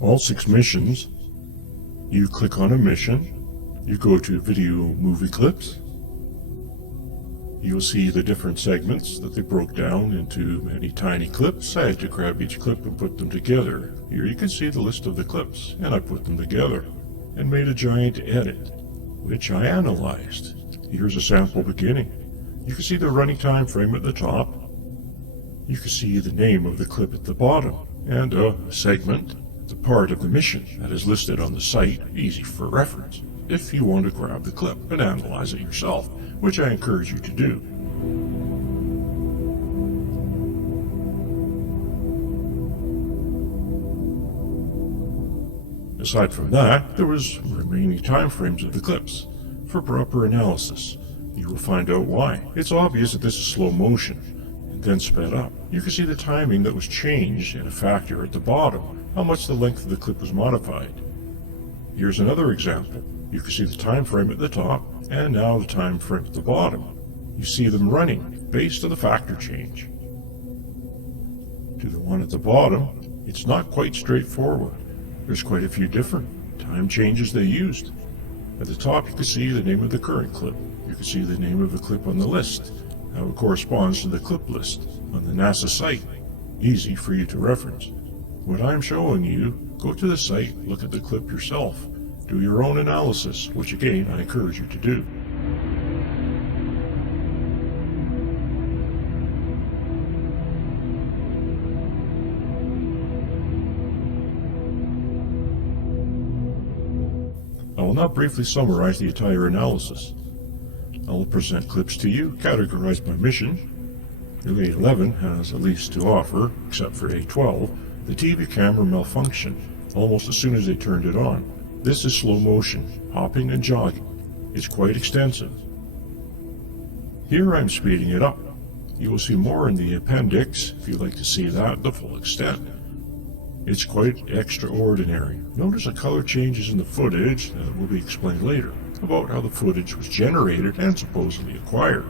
all 6 missions. You click on a mission, you go to Video Movie Clips. You'll see the different segments that they broke down into many tiny clips. I had to grab each clip and put them together. Here you can see the list of the clips, and I put them together and made a giant edit, which I analyzed. Here's a sample beginning. You can see the running time frame at the top. You can see the name of the clip at the bottom, and a segment, the part of the mission that is listed on the site, easy for reference, if you want to grab the clip and analyze it yourself, which I encourage you to do. Aside from that, there was remaining time frames of the clips. For proper analysis, you will find out why. It's obvious that this is slow motion, and then sped up. You can see the timing that was changed in a factor at the bottom, how much the length of the clip was modified. Here's another example. You can see the time frame at the top, and now the time frame at the bottom. You see them running based on the factor change. To the one at the bottom, it's not quite straightforward. There's quite a few different time changes they used. At the top, you can see the name of the current clip. You can see the name of the clip on the list, how it corresponds to the clip list on the NASA site. Easy for you to reference. What I'm showing you, go to the site, look at the clip yourself, do your own analysis, which again I encourage you to do. I will now briefly summarize the entire analysis. I will present clips to you, categorized by mission. Relay 11 has the least to offer, except for A12, the TV camera malfunctioned almost as soon as they turned it on. This is slow motion, hopping and jogging. It's quite extensive. Here I'm speeding it up. You will see more in the appendix if you'd like to see that the full extent. It's quite extraordinary. Notice the color changes in the footage that will be explained later about how the footage was generated and supposedly acquired.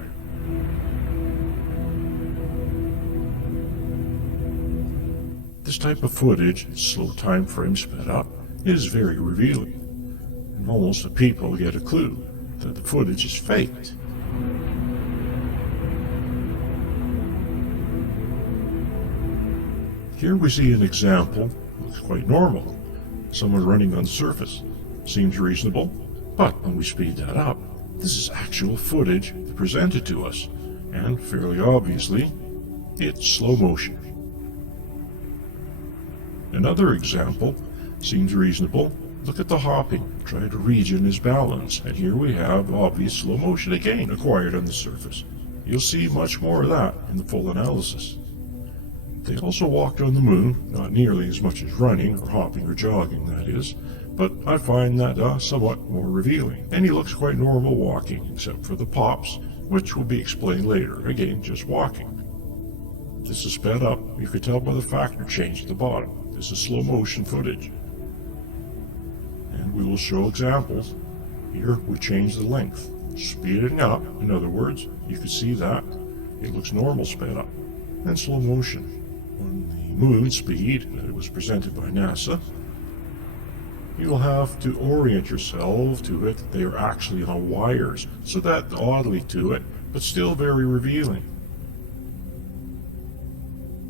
This type of footage, slow time frame sped up, is very revealing, and almost the people get a clue that the footage is faked. Here we see an example, looks quite normal. Someone running on the surface. Seems reasonable, but when we speed that up, this is actual footage presented to us, and fairly obviously, it's slow motion. Another example seems reasonable. Look at the hopping. Try to region his balance, and here we have obvious slow motion again acquired on the surface. You'll see much more of that in the full analysis. They also walked on the moon, not nearly as much as running or hopping or jogging, that is, but I find that somewhat more revealing, and he looks quite normal walking, except for the pops, which will be explained later, again just walking. This is sped up, you can tell by the factor change at the bottom. This is slow motion footage. And we will show examples. Here we change the length, speeding up, in other words, you can see that. It looks normal sped up, and slow motion. On the moon speed that it was presented by NASA, you will have to orient yourself to it. They are actually on wires, so that oddly to it, but still very revealing.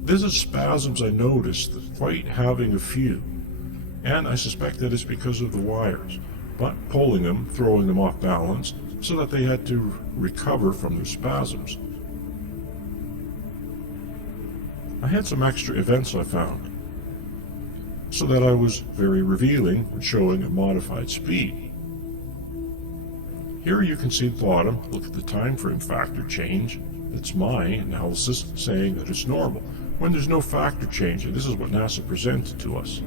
This is spasms I noticed, quite having a few, and I suspect that it's because of the wires, but pulling them, throwing them off balance, so that they had to recover from their spasms. I had some extra events I found, so that I was very revealing when showing a modified speed. Here you can see the bottom, look at the time frame factor change. That's my analysis saying that it's normal, when there's no factor change, and this is what NASA presented to us.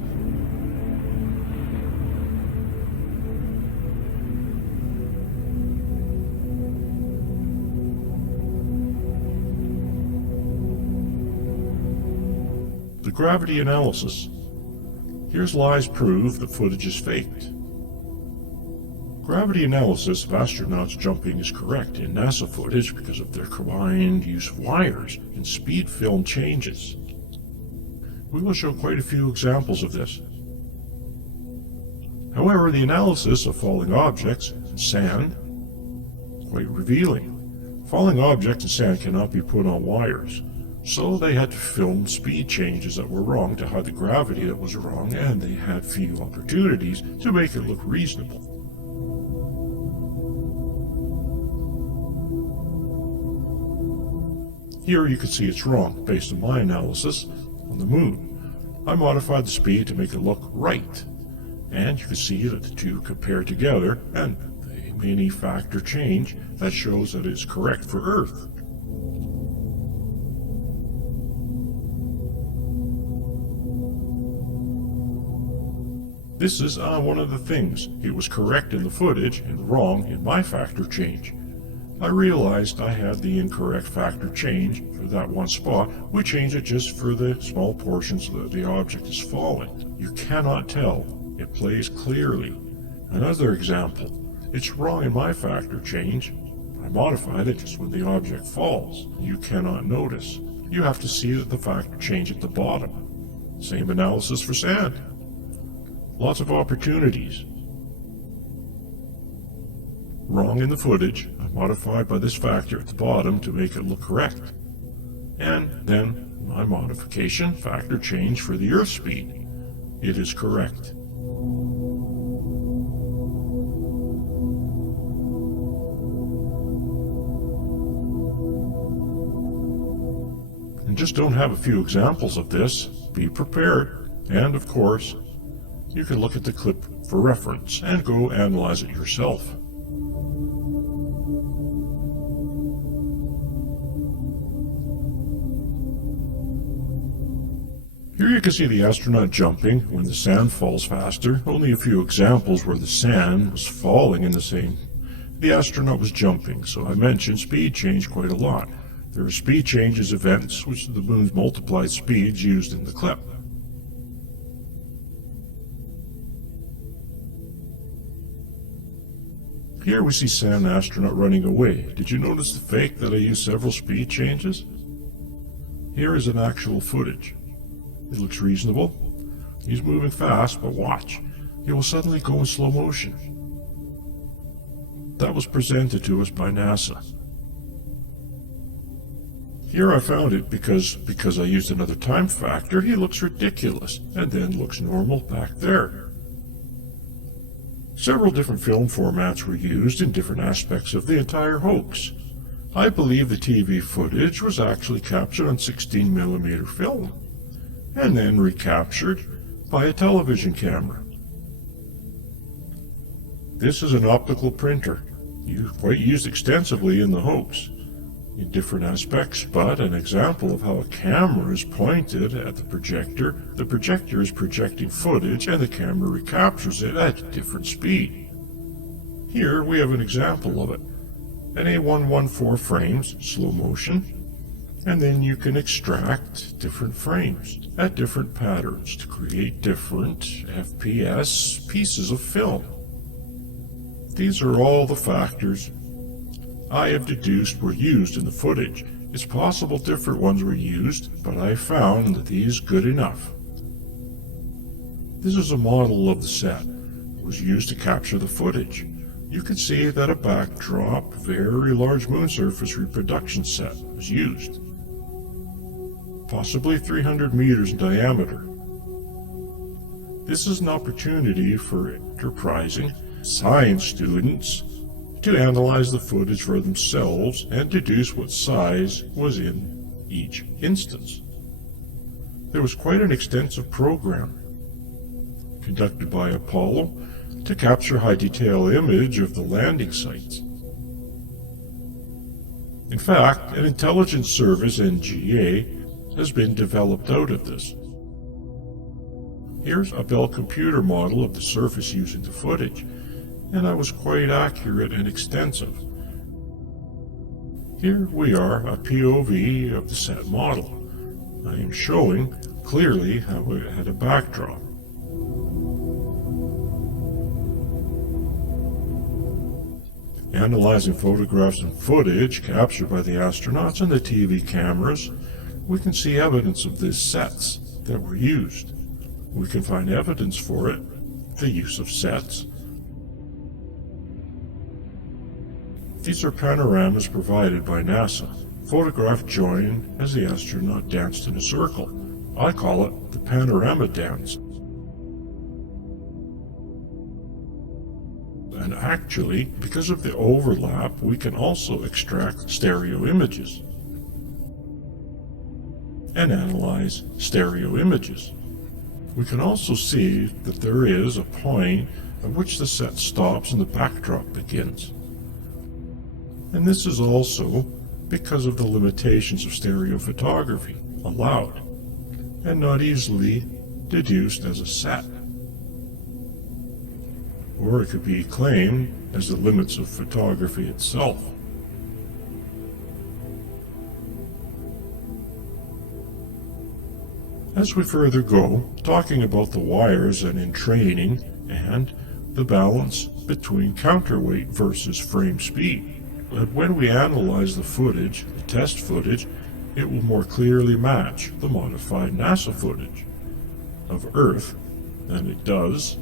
The gravity analysis. Here's lies prove the footage is faked. Gravity analysis of astronauts jumping is correct in NASA footage because of their combined use of wires and speed film changes. We will show quite a few examples of this. However, the analysis of falling objects and sand is quite revealing. Falling objects and sand cannot be put on wires, so they had to film speed changes that were wrong to hide the gravity that was wrong, and they had few opportunities to make it look reasonable. Here you can see it's wrong based on my analysis on the moon. I modified the speed to make it look right, and you can see that the two compare together, and the mini factor change that shows that it is correct for Earth. This is one of the things. It was correct in the footage and wrong in my factor change. I realized I had the incorrect factor change for that one spot. We changed it just for the small portions that the object is falling. You cannot tell. It plays clearly. Another example. It's wrong in my factor change. I modified it just when the object falls. You cannot notice. You have to see that the factor change at the bottom. Same analysis for sand. Lots of opportunities. Wrong in the footage, I modified by this factor at the bottom to make it look correct. And then my modification factor change for the Earth speed. It is correct. And just don't have a few examples of this. Be prepared. And of course, you can look at the clip for reference and go analyze it yourself. Here you can see the astronaut jumping when the sand falls faster. Only a few examples where the sand was falling in the same. The astronaut was jumping, so I mentioned speed change quite a lot. There are speed changes events, which are the moon's multiplied speeds used in the clip. Here we see sand astronaut running away. Did you notice the fake that I used several speed changes? Here is an actual footage. It looks reasonable. He's moving fast, but watch. He will suddenly go in slow motion. That was presented to us by NASA. Here I found it because I used another time factor, he looks ridiculous, and then looks normal back there. Several different film formats were used in different aspects of the entire hoax. I believe the TV footage was actually captured on 16mm film, and then recaptured by a television camera. This is an optical printer, quite used extensively in the hoax, in different aspects, but an example of how a camera is pointed at the projector is projecting footage, and the camera recaptures it at a different speed. Here we have an example of it, an A114 frames, slow motion, and then you can extract different frames at different patterns to create different FPS pieces of film. These are all the factors I have deduced were used in the footage. It's possible different ones were used, but I found that these good enough. This is a model of the set. It was used to capture the footage. You can see that a backdrop, very large moon surface reproduction set was used. Possibly 300 meters in diameter. This is an opportunity for enterprising science students to analyze the footage for themselves and deduce what size was in each instance. There was quite an extensive program conducted by Apollo to capture high-detail image of the landing sites. In fact, an intelligence service, NGA, has been developed out of this. Here's a Bell computer model of the surface using the footage, and I was quite accurate and extensive. Here we are, a POV of the set model. I am showing clearly how it had a backdrop. Analyzing photographs and footage captured by the astronauts and the TV cameras, we can see evidence of these sets that were used. We can find evidence for it the use of sets. These are panoramas provided by NASA, photographed joined as the astronaut danced in a circle. I call it the panorama dance. And actually, because of the overlap, we can also extract stereo images and analyze stereo images. We can also see that there is a point at which the set stops and the backdrop begins. And this is also because of the limitations of stereo photography allowed and not easily deduced as a set. Or it could be claimed as the limits of photography itself. As we further go, talking about the wires and in training and the balance between counterweight versus frame speed. And when we analyze the footage, the test footage, it will more clearly match the modified NASA footage of Earth than it does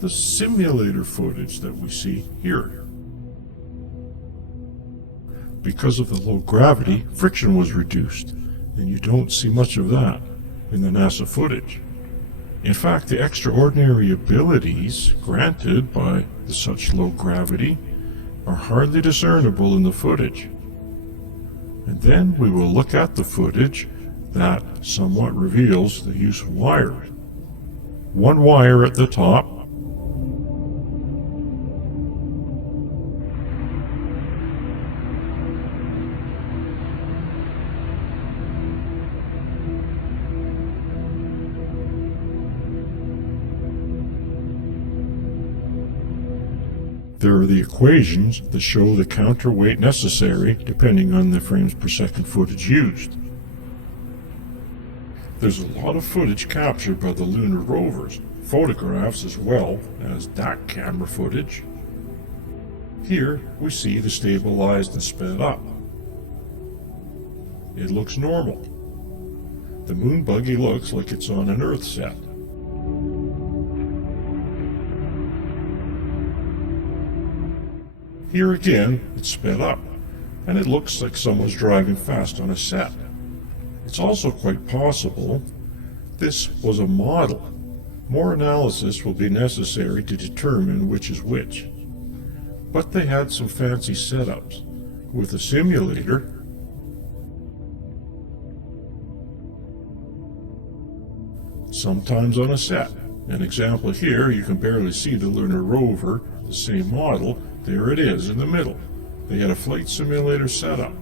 the simulator footage that we see here. Because of the low gravity, friction was reduced, and you don't see much of that in the NASA footage. In fact, the extraordinary abilities granted by such low gravity are hardly discernible in the footage. And then we will look at the footage that somewhat reveals the use of wires. One wire at the top, there are the equations that show the counterweight necessary depending on the frames per second footage used. There's a lot of footage captured by the lunar rovers, photographs as well as DAC camera footage. Here we see the stabilized and sped up. It looks normal. The moon buggy looks like it's on an Earth set. Here again, it's sped up, and it looks like someone's driving fast on a set. It's also quite possible this was a model. More analysis will be necessary to determine which is which. But they had some fancy setups with a simulator sometimes on a set. An example here, you can barely see the lunar rover, the same model. There it is in the middle. They had a flight simulator setup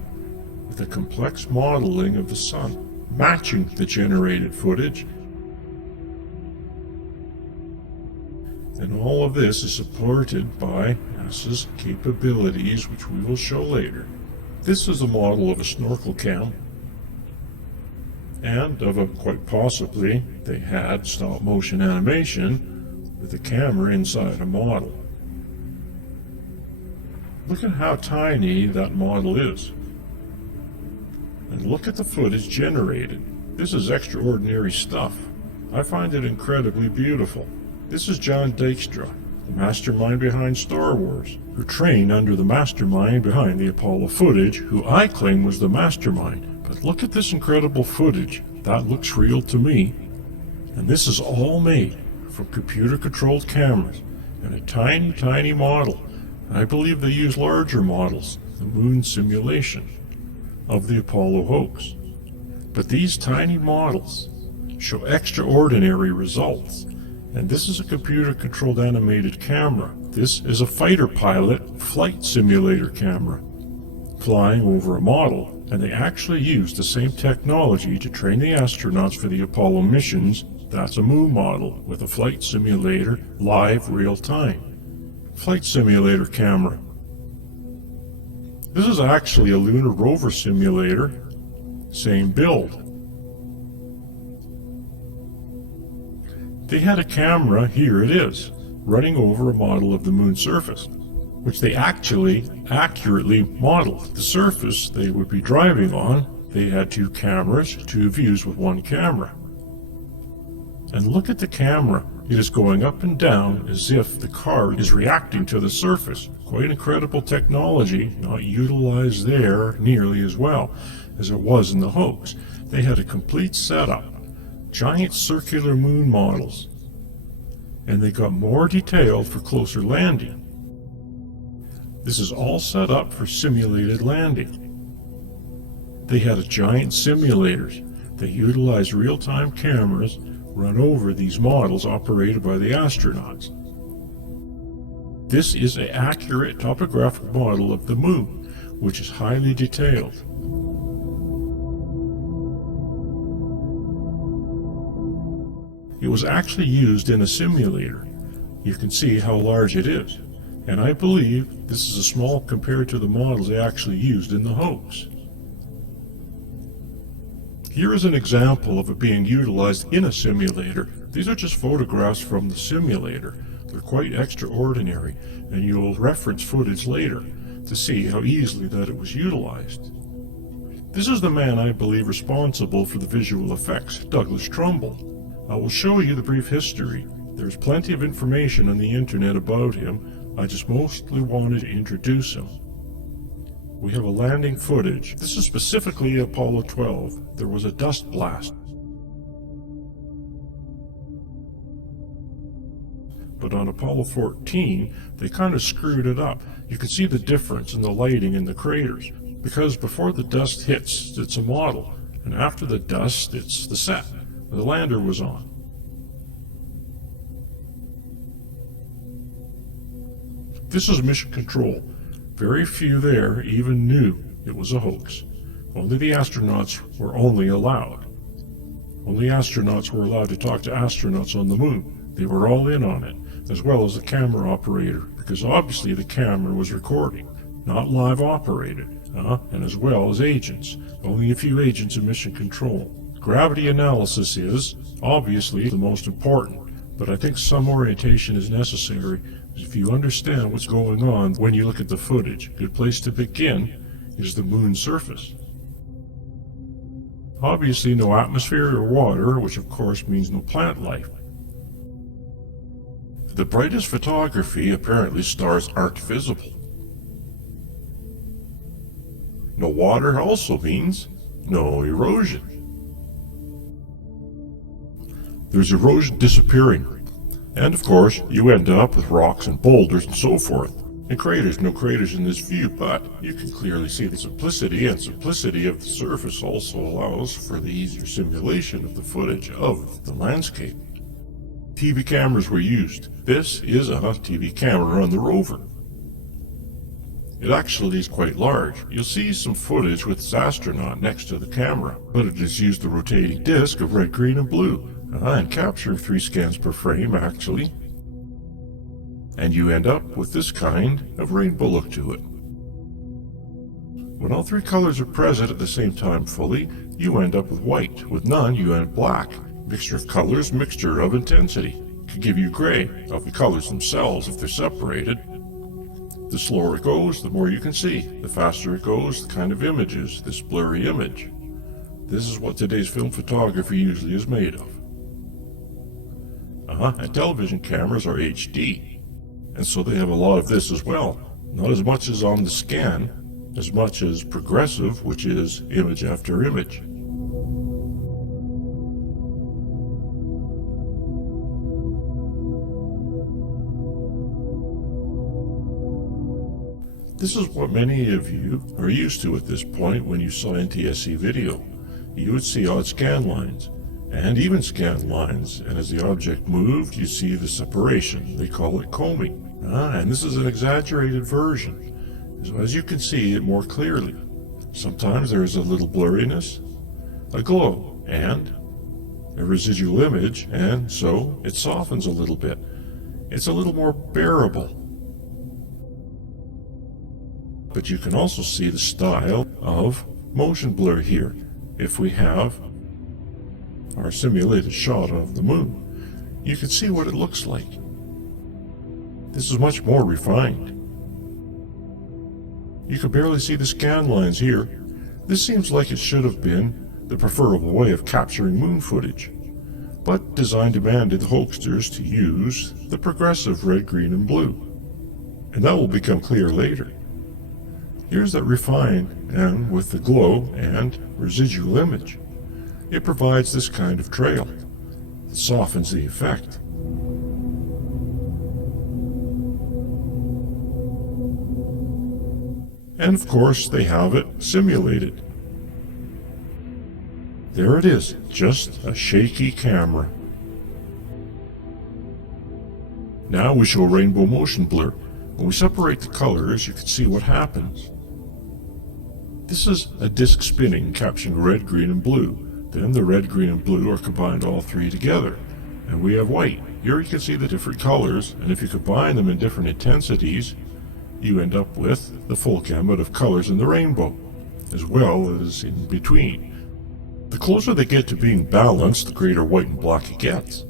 with a complex modeling of the sun, matching the generated footage. And all of this is supported by NASA's capabilities, which we will show later. This is a model of a snorkel cam, and of a, quite possibly, they had stop motion animation with the camera inside a model. Look at how tiny that model is. And look at the footage generated. This is extraordinary stuff. I find it incredibly beautiful. This is John Dykstra, the mastermind behind Star Wars, who trained under the mastermind behind the Apollo footage, who I claim was the mastermind. But look at this incredible footage. That looks real to me. And this is all made from computer-controlled cameras and a tiny, tiny model. I believe they use larger models, the moon simulation of the Apollo hoax. But these tiny models show extraordinary results. And this is a computer-controlled animated camera. This is a fighter pilot flight simulator camera flying over a model. And they actually used the same technology to train the astronauts for the Apollo missions. That's a moon model with a flight simulator, live, real time. Flight simulator camera. This is actually a lunar rover simulator, same build. They had a camera, here it is, running over a model of the moon's surface, which they actually accurately modeled. The surface they would be driving on, they had two cameras, two views with one camera. And look at the camera. It is going up and down as if the car is reacting to the surface. Quite incredible technology, not utilized there nearly as well as it was in the hoax. They had a complete setup, giant circular moon models, and they got more detailed for closer landing. This is all set up for simulated landing. They had a giant simulators. They utilized real-time cameras run over these models operated by the astronauts. This is an accurate topographic model of the moon, which is highly detailed. It was actually used in a simulator. You can see how large it is, and I believe this is a small compared to the models they actually used in the hoax. Here is an example of it being utilized in a simulator. These are just photographs from the simulator. They're quite extraordinary, and you'll reference footage later to see how easily that it was utilized. This is the man I believe responsible for the visual effects, Douglas Trumbull. I will show you the brief history. There's plenty of information on the internet about him. I just mostly wanted to introduce him. We have a landing footage. This is specifically Apollo 12. There was a dust blast. But on Apollo 14, they kind of screwed it up. You can see the difference in the lighting in the craters. Because before the dust hits, it's a model. And after the dust, it's the set the lander was on. This is mission control. Very few there even knew it was a hoax. Only the astronauts were allowed. Only astronauts were allowed to talk to astronauts on the moon. They were all in on it, as well as the camera operator, because obviously the camera was recording, not live operated, and as well as agents. Only a few agents in mission control. Gravity analysis is obviously the most important, but I think some orientation is necessary if you understand what's going on when you look at the footage. A good place to begin is the moon's surface. Obviously no atmosphere or water, which of course means no plant life. The brightest photography apparently stars aren't visible. No water also means no erosion. There's erosion disappearing, and of course you end up with rocks and boulders and so forth. And craters, no craters in this view, but you can clearly see the simplicity, and simplicity of the surface also allows for the easier simulation of the footage of the landscape. TV cameras were used. This is a TV camera on the rover. It actually is quite large. You'll see some footage with this astronaut next to the camera, but it has used the rotating disc of red, green, and blue, and capturing 3 scans per frame actually. And you end up with this kind of rainbow look to it. When all 3 colors are present at the same time fully, you end up with white. With none, you end black. Mixture of colors, mixture of intensity. Could give you gray of the colors themselves if they're separated. The slower it goes, the more you can see. The faster it goes, the kind of images, this blurry image. This is what today's film photography usually is made of. And television cameras are HD, and so they have a lot of this as well. Not as much as on the scan, as much as progressive, which is image after image. This is what many of you are used to at this point when you saw NTSC video. You would see odd scan lines, and even scan lines, and as the object moved, you see the separation. They call it combing. And this is an exaggerated version, so as you can see it more clearly. Sometimes there is a little blurriness, a glow, and a residual image, and so it softens a little bit. It's a little more bearable. But you can also see the style of motion blur here. If we have our simulated shot of the moon, you can see what it looks like. This is much more refined. You can barely see the scan lines here. This seems like it should have been the preferable way of capturing moon footage. but design demanded the hoaxers to use the progressive red, green, and blue. And that will become clear later. Here's that refined and with the glow and residual image. It provides this kind of trail that softens the effect. And of course, they have it simulated. There it is, just a shaky camera. Now we show rainbow motion blur. When we separate the colors, you can see what happens. This is a disc spinning, capturing red, green, and blue. Then the red, green, and blue are combined all three together. And we have white. Here you can see the different colors, and if you combine them in different intensities, you end up with the full gamut of colors in the rainbow, as well as in between. The closer they get to being balanced, the greater white and black it gets.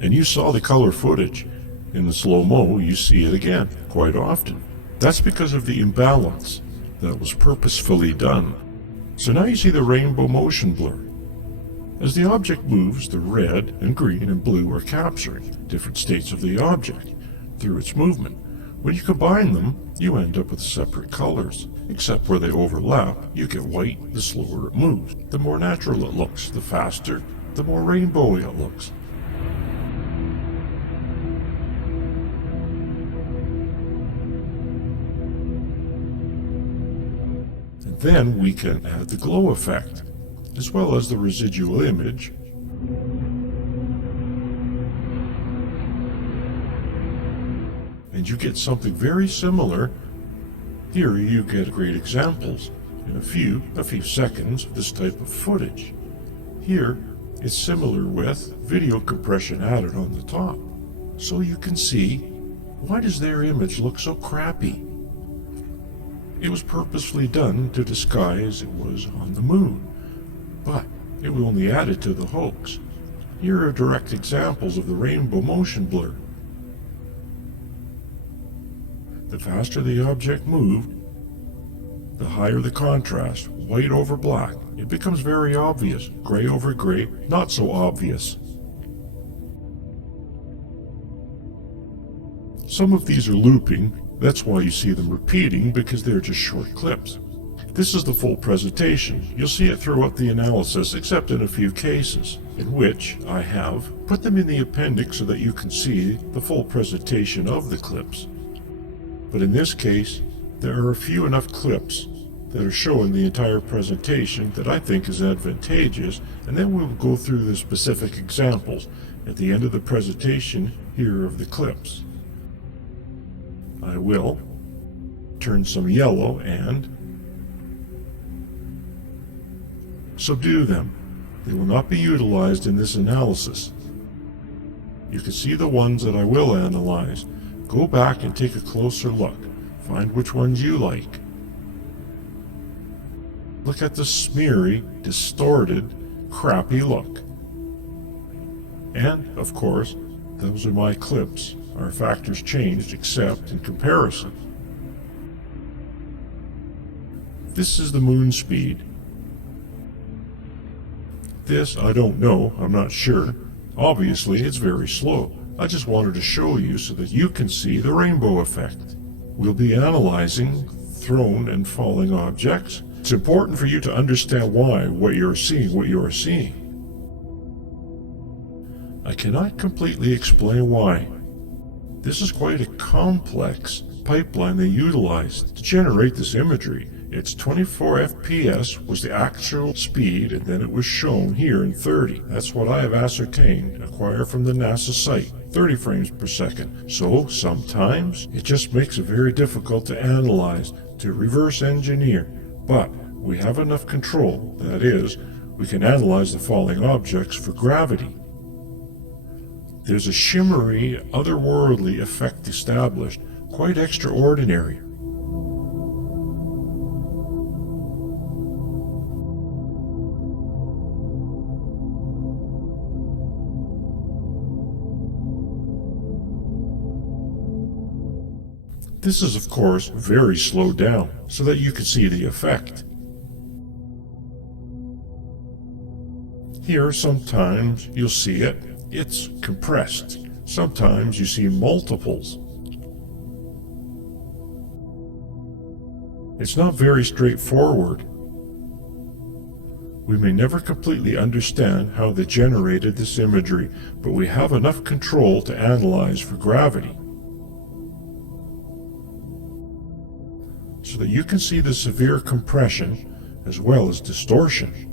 And you saw the color footage. In the slow-mo, you see it again, quite often. That's because of the imbalance that was purposefully done. So now you see the rainbow motion blur. As the object moves, the red and green and blue are capturing different states of the object through its movement. When you combine them, you end up with separate colors, except where they overlap, you get white the slower it moves. The more natural it looks, the faster, the more rainbowy it looks. And then we can add the glow effect, as well as the residual image. And you get something very similar. Here you get great examples in a few seconds of this type of footage. Here it's similar with video compression added on the top. So you can see, why does their image look so crappy? It was purposefully done to disguise it was on the moon, but it was only added to the hoax. Here are direct examples of the rainbow motion blur. The faster the object moved, the higher the contrast, white over black. It becomes very obvious. Gray over gray, not so obvious. Some of these are looping. That's why you see them repeating, because they're just short clips. This is the full presentation. You'll see it throughout the analysis, except in a few cases, in which I have put them in the appendix so that you can see the full presentation of the clips. But in this case, there are a few enough clips that are showing the entire presentation that I think is advantageous, and then we'll go through the specific examples at the end of the presentation here of the clips. I will turn some yellow and subdue them. They will not be utilized in this analysis. You can see the ones that I will analyze. Go back and take a closer look. Find which ones you like. Look at the smeary, distorted, crappy look. And, of course, those are my clips. Our factors changed except in comparison. This is the moon speed. This, I don't know, I'm not sure. Obviously, it's very slow. I just wanted to show you so that you can see the rainbow effect. We'll be analyzing thrown and falling objects. It's important for you to understand what you're seeing. I cannot completely explain why. This is quite a complex pipeline they utilized to generate this imagery. It's 24 FPS was the actual speed, and then it was shown here in 30. That's what I have ascertained, acquired from the NASA site, 30 frames per second. So sometimes it just makes it very difficult to analyze, to reverse engineer. But we have enough control, that is, we can analyze the falling objects for gravity. There's a shimmery, otherworldly effect established, quite extraordinary. This is, of course, very slowed down so that you can see the effect. Here, sometimes you'll see it, it's compressed. Sometimes you see multiples. It's not very straightforward. We may never completely understand how they generated this imagery, but we have enough control to analyze for gravity, so that you can see the severe compression as well as distortion.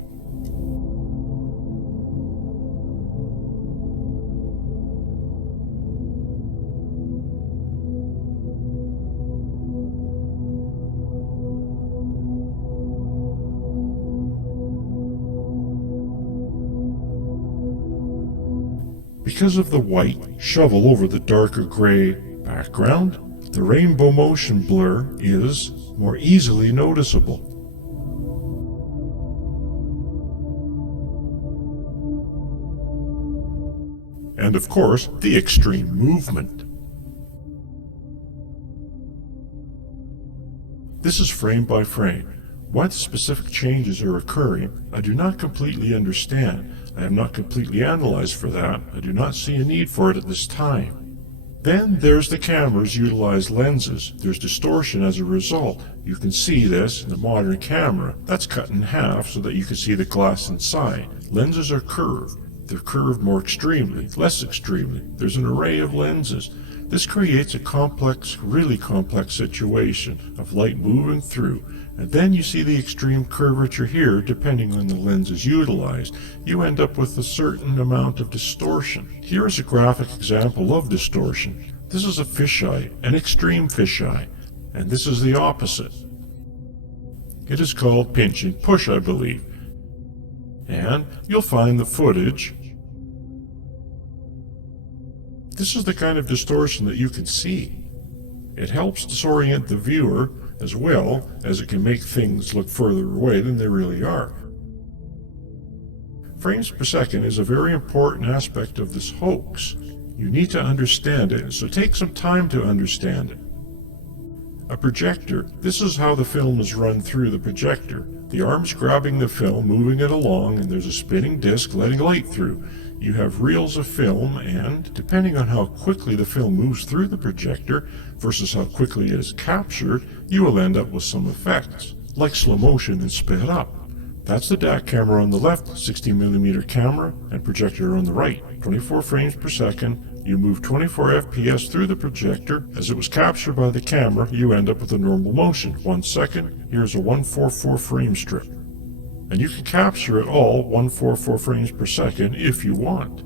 Because of the white shovel over the darker gray background, the rainbow motion blur is more easily noticeable. And of course, the extreme movement. This is frame by frame. Why the specific changes are occurring, I do not completely understand. I have not completely analyzed for that. I do not see a need for it at this time. Then there's the camera's utilized lenses. There's distortion as a result. You can see this in the modern camera. That's cut in half so that you can see the glass inside. Lenses are curved. They're curved more extremely, less extremely. There's an array of lenses. This creates a complex, really complex situation of light moving through. And then you see the extreme curvature here depending on the lenses utilized. You end up with a certain amount of distortion. Here is a graphic example of distortion. This is a fisheye, an extreme fisheye, and this is the opposite. It is called pinch and push, I believe. And you'll find the footage. This is the kind of distortion that you can see. It helps disorient the viewer as well as it can make things look further away than they really are. Frames per second is a very important aspect of this hoax. You need to understand it, so take some time to understand it. A projector, this is how the film is run through the projector. The arm's grabbing the film, moving it along, and there's a spinning disc letting light through. You have reels of film, and depending on how quickly the film moves through the projector versus how quickly it is captured, you will end up with some effects, like slow motion and sped up. That's the DAC camera on the left, 16mm camera, and projector on the right, 24 frames per second. You move 24 FPS through the projector. As it was captured by the camera, you end up with a normal motion. 1 second, here's a 144 frame strip. And you can capture it all 144 frames per second if you want.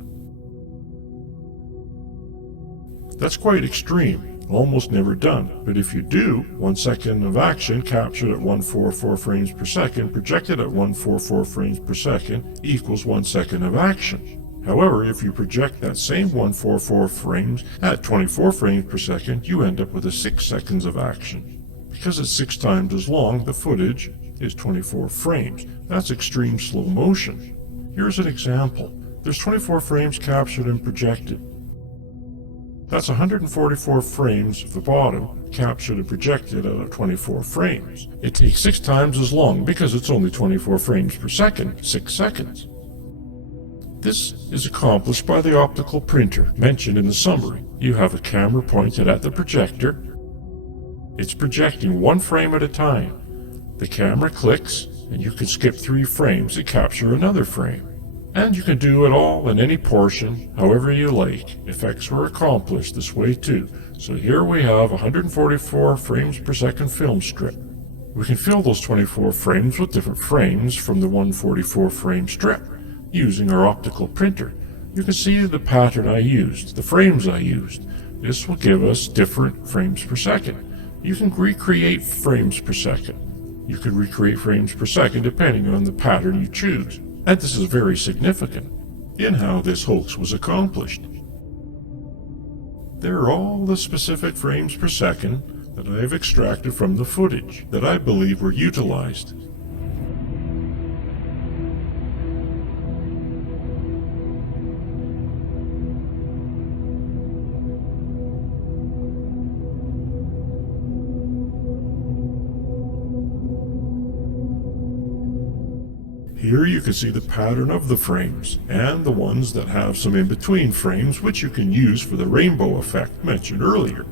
That's quite extreme, almost never done, but if you do, 1 second of action captured at 144 frames per second, projected at 144 frames per second equals 1 second of action. However, if you project that same 144 frames at 24 frames per second, you end up with a 6 seconds of action. Because it's 6 times as long, the footage is 24 frames. That's extreme slow motion. Here's an example. There's 24 frames captured and projected. That's 144 frames of the bottom captured and projected out of 24 frames. It takes 6 times as long because it's only 24 frames per second, 6 seconds. This is accomplished by the optical printer mentioned in the summary. You have a camera pointed at the projector. It's projecting 1 frame at a time. The camera clicks, and you can skip 3 frames to capture another frame. And you can do it all in any portion, however you like. Effects were accomplished this way too. So here we have 144 frames per second film strip. We can fill those 24 frames with different frames from the 144 frame strip, using our optical printer. You can see the pattern I used, the frames I used. This will give us different frames per second. You can recreate frames per second. You can recreate frames per second depending on the pattern you choose. And this is very significant in how this hoax was accomplished. There are all the specific frames per second that I have extracted from the footage that I believe were utilized. Here you can see the pattern of the frames, and the ones that have some in-between frames which you can use for the rainbow effect mentioned earlier.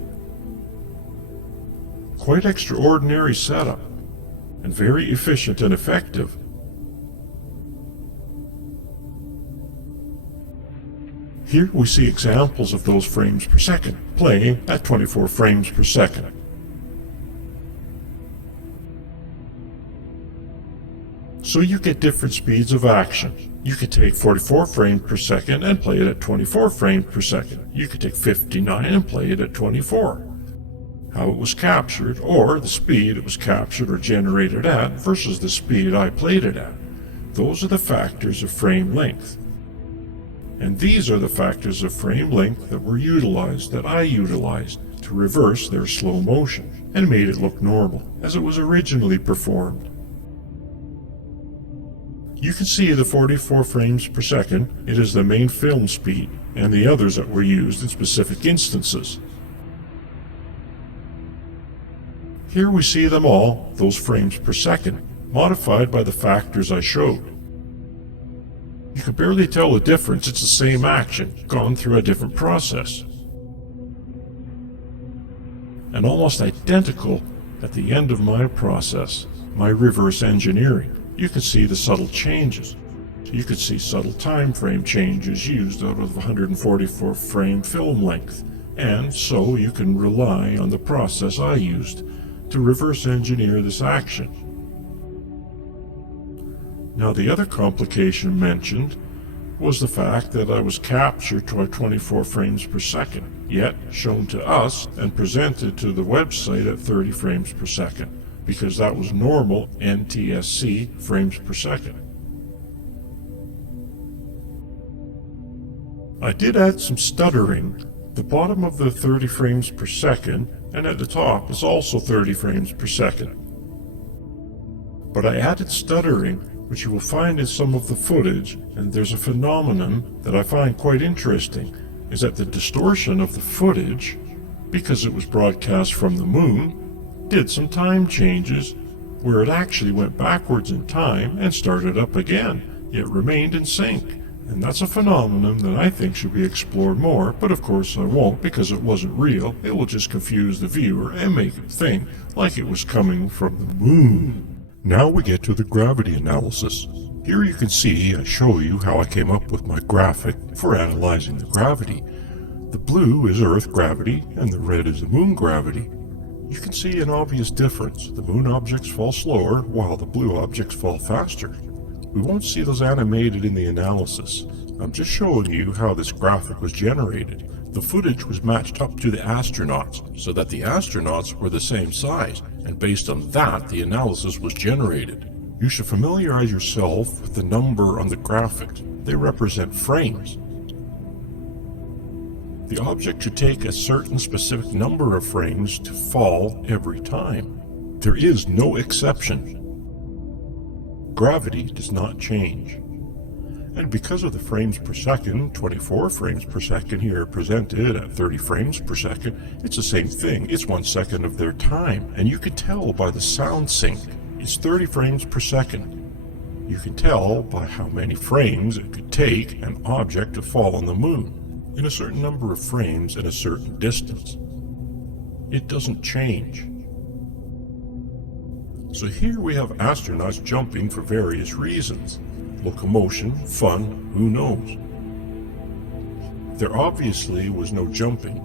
Quite extraordinary setup, and very efficient and effective. Here we see examples of those frames per second, playing at 24 frames per second. So you get different speeds of action. You could take 44 frames per second and play it at 24 frames per second. You could take 59 and play it at 24. How it was captured, or the speed it was captured or generated at versus the speed I played it at. Those are the factors of frame length. And these are the factors of frame length that were utilized, that I utilized, to reverse their slow motion, and made it look normal, as it was originally performed. You can see the 44 frames per second, it is the main film speed, and the others that were used in specific instances. Here we see them all, those frames per second, modified by the factors I showed. You can barely tell the difference, it's the same action, gone through a different process. And almost identical at the end of my process, my reverse engineering. You can see the subtle changes. You can see subtle time frame changes used out of 144 frame film length, and so you can rely on the process I used to reverse engineer this action. Now the other complication mentioned was the fact that I was captured to 24 frames per second, yet shown to us and presented to the website at 30 frames per second, because that was normal NTSC frames per second. I did add some stuttering. The bottom of the 30 frames per second and at the top is also 30 frames per second. But I added stuttering, which you will find in some of the footage, and there's a phenomenon that I find quite interesting, is that the distortion of the footage, because it was broadcast from the moon, did some time changes where it actually went backwards in time and started up again, yet remained in sync. And that's a phenomenon that I think should be explored more, but of course I won't because it wasn't real. It will just confuse the viewer and make it think like it was coming from the moon. Now we get to the gravity analysis. Here you can see I show you how I came up with my graphic for analyzing the gravity. The blue is Earth gravity and the red is the moon gravity. You can see an obvious difference. The moon objects fall slower while the blue objects fall faster. We won't see those animated in the analysis. I'm just showing you how this graphic was generated. The footage was matched up to the astronauts so that the astronauts were the same size, and based on that the analysis was generated. You should familiarize yourself with the number on the graphic. They represent frames. The object should take a certain specific number of frames to fall every time. There is no exception. Gravity does not change. And because of the frames per second, 24 frames per second here presented at 30 frames per second, it's the same thing. It's 1 second of their time. And you can tell by the sound sync. It's 30 frames per second. You can tell by how many frames it could take an object to fall on the moon in a certain number of frames and a certain distance. It doesn't change. So here we have astronauts jumping for various reasons. Locomotion, fun, who knows. There obviously was no jumping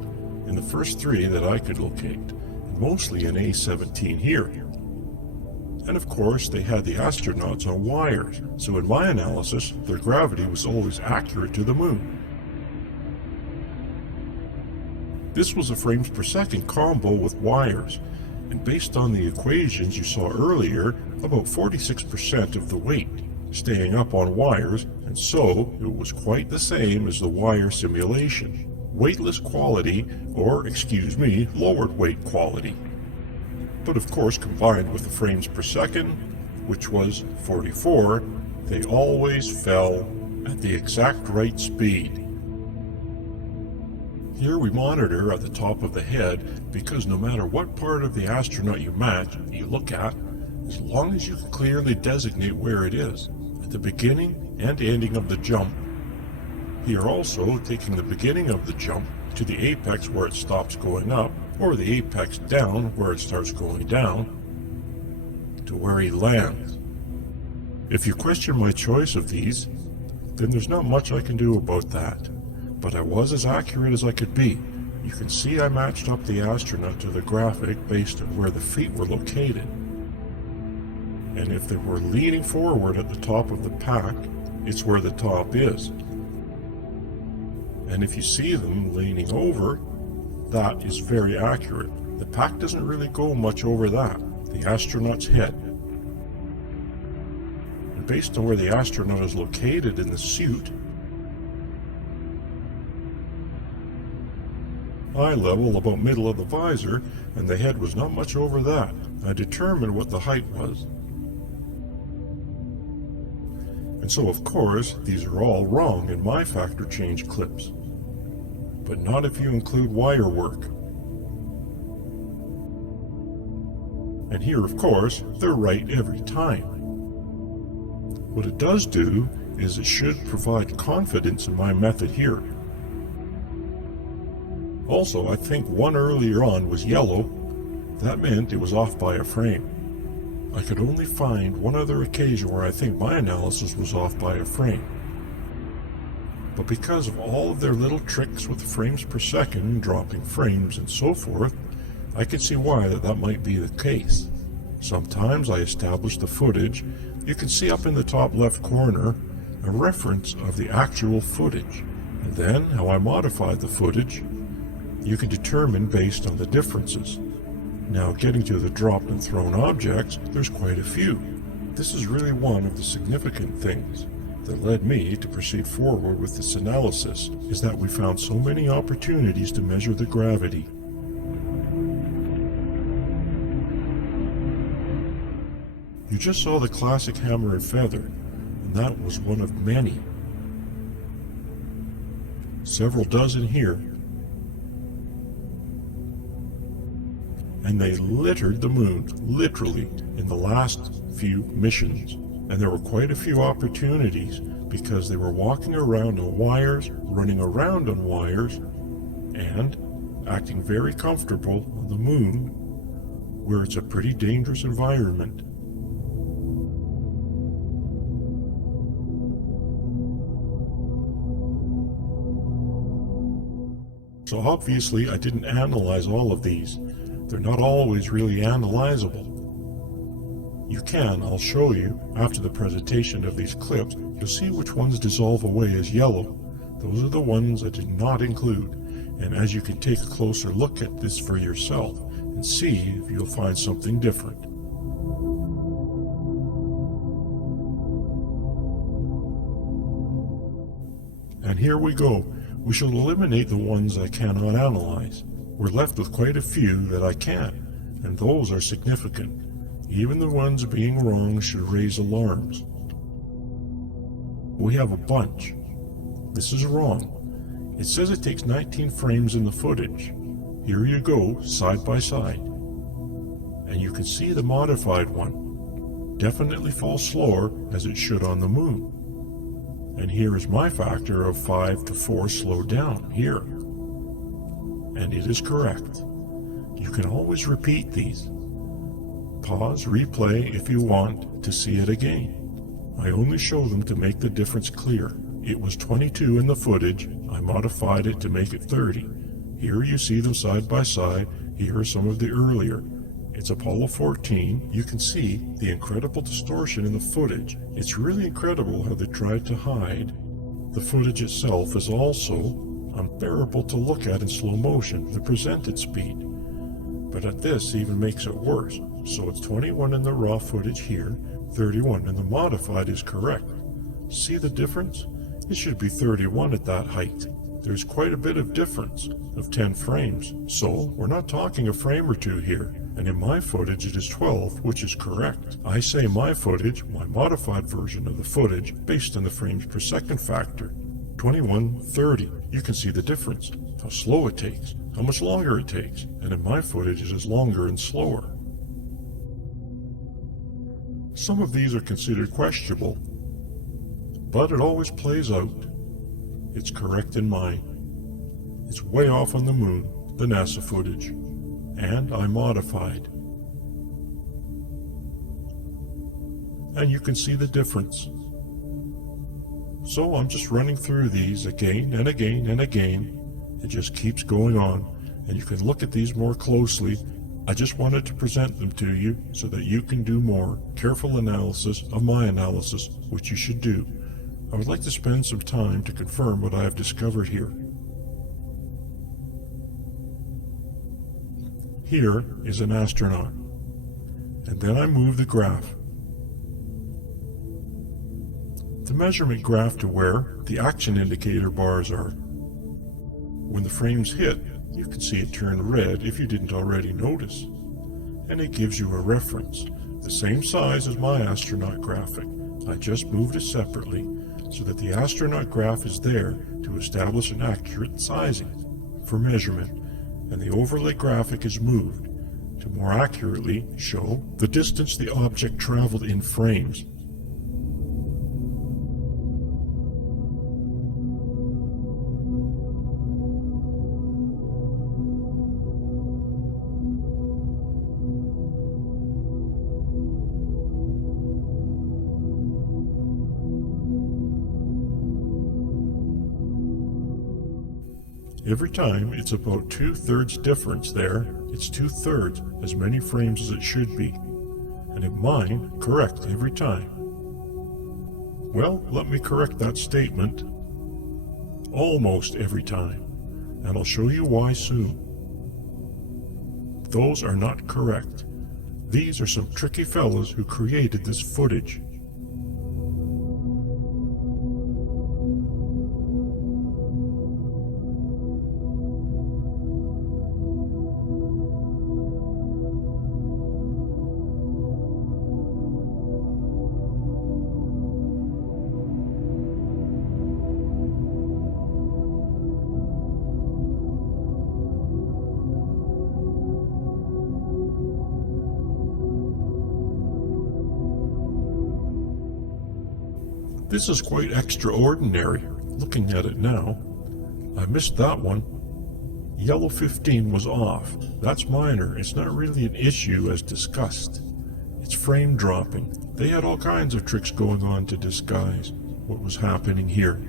in the first three that I could locate, mostly in A17 here. And of course they had the astronauts on wires, so in my analysis their gravity was always accurate to the moon. This was a frames per second combo with wires. And based on the equations you saw earlier, about 46% of the weight staying up on wires, and so it was quite the same as the wire simulation. Weightless quality, or lowered weight quality. But of course combined with the frames per second, which was 44, they always fell at the exact right speed. Here we monitor at the top of the head because no matter what part of the astronaut you look at, as long as you can clearly designate where it is, at the beginning and ending of the jump. Here also taking the beginning of the jump to the apex where it stops going up, or the apex down where it starts going down, to where he lands. If you question my choice of these, then there's not much I can do about that. But I was as accurate as I could be. You can see I matched up the astronaut to the graphic based on where the feet were located. And if they were leaning forward at the top of the pack, it's where the top is. And if you see them leaning over, that is very accurate. The pack doesn't really go much over that, the astronaut's head. And based on where the astronaut is located in the suit, eye level about middle of the visor, and the head was not much over that. I determined what the height was. And so of course, these are all wrong in my factor change clips. But not if you include wire work. And here of course, they're right every time. What it does do is it should provide confidence in my method here. Also, I think one earlier on was yellow. That meant it was off by a frame. I could only find one other occasion where I think my analysis was off by a frame. But because of all of their little tricks with frames per second, dropping frames and so forth, I can see why that might be the case. Sometimes I establish the footage. You can see up in the top left corner a reference of the actual footage, and then how I modified the footage. You can determine based on the differences. Now getting to the dropped and thrown objects, there's quite a few. This is really one of the significant things that led me to proceed forward with this analysis, is that we found so many opportunities to measure the gravity. You just saw the classic hammer and feather, and that was one of many. Several dozen here. And they littered the moon, literally, in the last few missions. And there were quite a few opportunities because they were walking around on wires, running around on wires, and acting very comfortable on the moon, where it's a pretty dangerous environment. So obviously I didn't analyze all of these. They're not always really analyzable. You can, I'll show you, after the presentation of these clips, you'll see which ones dissolve away as yellow. Those are the ones I did not include. And as you can take a closer look at this for yourself and see if you'll find something different. And here we go. We shall eliminate the ones I cannot analyze. We're left with quite a few that I can, and those are significant. Even the ones being wrong should raise alarms. We have a bunch. This is wrong. It says it takes 19 frames in the footage. Here you go, side by side. And you can see the modified one. Definitely falls slower as it should on the moon. And here is my factor of 5 to 4 slowed down here. And it is correct. You can always repeat these. Pause, replay if you want to see it again. I only show them to make the difference clear. It was 22 in the footage. I modified it to make it 30. Here you see them side by side. Here are some of the earlier. It's Apollo 14. You can see the incredible distortion in the footage. It's really incredible how they tried to hide. The footage itself is also unbearable to look at in slow motion, the presented speed. But at this even makes it worse. So it's 21 in the raw footage here, 31 in the modified is correct. See the difference? It should be 31 at that height. There's quite a bit of difference of 10 frames. So we're not talking a frame or two here. And in my footage it is 12, which is correct. I say my footage, my modified version of the footage, based on the frames per second factor. 21, 30. You can see the difference. How slow it takes, how much longer it takes. And in my footage it is longer and slower. Some of these are considered questionable. but it always plays out. It's correct in mine. It's way off on the moon, the NASA footage, and I modified. And you can see the difference. So I'm just running through these again and again and again. It just keeps going on, and you can look at these more closely. I just wanted to present them to you so that you can do more careful analysis of my analysis, which you should do. I would like to spend some time to confirm what I have discovered here. Here is an astronaut, and then I move the graph. The measurement graph to where the action indicator bars are. When the frames hit, you can see it turn red if you didn't already notice. And it gives you a reference, the same size as my astronaut graphic. I just moved it separately so that the astronaut graph is there to establish an accurate sizing for measurement, and the overlay graphic is moved to more accurately show the distance the object traveled in frames. Every time it's about 2/3 difference there. It's 2/3 as many frames as it should be. And in mine, correct every time. Well, let me correct that statement. Almost every time. And I'll show you why soon. Those are not correct. These are some tricky fellas who created this footage. This is quite extraordinary, looking at it now. I missed that one. Yellow 15 was off. That's minor. It's not really an issue as discussed. It's frame dropping. They had all kinds of tricks going on to disguise what was happening here.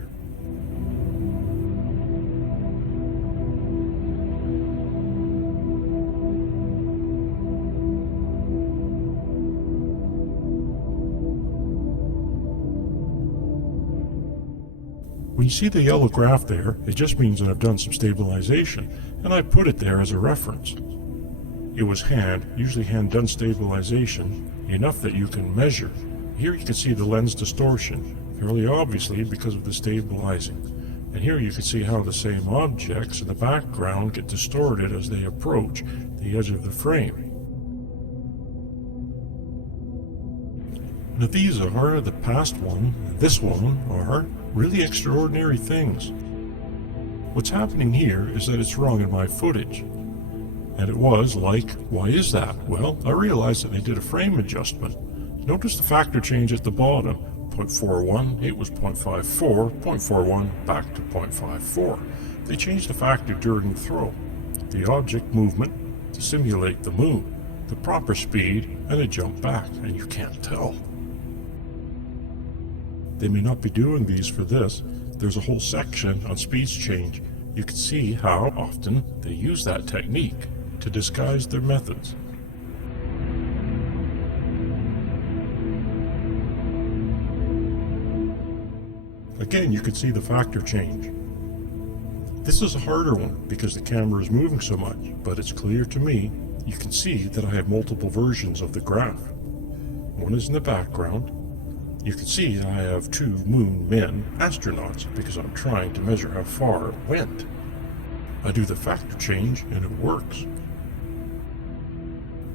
When you see the yellow graph there, it just means that I've done some stabilization, and I put it there as a reference. It was usually hand-done stabilization, enough that you can measure. Here you can see the lens distortion, fairly obviously because of the stabilizing. And here you can see how the same objects in the background get distorted as they approach the edge of the frame. Now these are, the past one, this one, are really extraordinary things. What's happening here is that it's wrong in my footage. And it was like, why is that? Well, I realized that they did a frame adjustment. Notice the factor change at the bottom. 0.41, it was 0.54, 0.41, back to 0.54. They changed the factor during the throw. The object movement to simulate the moon, the proper speed, and a jump back, and you can't tell. They may not be doing these for this. There's a whole section on speeds change. You can see how often they use that technique to disguise their methods. Again, you can see the factor change. This is a harder one because the camera is moving so much, but it's clear to me. You can see that I have multiple versions of the graph. One is in the background. You can see I have two moon men astronauts because I'm trying to measure how far it went. I do the factor change and it works.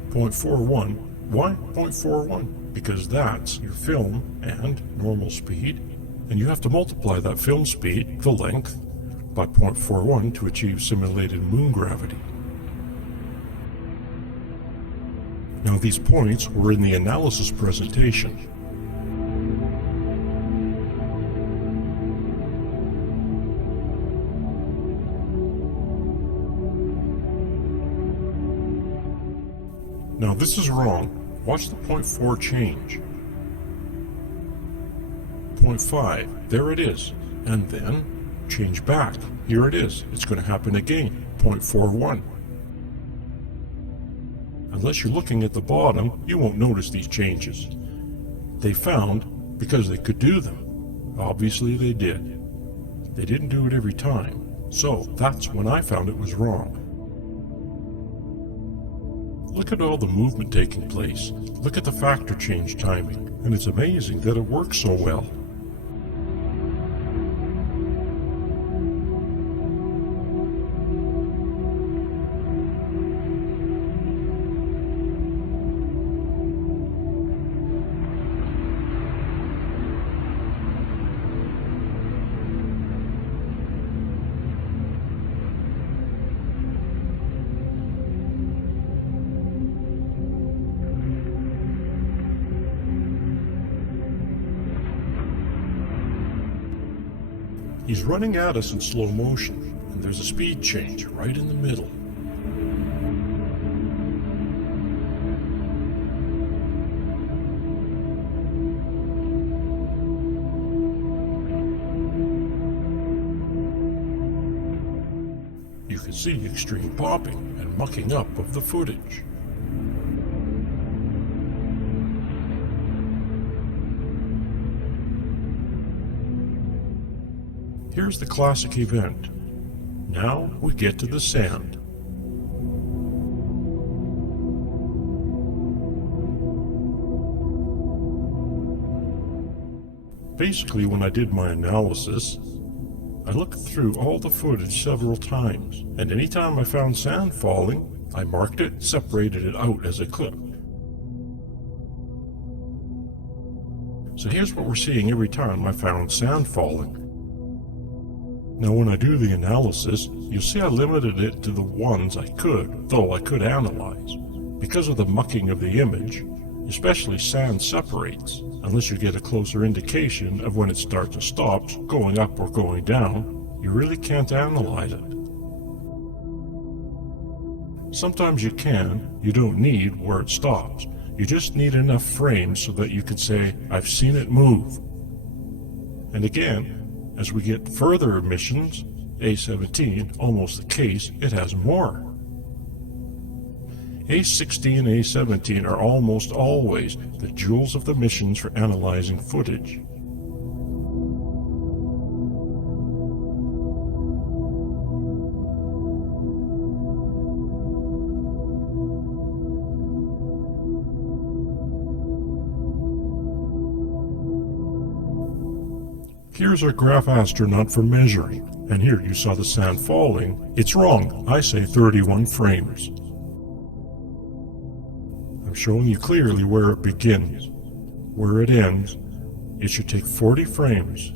0.41. Why 0.41? Because that's your film and normal speed, and you have to multiply that film speed, the length, by 0.41 to achieve simulated moon gravity. Now these points were in the analysis presentation. Now this is wrong. Watch the 0.4 change. 0.5, there it is. And then change back. Here it is. It's going to happen again. 0.41. Unless you're looking at the bottom, you won't notice these changes. They found because they could do them. Obviously they did. They didn't do it every time. So that's when I found it was wrong. Look at all the movement taking place. Look at the factor change timing. And it's amazing that it works so well. He's running at us in slow motion, and there's a speed change right in the middle. You can see extreme popping and mucking up of the footage. Here's the classic event. Now we get to the sand. Basically, when I did my analysis, I looked through all the footage several times, and anytime I found sand falling, I marked it, separated it out as a clip. So here's what we're seeing every time I found sand falling. Now when I do the analysis, you'll see I limited it to the ones I could, though I could analyze. Because of the mucking of the image, especially sand separates, unless you get a closer indication of when it starts and stops, going up or going down, you really can't analyze it. Sometimes you can, you don't need where it stops. You just need enough frames so that you can say, I've seen it move. And again, as we get further emissions, A17, almost the case, it has more. A16 and A17 are almost always the jewels of the missions for analyzing footage. Here's our graph astronaut for measuring, and here you saw the sand falling. It's wrong. I say 31 frames. I'm showing you clearly where it begins. Where it ends, it should take 40 frames.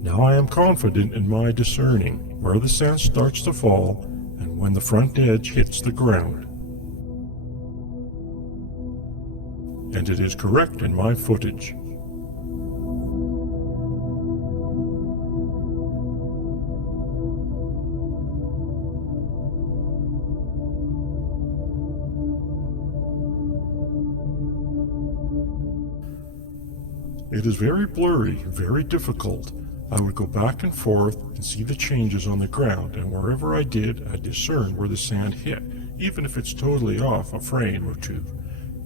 Now I am confident in my discerning where the sand starts to fall and when the front edge hits the ground. And it is correct in my footage. It is very blurry, very difficult. I would go back and forth and see the changes on the ground, and wherever I did, I discern where the sand hit, even if it's totally off a frame or two.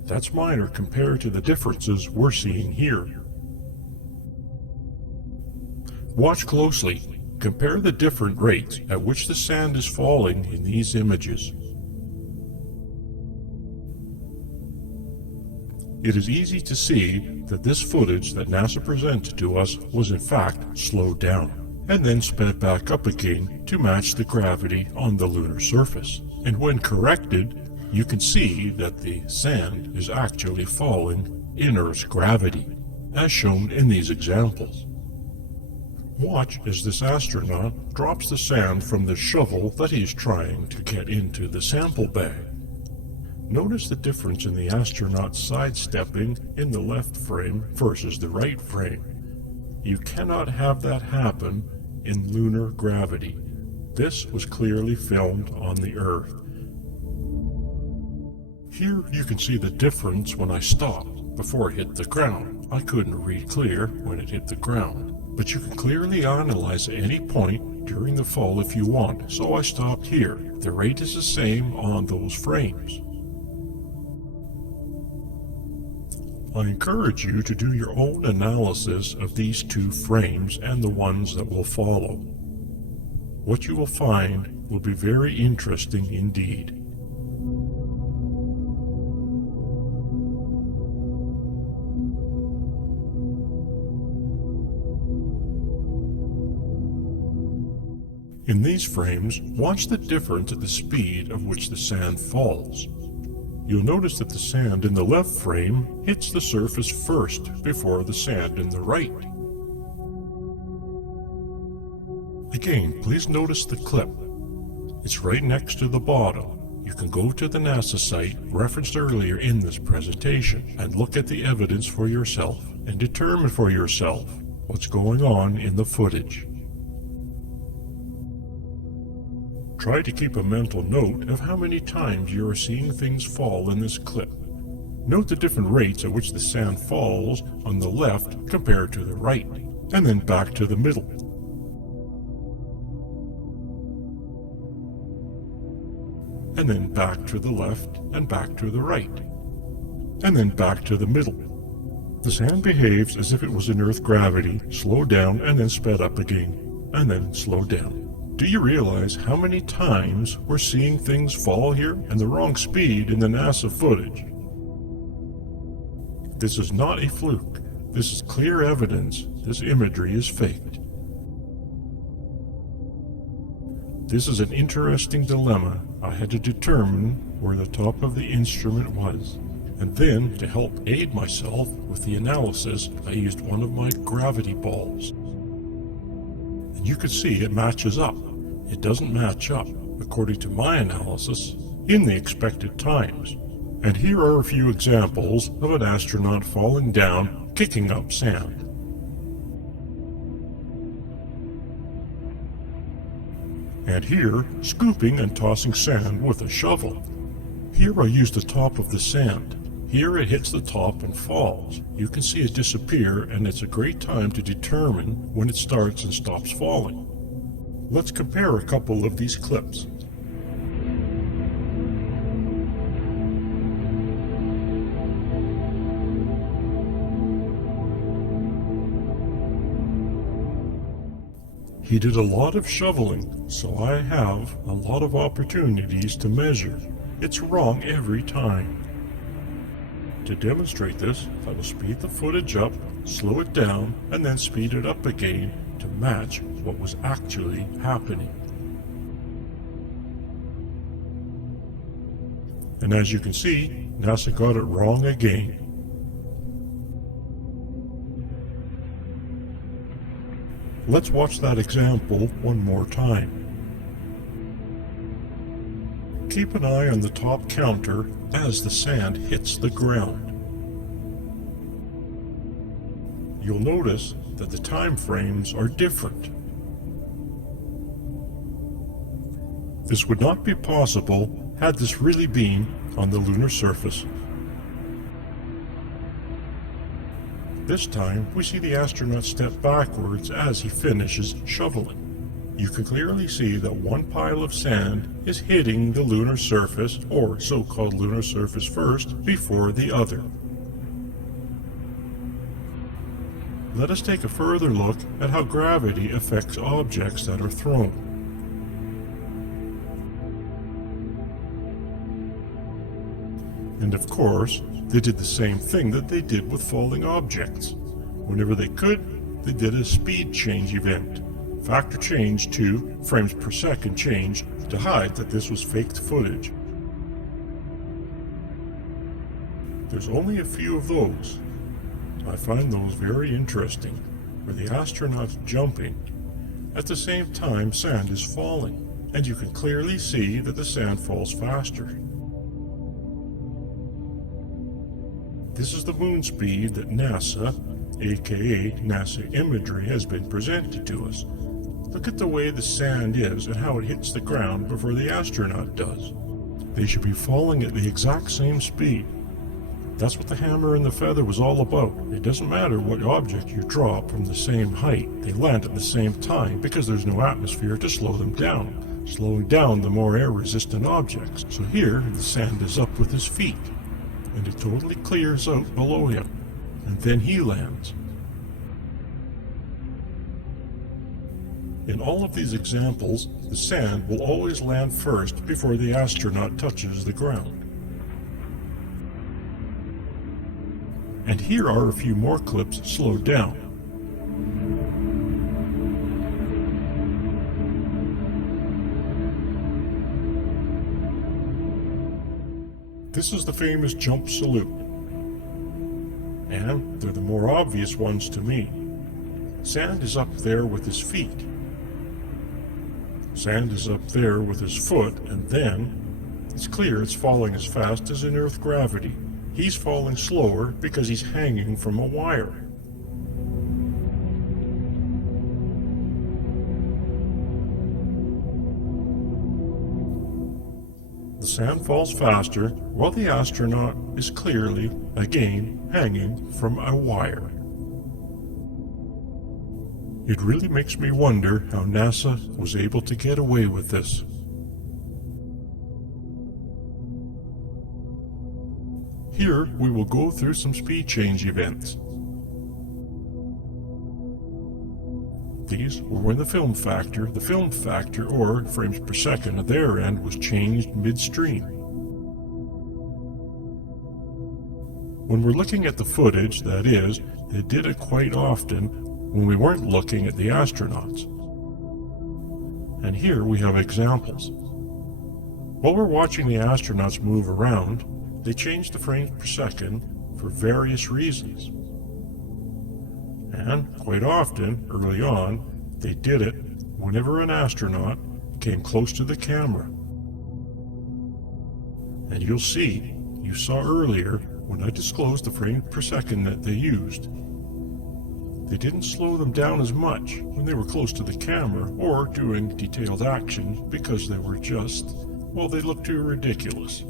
That's minor compared to the differences we're seeing here. Watch closely. Compare the different rates at which the sand is falling in these images. It is easy to see that this footage that NASA presented to us was in fact slowed down, and then sped back up again to match the gravity on the lunar surface. And when corrected, you can see that the sand is actually falling in Earth's gravity, as shown in these examples. Watch as this astronaut drops the sand from the shovel that he's trying to get into the sample bag. Notice the difference in the astronaut sidestepping in the left frame versus the right frame. You cannot have that happen in lunar gravity. This was clearly filmed on the Earth. Here you can see the difference when I stopped before it hit the ground. I couldn't read clear when it hit the ground, but you can clearly analyze at any point during the fall if you want, so I stopped here. The rate is the same on those frames. I encourage you to do your own analysis of these two frames and the ones that will follow. What you will find will be very interesting indeed. In these frames, watch the difference at the speed of which the sand falls. You'll notice that the sand in the left frame hits the surface first before the sand in the right. Again, please notice the clip. It's right next to the bottom. You can go to the NASA site referenced earlier in this presentation and look at the evidence for yourself and determine for yourself what's going on in the footage. Try to keep a mental note of how many times you are seeing things fall in this clip. Note the different rates at which the sand falls on the left compared to the right, and then back to the middle. And then back to the left and back to the right, and then back to the middle. The sand behaves as if it was in Earth gravity, slowed down and then sped up again, and then slowed down. Do you realize how many times we're seeing things fall here and the wrong speed in the NASA footage? This is not a fluke. This is clear evidence this imagery is faked. This is an interesting dilemma. I had to determine where the top of the instrument was. And then, to help aid myself with the analysis, I used one of my gravity balls. And you can see it matches up. It doesn't match up, according to my analysis, in the expected times. And here are a few examples of an astronaut falling down, kicking up sand. And here, scooping and tossing sand with a shovel. Here I use the top of the sand. Here it hits the top and falls. You can see it disappear, and it's a great time to determine when it starts and stops falling. Let's compare a couple of these clips. He did a lot of shoveling, so I have a lot of opportunities to measure. It's wrong every time. To demonstrate this, I will speed the footage up, slow it down, and then speed it up again to match what was actually happening. And as you can see, NASA got it wrong again. Let's watch that example one more time. Keep an eye on the top counter as the sand hits the ground. You'll notice that the time frames are different. This would not be possible had this really been on the lunar surface. This time, we see the astronaut step backwards as he finishes shoveling. You can clearly see that one pile of sand is hitting the lunar surface, or so-called lunar surface first, before the other. Let us take a further look at how gravity affects objects that are thrown. And of course, they did the same thing that they did with falling objects. Whenever they could, they did a speed change event. Factor change to frames per second change to hide that this was faked footage. There's only a few of those. I find those very interesting, where the astronaut's jumping. At the same time, sand is falling, and you can clearly see that the sand falls faster. This is the moon speed that NASA, aka NASA imagery, has been presented to us. Look at the way the sand is and how it hits the ground before the astronaut does. They should be falling at the exact same speed. That's what the hammer and the feather was all about. It doesn't matter what object you drop from the same height, they land at the same time because there's no atmosphere to slow them down, slowing down the more air-resistant objects. So here, the sand is up with his feet, and it totally clears out below him, and then he lands. In all of these examples, the sand will always land first before the astronaut touches the ground. And here are a few more clips slowed down. This is the famous jump salute. And they're the more obvious ones to me. Sand is up there with his feet. Sand is up there with his foot, and then it's clear it's falling as fast as in Earth gravity. He's falling slower because he's hanging from a wire. The sand falls faster while the astronaut is clearly, again, hanging from a wire. It really makes me wonder how NASA was able to get away with this. Here, we will go through some speed change events. These were when the film factor or frames per second at their end was changed midstream. When we're looking at the footage, that is, they did it quite often when we weren't looking at the astronauts. And here we have examples. While we're watching the astronauts move around, they changed the frames per second for various reasons. And quite often, early on, they did it whenever an astronaut came close to the camera. And you'll see, you saw earlier when I disclosed the frames per second that they used. They didn't slow them down as much when they were close to the camera or doing detailed actions because they were just, well, they looked too ridiculous.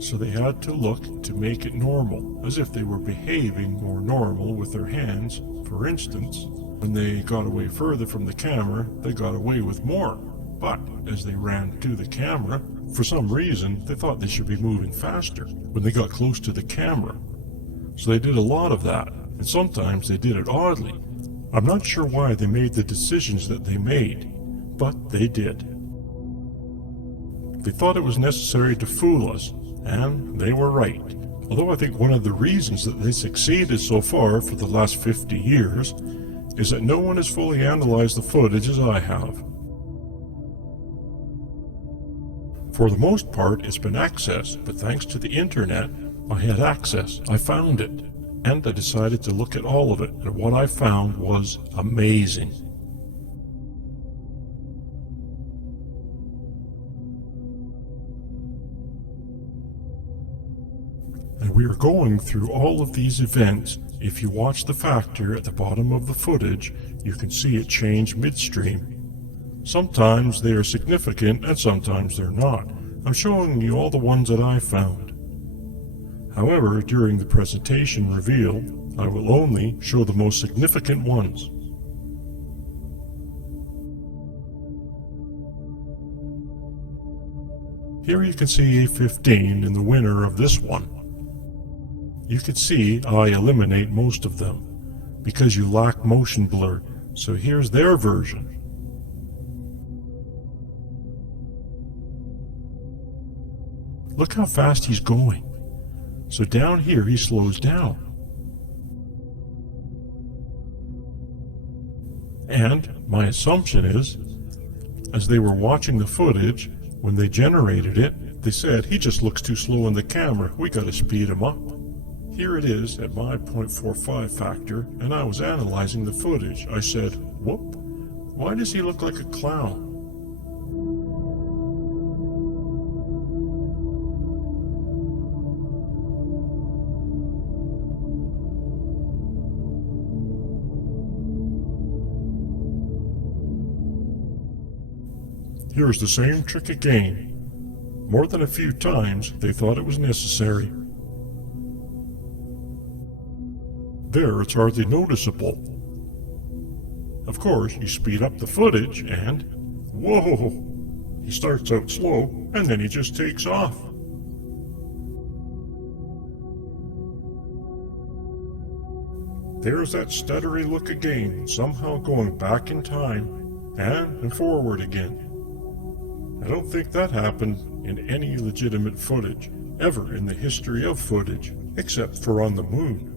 So they had to look to make it normal, as if they were behaving more normal with their hands. For instance, when they got away further from the camera, they got away with more. But as they ran to the camera, for some reason, they thought they should be moving faster when they got close to the camera. So they did a lot of that, and sometimes they did it oddly. I'm not sure why they made the decisions that they made, but they did. They thought it was necessary to fool us, and they were right. Although I think one of the reasons that they succeeded so far for the last 50 years is that no one has fully analyzed the footage as I have. For the most part, it's been accessed, but thanks to the internet, I had access. I found it, and I decided to look at all of it, and what I found was amazing. And we are going through all of these events. If you watch the factor at the bottom of the footage, you can see it change midstream. Sometimes they are significant and sometimes they're not. I'm showing you all the ones that I found. However, during the presentation reveal, I will only show the most significant ones. Here you can see A15 in the winner of this one. You can see I eliminate most of them because you lack motion blur, so here's their version. Look how fast he's going. So down here he slows down. And my assumption is, as they were watching the footage, when they generated it, they said, he just looks too slow in the camera, we gotta speed him up. Here it is at my 0.45 factor, and I was analyzing the footage. I said, whoop, why does he look like a clown? Here's the same trick again. More than a few times, they thought it was necessary. There, it's hardly noticeable. Of course, you speed up the footage and, whoa! He starts out slow, and then he just takes off. There's that stuttery look again, somehow going back in time, and forward again. I don't think that happened in any legitimate footage, ever in the history of footage, except for on the moon.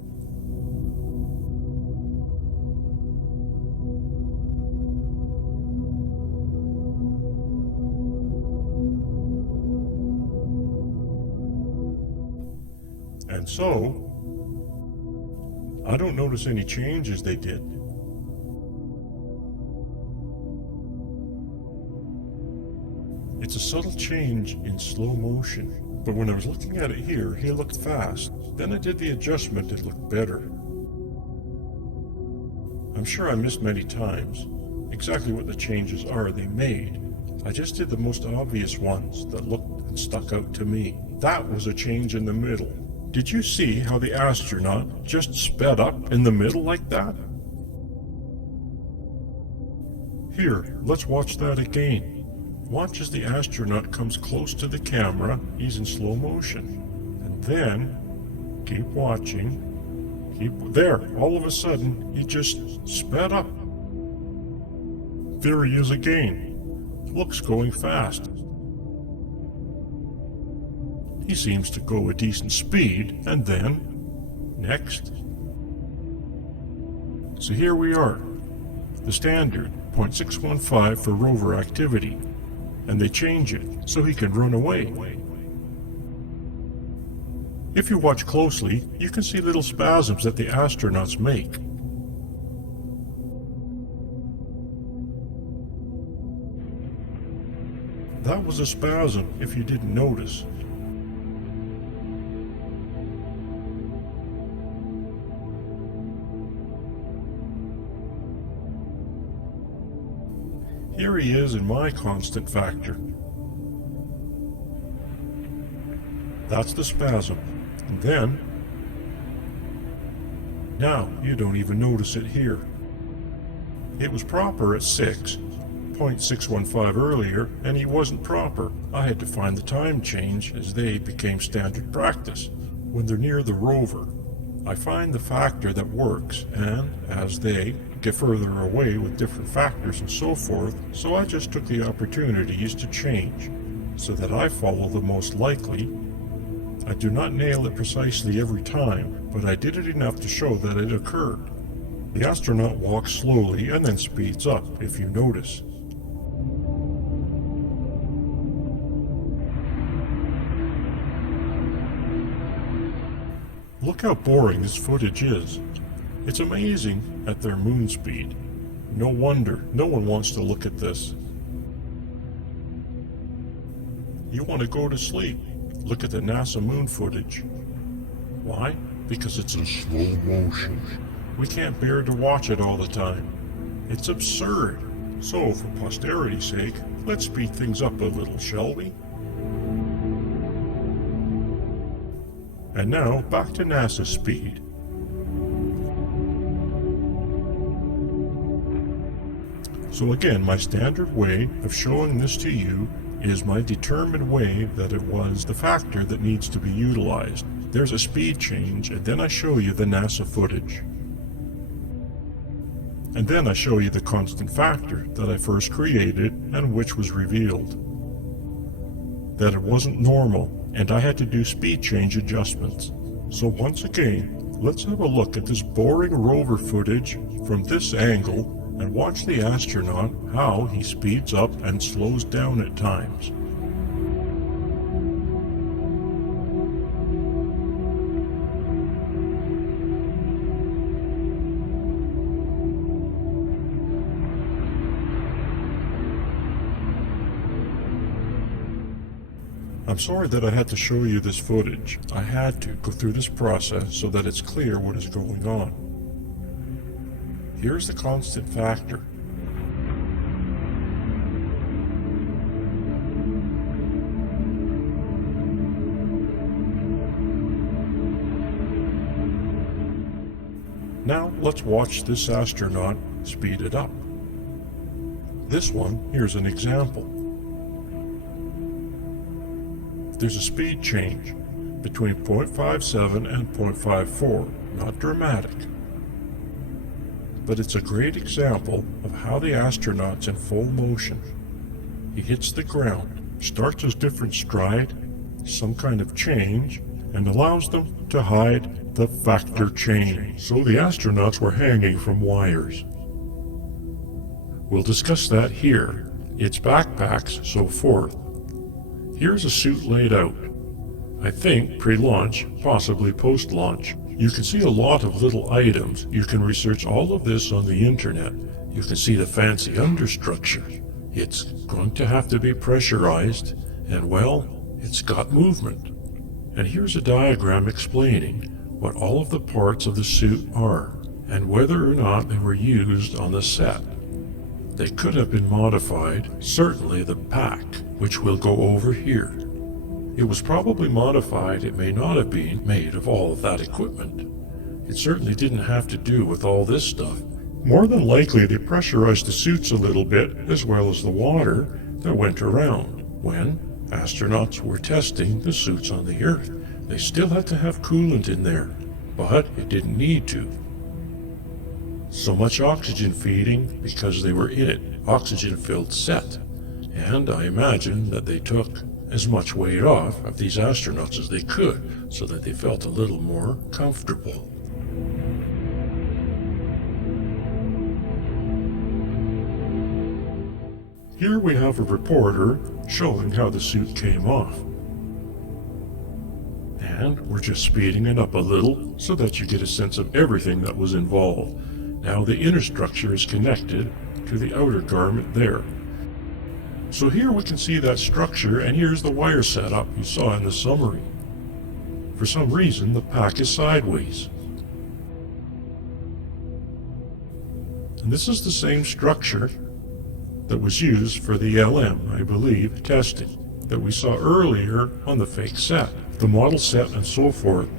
And so, I don't notice any changes they did. It's a subtle change in slow motion, but when I was looking at it here, he looked fast. Then I did the adjustment, it looked better. I'm sure I missed many times exactly what the changes are they made. I just did the most obvious ones that looked and stuck out to me. That was a change in the middle. Did you see how the astronaut just sped up in the middle like that? Here, let's watch that again. Watch as the astronaut comes close to the camera. He's in slow motion. And then, keep watching. There, all of a sudden, he just sped up. There he is again. Looks going fast. He seems to go a decent speed, and then, next. So here we are, the standard 0.615 for rover activity, and they change it so he can run away. If you watch closely, you can see little spasms that the astronauts make. That was a spasm, if you didn't notice. Here he is in my constant factor. That's the spasm. And then, now you don't even notice it here. It was proper at 6.615 earlier, and he wasn't proper. I had to find the time change as they became standard practice. When they're near the rover, I find the factor that works, and as they get further away with different factors and so forth, so I just took the opportunities to change, so that I follow the most likely. I do not nail it precisely every time, but I did it enough to show that it occurred. The astronaut walks slowly and then speeds up, if you notice. Look how boring this footage is. It's amazing at their moon speed. No wonder no one wants to look at this. You want to go to sleep. Look at the NASA moon footage. Why? Because it's in slow motion. We can't bear to watch it all the time. It's absurd. So, for posterity's sake, let's speed things up a little, shall we? And now, back to NASA speed. So again, my standard way of showing this to you is my determined way that it was the factor that needs to be utilized. There's a speed change, and then I show you the NASA footage. And then I show you the constant factor that I first created and which was revealed. That it wasn't normal, and I had to do speed change adjustments. So once again, let's have a look at this boring rover footage from this angle and watch the astronaut, how he speeds up and slows down at times. I'm sorry that I had to show you this footage. I had to go through this process so that it's clear what is going on. Here's the constant factor. let's watch this astronaut speed it up. This one, here's an example. There's a speed change between 0.57 and 0.54, not dramatic. But it's a great example of how the astronaut's in full motion. He hits the ground, starts a different stride, some kind of change, and allows them to hide the factor change. So the astronauts were hanging from wires. We'll discuss that here. Its backpacks, so forth. Here's a suit laid out. I think pre-launch, possibly post-launch. You can see a lot of little items. You can research all of this on the internet. You can see the fancy understructure. It's going to have to be pressurized, and well, it's got movement. And here's a diagram explaining what all of the parts of the suit are, and whether or not they were used on the set. They could have been modified, certainly the pack, which we'll go over here. It was probably modified, it may not have been made of all of that equipment. It certainly didn't have to do with all this stuff. More than likely they pressurized the suits a little bit, as well as the water that went around. When astronauts were testing the suits on the Earth, they still had to have coolant in there, but it didn't need to. So much oxygen feeding because they were in it, oxygen-filled set. And I imagine that they took as much weight off of these astronauts as they could, so that they felt a little more comfortable. Here we have a reporter showing how the suit came off. And we're just speeding it up a little so that you get a sense of everything that was involved. Now the inner structure is connected to the outer garment there. So here we can see that structure, and here's the wire setup you saw in the summary. For some reason, the pack is sideways. And this is the same structure that was used for the LM, I believe, testing that we saw earlier on the fake set, the model set and so forth.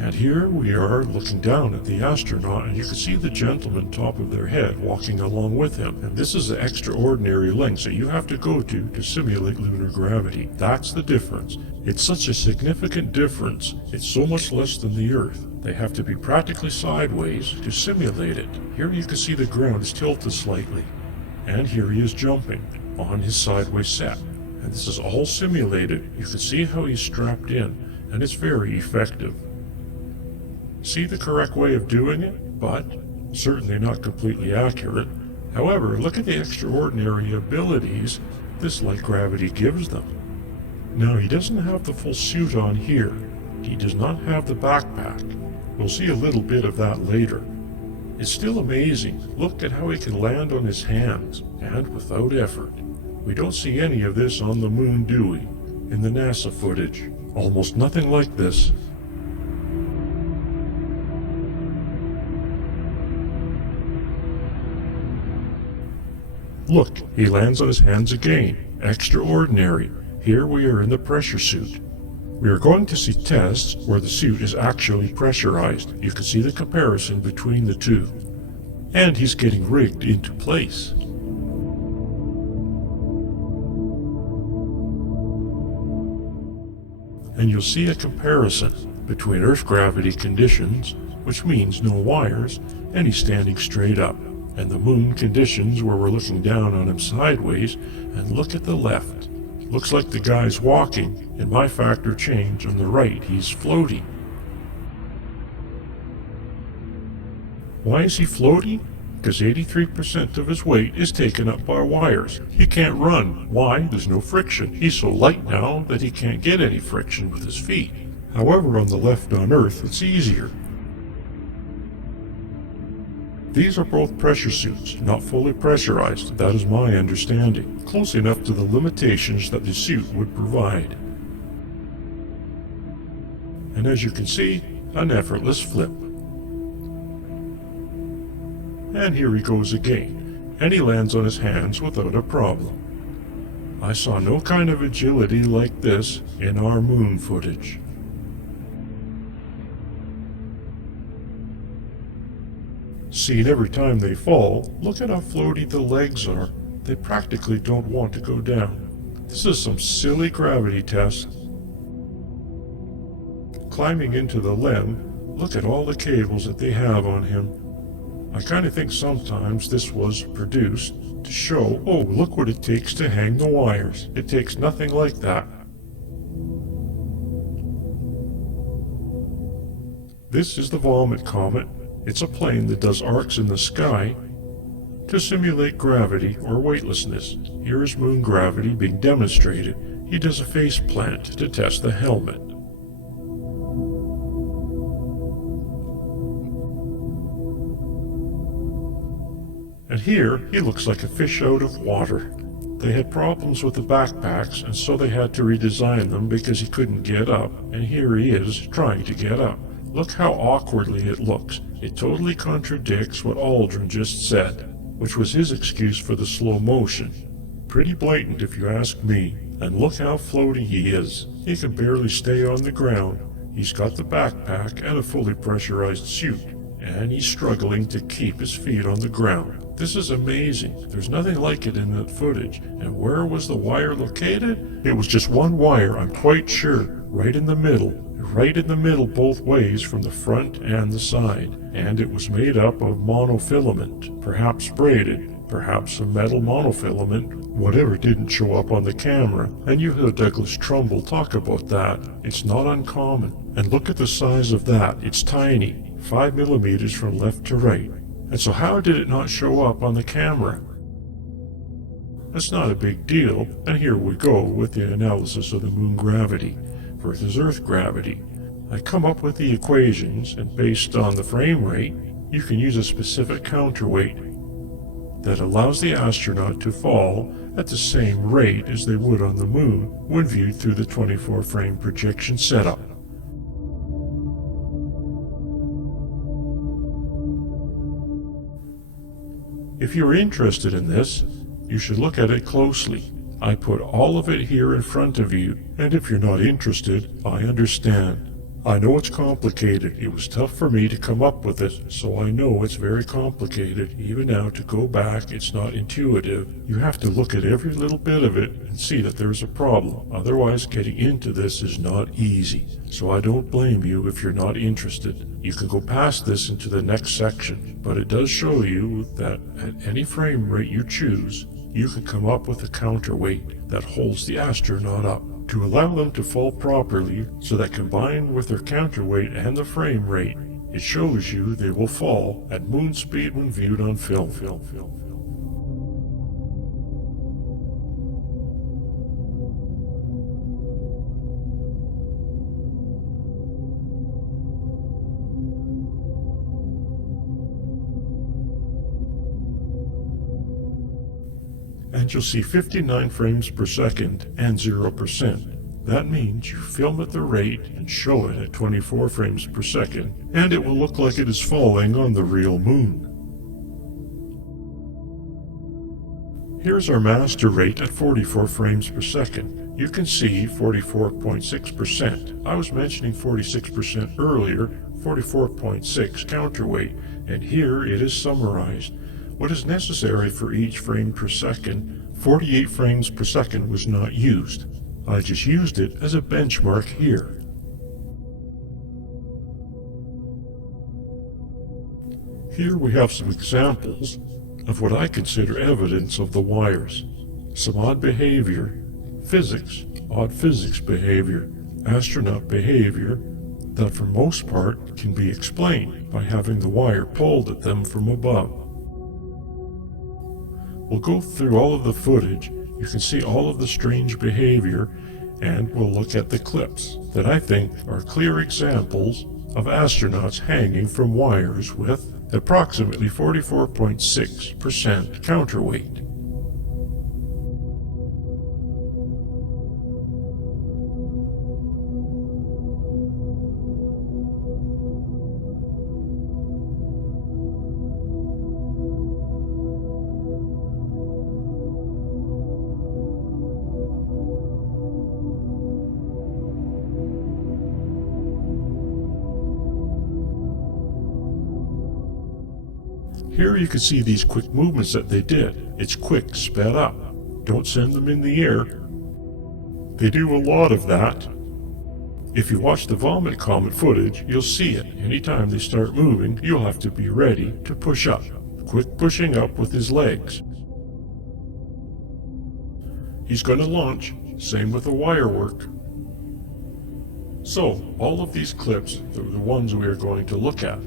And here we are looking down at the astronaut, and you can see the gentleman top of their head walking along with him. And this is the extraordinary length that you have to go to simulate lunar gravity. That's the difference. It's such a significant difference. It's so much less than the Earth. They have to be practically sideways to simulate it. Here you can see the ground is tilted slightly. And here he is jumping on his sideways set. And this is all simulated. You can see how he's strapped in, and it's very effective. See the correct way of doing it, but certainly not completely accurate. However, look at the extraordinary abilities this light gravity gives them. Now, he doesn't have the full suit on here. He does not have the backpack. We'll see a little bit of that later. It's still amazing. Look at how he can land on his hands, and without effort. We don't see any of this on the moon, do we? In the NASA footage. Almost nothing like this. Look, he lands on his hands again. Extraordinary. Here we are in the pressure suit. We are going to see tests where the suit is actually pressurized. You can see the comparison between the two. And he's getting rigged into place. And you'll see a comparison between Earth gravity conditions, which means no wires, and he's standing straight up. And the moon conditions where we're looking down on him sideways, and look at the left. Looks like the guy's walking. In my factor change on the right, he's floating. Why is he floating? Because 83% of his weight is taken up by wires. He can't run. Why? There's no friction. He's so light now that he can't get any friction with his feet. However, on the left on Earth, it's easier. These are both pressure suits, not fully pressurized, that is my understanding, close enough to the limitations that the suit would provide. And as you can see, an effortless flip. And here he goes again, and he lands on his hands without a problem. I saw no kind of agility like this in our moon footage. Seen every time they fall, look at how floaty the legs are. They practically don't want to go down. This is some silly gravity test. Climbing into the LEM, look at all the cables that they have on him. I kind of think sometimes this was produced to show, oh, look what it takes to hang the wires. It takes nothing like that. This is the Vomit Comet. It's a plane that does arcs in the sky to simulate gravity or weightlessness. Here is moon gravity being demonstrated. He does a face plant to test the helmet. And here, he looks like a fish out of water. They had problems with the backpacks, and so they had to redesign them because he couldn't get up, and here he is trying to get up. Look how awkwardly it looks. It totally contradicts what Aldrin just said, which was his excuse for the slow motion. Pretty blatant if you ask me. And look how floaty he is. He can barely stay on the ground. He's got the backpack and a fully pressurized suit, and he's struggling to keep his feet on the ground. This is amazing. There's nothing like it in that footage. And where was the wire located? It was just one wire, I'm quite sure, right in the middle. Right in the middle both ways from the front and the side. And it was made up of monofilament, perhaps braided, perhaps a metal monofilament, whatever didn't show up on the camera. And you heard Douglas Trumbull talk about that. It's not uncommon. And look at the size of that. It's tiny, 5 millimeters from left to right. And so how did it not show up on the camera? That's not a big deal, and here we go with the analysis of the moon gravity versus Earth gravity. I come up with the equations, and based on the frame rate, you can use a specific counterweight that allows the astronaut to fall at the same rate as they would on the moon when viewed through the 24-frame projection setup. If you're interested in this, you should look at it closely. I put all of it here in front of you, and if you're not interested, I understand. I know it's complicated. It was tough for me to come up with it, so I know it's very complicated. Even now, to go back, it's not intuitive. You have to look at every little bit of it and see that there's a problem. Otherwise, getting into this is not easy. So I don't blame you if you're not interested. You can go past this into the next section, but it does show you that at any frame rate you choose, you can come up with a counterweight that holds the astronaut up to allow them to fall properly, so that combined with their counterweight and the frame rate, it shows you they will fall at moon speed when viewed on film. And you'll see 59 frames per second and 0%. That means you film at the rate and show it at 24 frames per second, and it will look like it is falling on the real moon. Here's our master rate at 44 frames per second. You can see 44.6%. I was mentioning 46% earlier, 44.6 counterweight, and here it is summarized. What is necessary for each frame per second, 48 frames per second was not used. I just used it as a benchmark here. Here we have some examples of what I consider evidence of the wires. Some odd behavior, physics, odd physics behavior, astronaut behavior that for most part can be explained by having the wire pulled at them from above. We'll go through all of the footage. You can see all of the strange behavior, and we'll look at the clips that I think are clear examples of astronauts hanging from wires with approximately 44.6% counterweight. Here you can see these quick movements that they did. It's quick, sped up. Don't send them in the air. They do a lot of that. If you watch the vomit comet footage, you'll see it. Anytime they start moving, you'll have to be ready to push up. Quick pushing up with his legs. He's going to launch. Same with the wire work. So, all of these clips, the ones we are going to look at,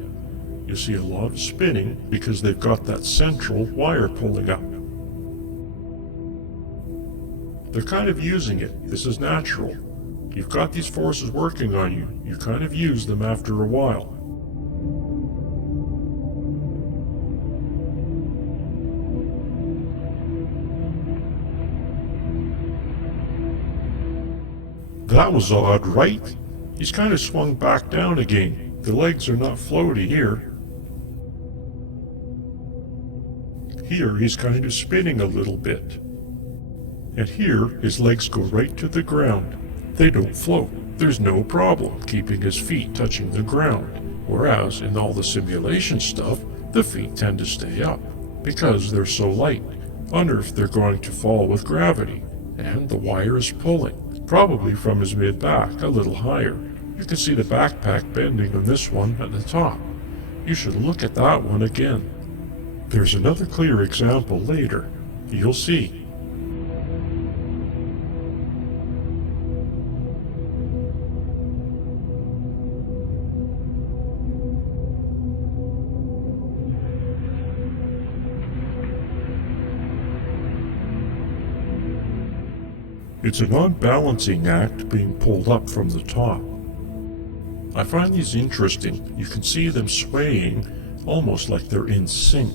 you see a lot of spinning because they've got that central wire pulling up. They're kind of using it. This is natural. You've got these forces working on you. You kind of use them after a while. That was odd, right? He's kind of swung back down again. The legs are not floaty here. Here he's kind of spinning a little bit. And here his legs go right to the ground. They don't float. There's no problem keeping his feet touching the ground. Whereas in all the simulation stuff, the feet tend to stay up because they're so light. Wonder if they're going to fall with gravity. And the wire is pulling, probably from his mid-back, a little higher. You can see the backpack bending on this one at the top. You should look at that one again. There's another clear example later. You'll see. It's an odd balancing act being pulled up from the top. I find these interesting. You can see them swaying almost like they're in sync,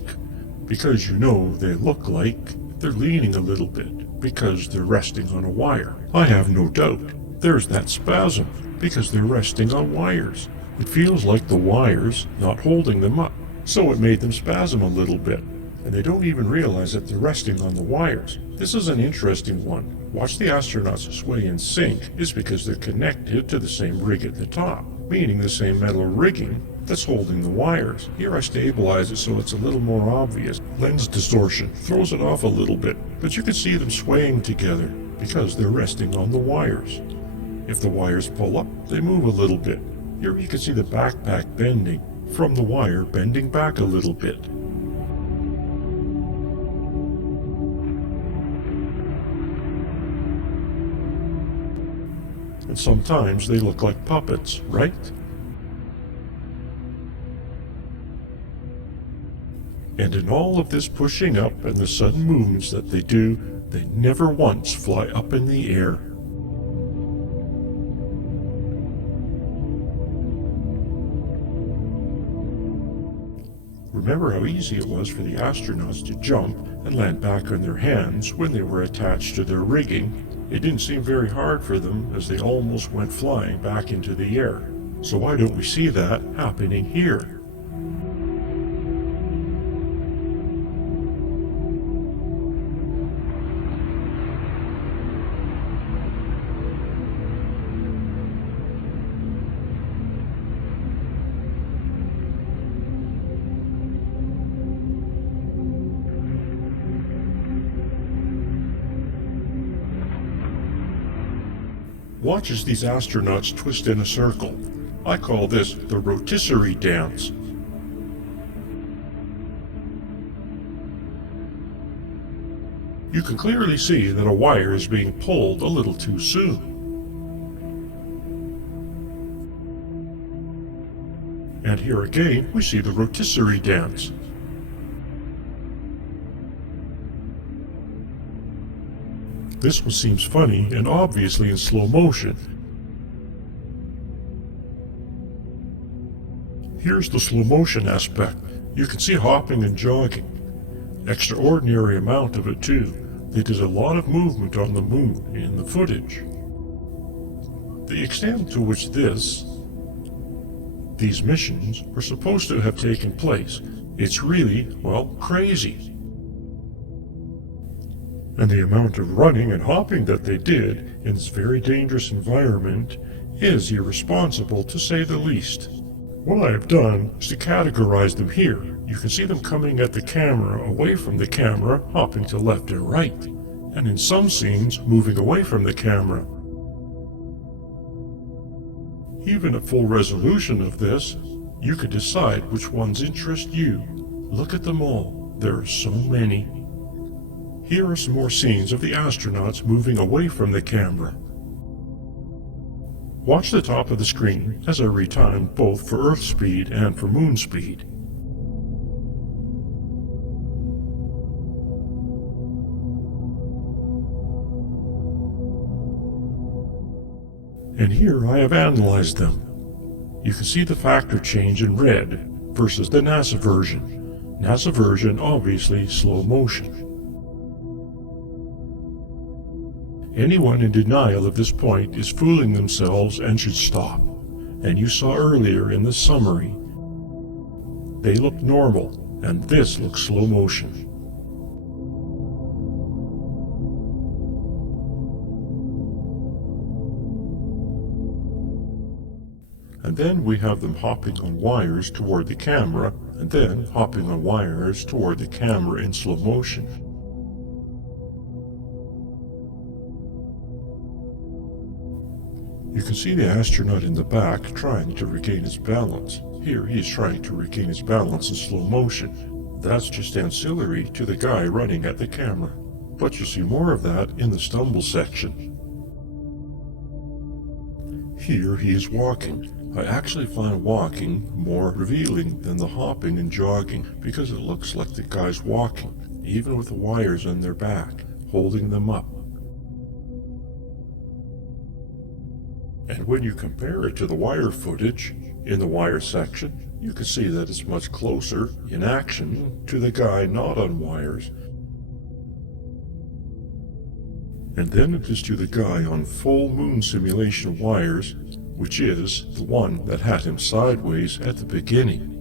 because you know they look like they're leaning a little bit because they're resting on a wire. I have no doubt there's that spasm because they're resting on wires. It feels like the wires not holding them up, so it made them spasm a little bit. And they don't even realize that they're resting on the wires. This is an interesting one. Watch the astronauts sway in sync is because they're connected to the same rig at the top, meaning the same metal rigging that's holding the wires. Here I stabilize it so it's a little more obvious. Lens distortion throws it off a little bit, but you can see them swaying together because they're resting on the wires. If the wires pull up, they move a little bit. Here you can see the backpack bending from the wire bending back a little bit. And sometimes they look like puppets, right? And in all of this pushing up and the sudden movements that they do, they never once fly up in the air. Remember how easy it was for the astronauts to jump and land back on their hands when they were attached to their rigging? It didn't seem very hard for them as they almost went flying back into the air. So why don't we see that happening here? Watch as these astronauts twist in a circle. I call this the rotisserie dance. You can clearly see that a wire is being pulled a little too soon. And here again, we see the rotisserie dance. This one seems funny and obviously in slow motion. Here's the slow motion aspect. You can see hopping and jogging. Extraordinary amount of it too. They did a lot of movement on the moon in the footage. The extent to which these missions were supposed to have taken place, it's really, well, crazy. And the amount of running and hopping that they did in this very dangerous environment is irresponsible, to say the least. What I have done is to categorize them here You can see them coming at the camera, away from the camera, hopping to left and right, and in some scenes, moving away from the camera. Even at full resolution of this, you could decide which ones interest you. Look at them all. There are so many. Here are some more scenes of the astronauts moving away from the camera. Watch the top of the screen as I retime both for Earth speed and for Moon speed. And here I have analyzed them. You can see the factor change in red versus the NASA version. NASA version obviously slow motion. Anyone in denial at this point is fooling themselves and should stop. And you saw earlier in the summary, they look normal, and this looks slow motion. And then we have them hopping on wires toward the camera, and then hopping on wires toward the camera in slow motion. You can see the astronaut in the back trying to regain his balance. Here he is trying to regain his balance in slow motion. That's just ancillary to the guy running at the camera. But you see more of that in the stumble section. Here he is walking. I actually find walking more revealing than the hopping and jogging because it looks like the guy's walking, even with the wires on their back, holding them up. And when you compare it to the wire footage in the wire section, you can see that it's much closer in action to the guy not on wires. And then it is to the guy on full moon simulation wires, which is the one that had him sideways at the beginning.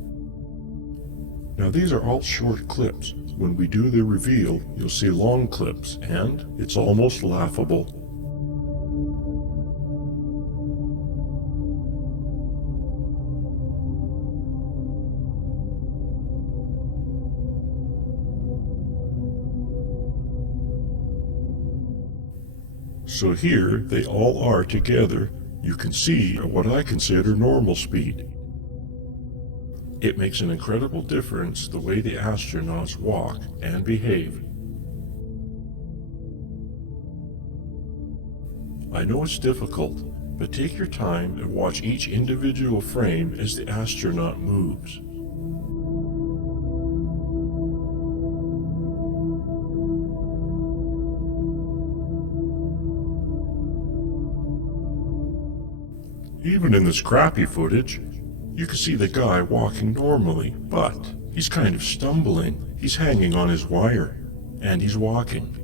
Now these are all short clips. When we do the reveal, you'll see long clips, and it's almost laughable. So here they all are together. You can see what I consider normal speed. It makes an incredible difference the way the astronauts walk and behave. I know it's difficult, but take your time and watch each individual frame as the astronaut moves. Even in this crappy footage, you can see the guy walking normally, but he's kind of stumbling. He's hanging on his wire, and he's walking.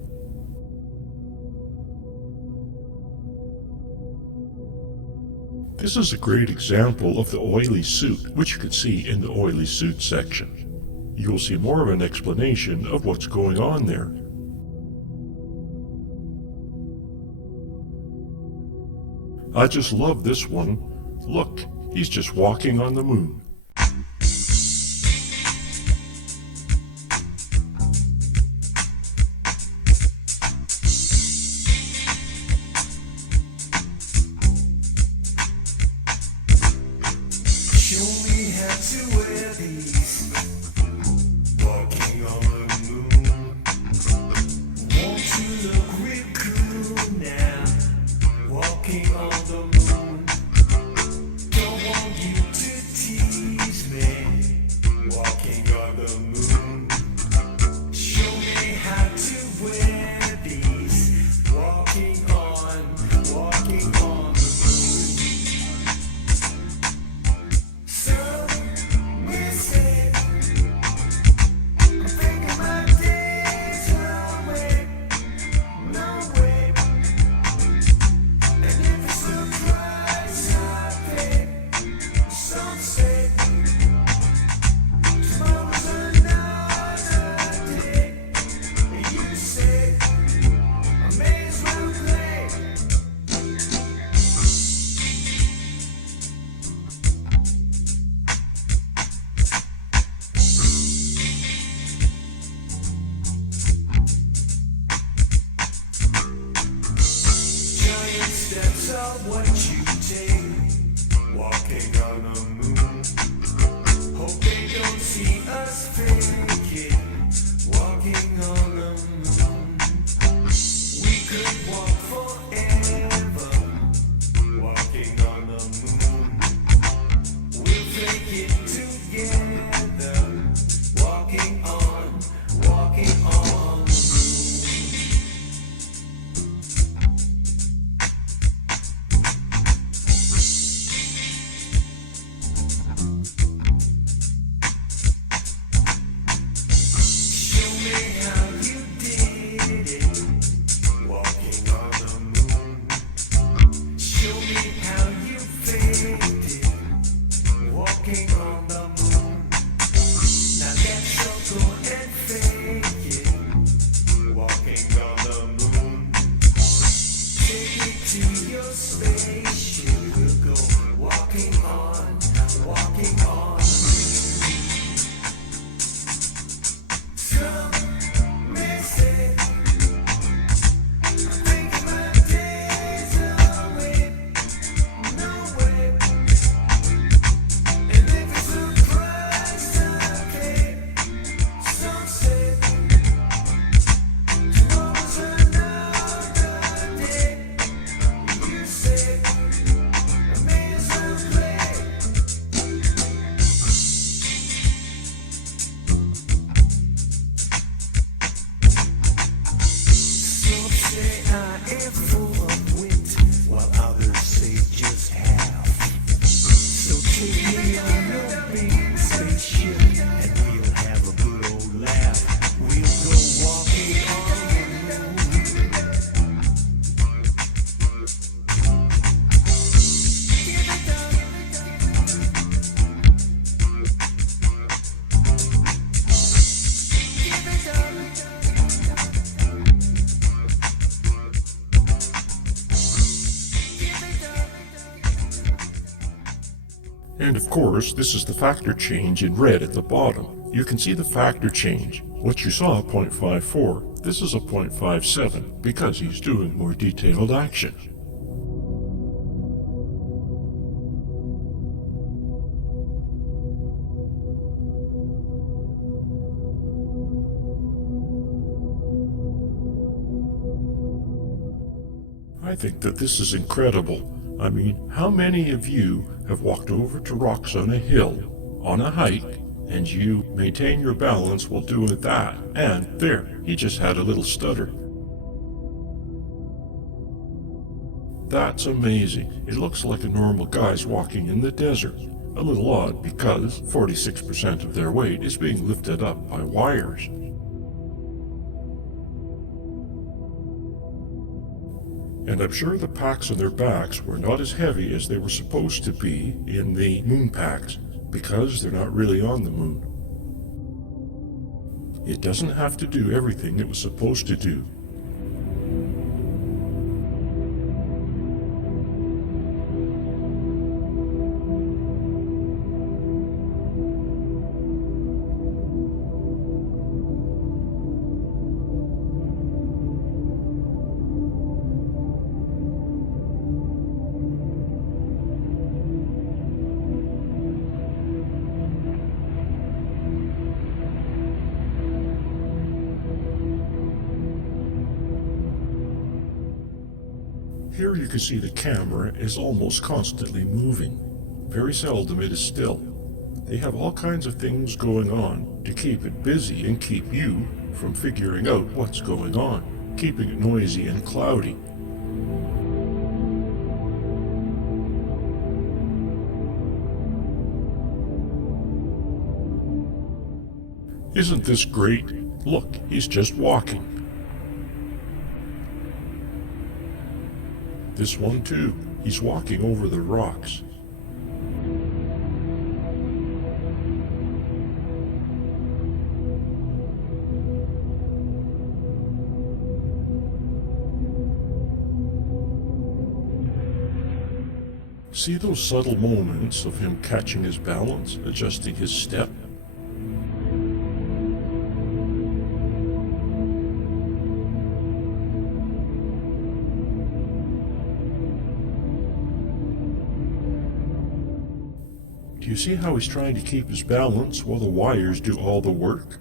This is a great example of the oily suit, which you can see in the oily suit section. You will see more of an explanation of what's going on there. I just love this one. Look, he's just walking on the moon. Show me how to wear these. Walking on the moon. Won't you look real cool now? Walking on the moon. Don't want you to tease. And of course, this is the factor change in red at the bottom. You can see the factor change. What you saw, 0.54, this is a 0.57 because he's doing more detailed action. I think that this is incredible. I mean, how many of you have walked over to rocks on a hill, on a hike, and you maintain your balance while doing that? And there, he just had a little stutter. That's amazing. It looks like a normal guy's walking in the desert. A little odd because 46% of their weight is being lifted up by wires. And I'm sure the packs on their backs were not as heavy as they were supposed to be in the moon packs, because they're not really on the moon. It doesn't have to do everything it was supposed to do. Here you can see the camera is almost constantly moving. Very seldom it is still. They have all kinds of things going on to keep it busy and keep you from figuring out what's going on, keeping it noisy and cloudy. Isn't this great? Look, he's just walking. This one too, he's walking over the rocks. See those subtle moments of him catching his balance, adjusting his step? Do you see how he's trying to keep his balance while the wires do all the work?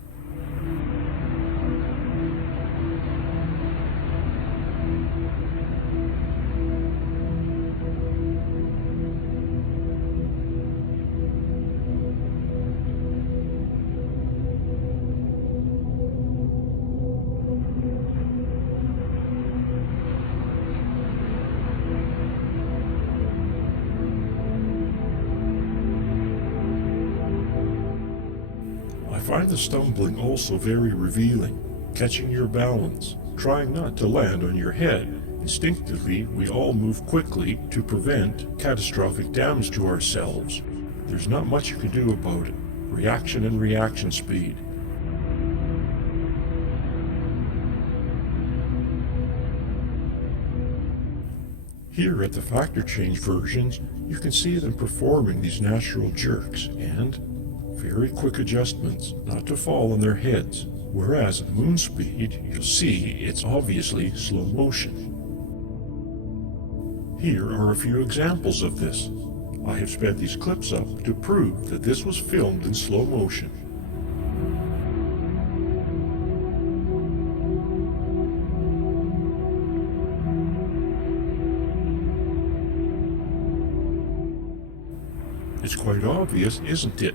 I find the stumbling also very revealing, catching your balance, trying not to land on your head. Instinctively, we all move quickly to prevent catastrophic damage to ourselves. There's not much you can do about it. Reaction and reaction speed. Here at the factor change versions, you can see them performing these natural jerks and very quick adjustments, not to fall on their heads, whereas at moon speed, you'll see it's obviously slow motion. Here are a few examples of this. I have sped these clips up to prove that this was filmed in slow motion. It's quite obvious, isn't it?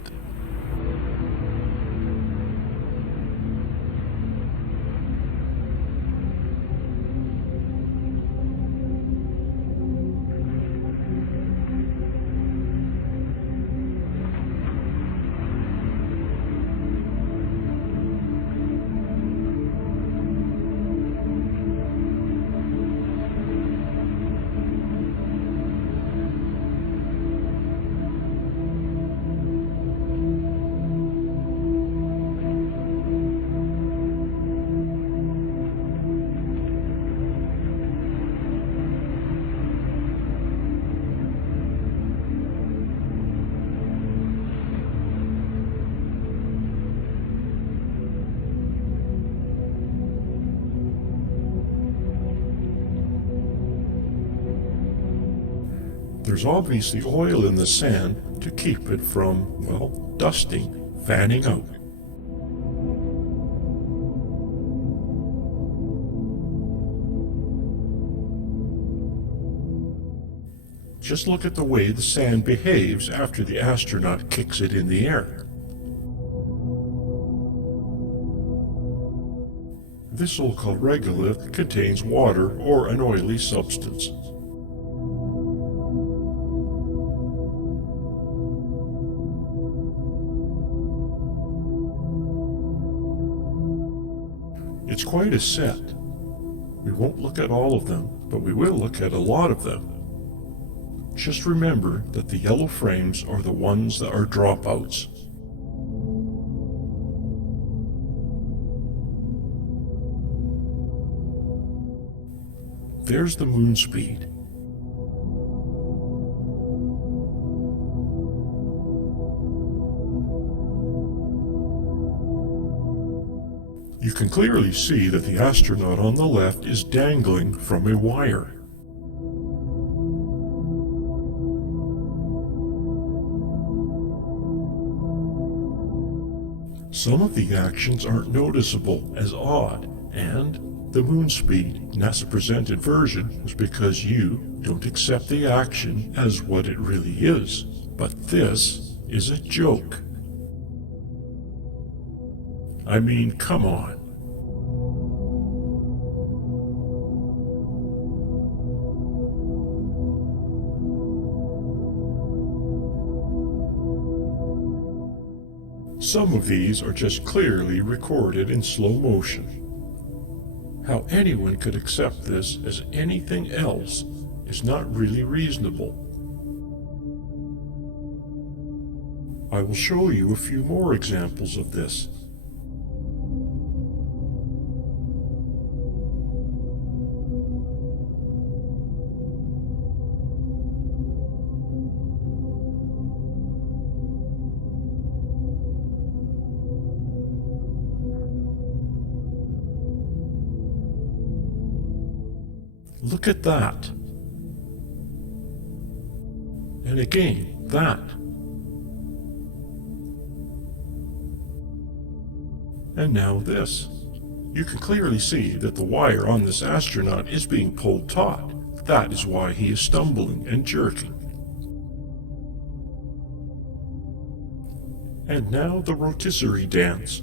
There's obviously oil in the sand to keep it from, well, dusting, fanning out. Just look at the way the sand behaves after the astronaut kicks it in the air. This so-called regolith contains water or an oily substance. It's quite a set. We won't look at all of them, but we will look at a lot of them. Just remember that the yellow frames are the ones that are dropouts. There's the moon speed. You can clearly see that the astronaut on the left is dangling from a wire. Some of the actions aren't noticeable as odd, and the moon speed NASA presented version was because you don't accept the action as what it really is. But this is a joke. I mean, come on. Some of these are just clearly recorded in slow motion. How anyone could accept this as anything else is not really reasonable. I will show you a few more examples of this. Look at that. And again, that. And now this. You can clearly see that the wire on this astronaut is being pulled taut. That is why he is stumbling and jerking. And now the rotisserie dance.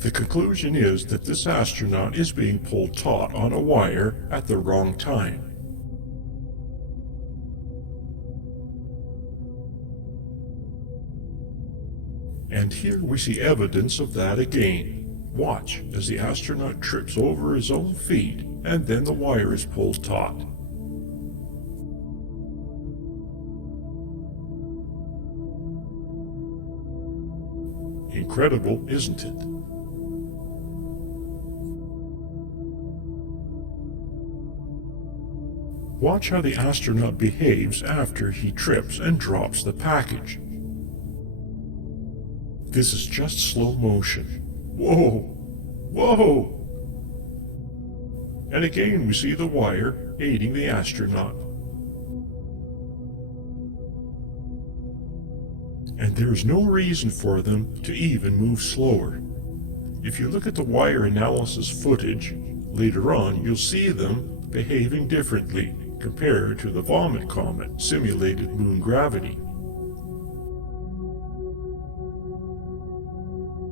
The conclusion is that this astronaut is being pulled taut on a wire at the wrong time. And here we see evidence of that again. Watch as the astronaut trips over his own feet and then the wire is pulled taut. Incredible, isn't it? Watch how the astronaut behaves after he trips and drops the package. This is just slow motion. Whoa! Whoa! And again we see the wire aiding the astronaut. And there is no reason for them to even move slower. If you look at the wire analysis footage, later on you'll see them behaving differently compared to the vomit comet simulated moon gravity.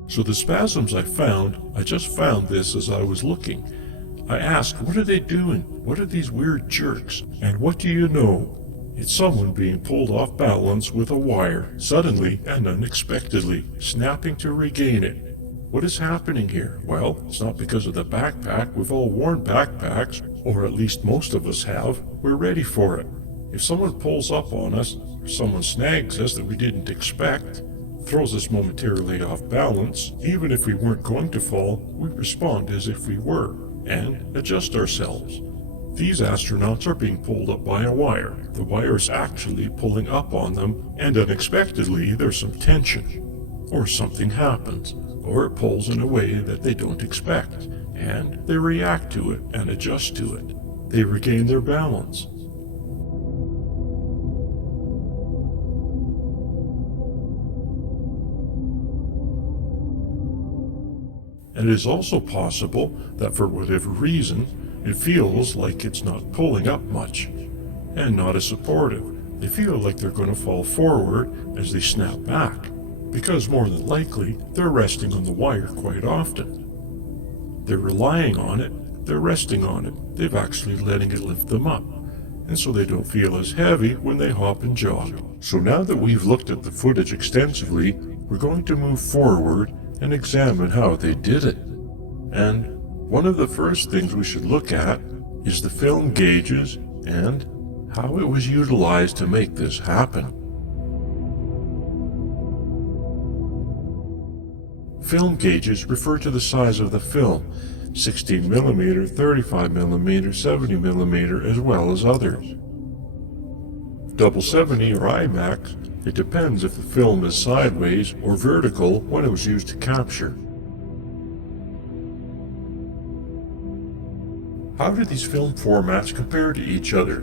So the spasms I just found this as I was looking. I asked, what are they doing? What are these weird jerks? And what do you know? It's someone being pulled off balance with a wire, suddenly and unexpectedly, snapping to regain it. What is happening here? Well, it's not because of the backpack. We've all worn backpacks, or at least most of us have. We're ready for it. If someone pulls up on us, or someone snags us that we didn't expect, throws us momentarily off balance, even if we weren't going to fall, we respond as if we were, and adjust ourselves. These astronauts are being pulled up by a wire. The wire is actually pulling up on them, and unexpectedly there's some tension. Or something happens, or it pulls in a way that they don't expect, and they react to it and adjust to it. they regain their balance. And it is also possible that for whatever reason, it feels like it's not pulling up much, and not as supportive. They feel like they're going to fall forward as they snap back, because more than likely, they're resting on the wire quite often. They're relying on it, they're resting on it, they've actually letting it lift them up, and so they don't feel as heavy when they hop and jog. So now that we've looked at the footage extensively, we're going to move forward and examine how they did it. And one of the first things we should look at is the film gauges and how it was utilized to make this happen. Film gauges refer to the size of the film, 16mm, 35mm, 70mm, as well as others. 770 or IMAX, it depends if the film is sideways or vertical when it was used to capture. How do these film formats compare to each other?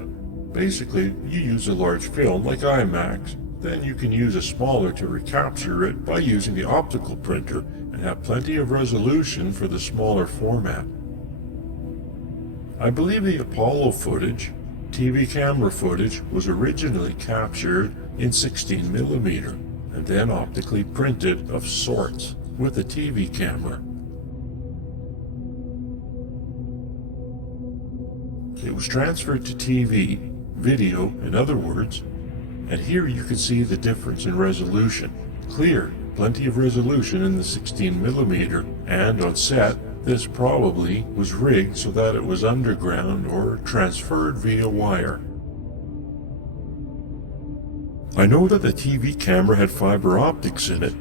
Basically, you use a large film like IMAX, then you can use a smaller to recapture it by using the optical printer and have plenty of resolution for the smaller format. I believe the Apollo footage, TV camera footage, was originally captured in 16mm and then optically printed of sorts with a TV camera. It was transferred to TV, video in other words, and here you can see the difference in resolution. Clear, plenty of resolution in the 16mm, and on set, this probably was rigged so that it was underground or transferred via wire. I know that the TV camera had fiber optics in it.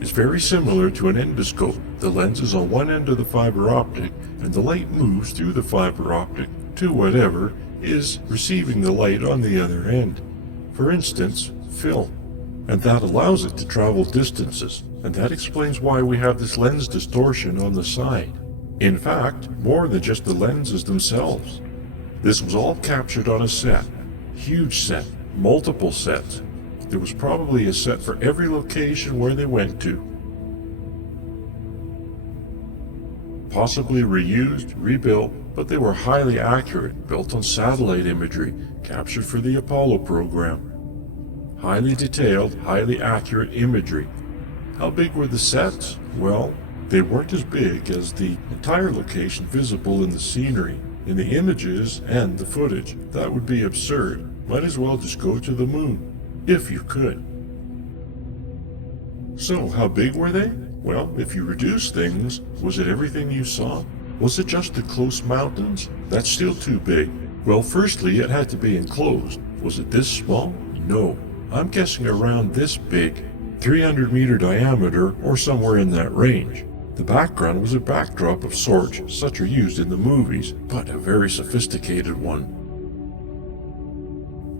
It's very similar to an endoscope. The lens is on one end of the fiber optic, and the light moves through the fiber optic to whatever is receiving the light on the other end. For instance, film. And that allows it to travel distances, and that explains why we have this lens distortion on the side. In fact, more than just the lenses themselves. This was all captured on a set. Huge set, multiple sets. There was probably a set for every location where they went to. Possibly reused, rebuilt, but they were highly accurate, built on satellite imagery, captured for the Apollo program. Highly detailed, highly accurate imagery. How big were the sets? Well, they weren't as big as the entire location visible in the scenery, in the images and the footage. That would be absurd. Might as well just go to the moon, if you could. So, how big were they? Well, if you reduce things, was it everything you saw? Was it just the close mountains? That's still too big. Well, firstly, it had to be enclosed. Was it this small? No. I'm guessing around this big, 300-meter diameter or somewhere in that range. The background was a backdrop of sorts, such are used in the movies, but a very sophisticated one.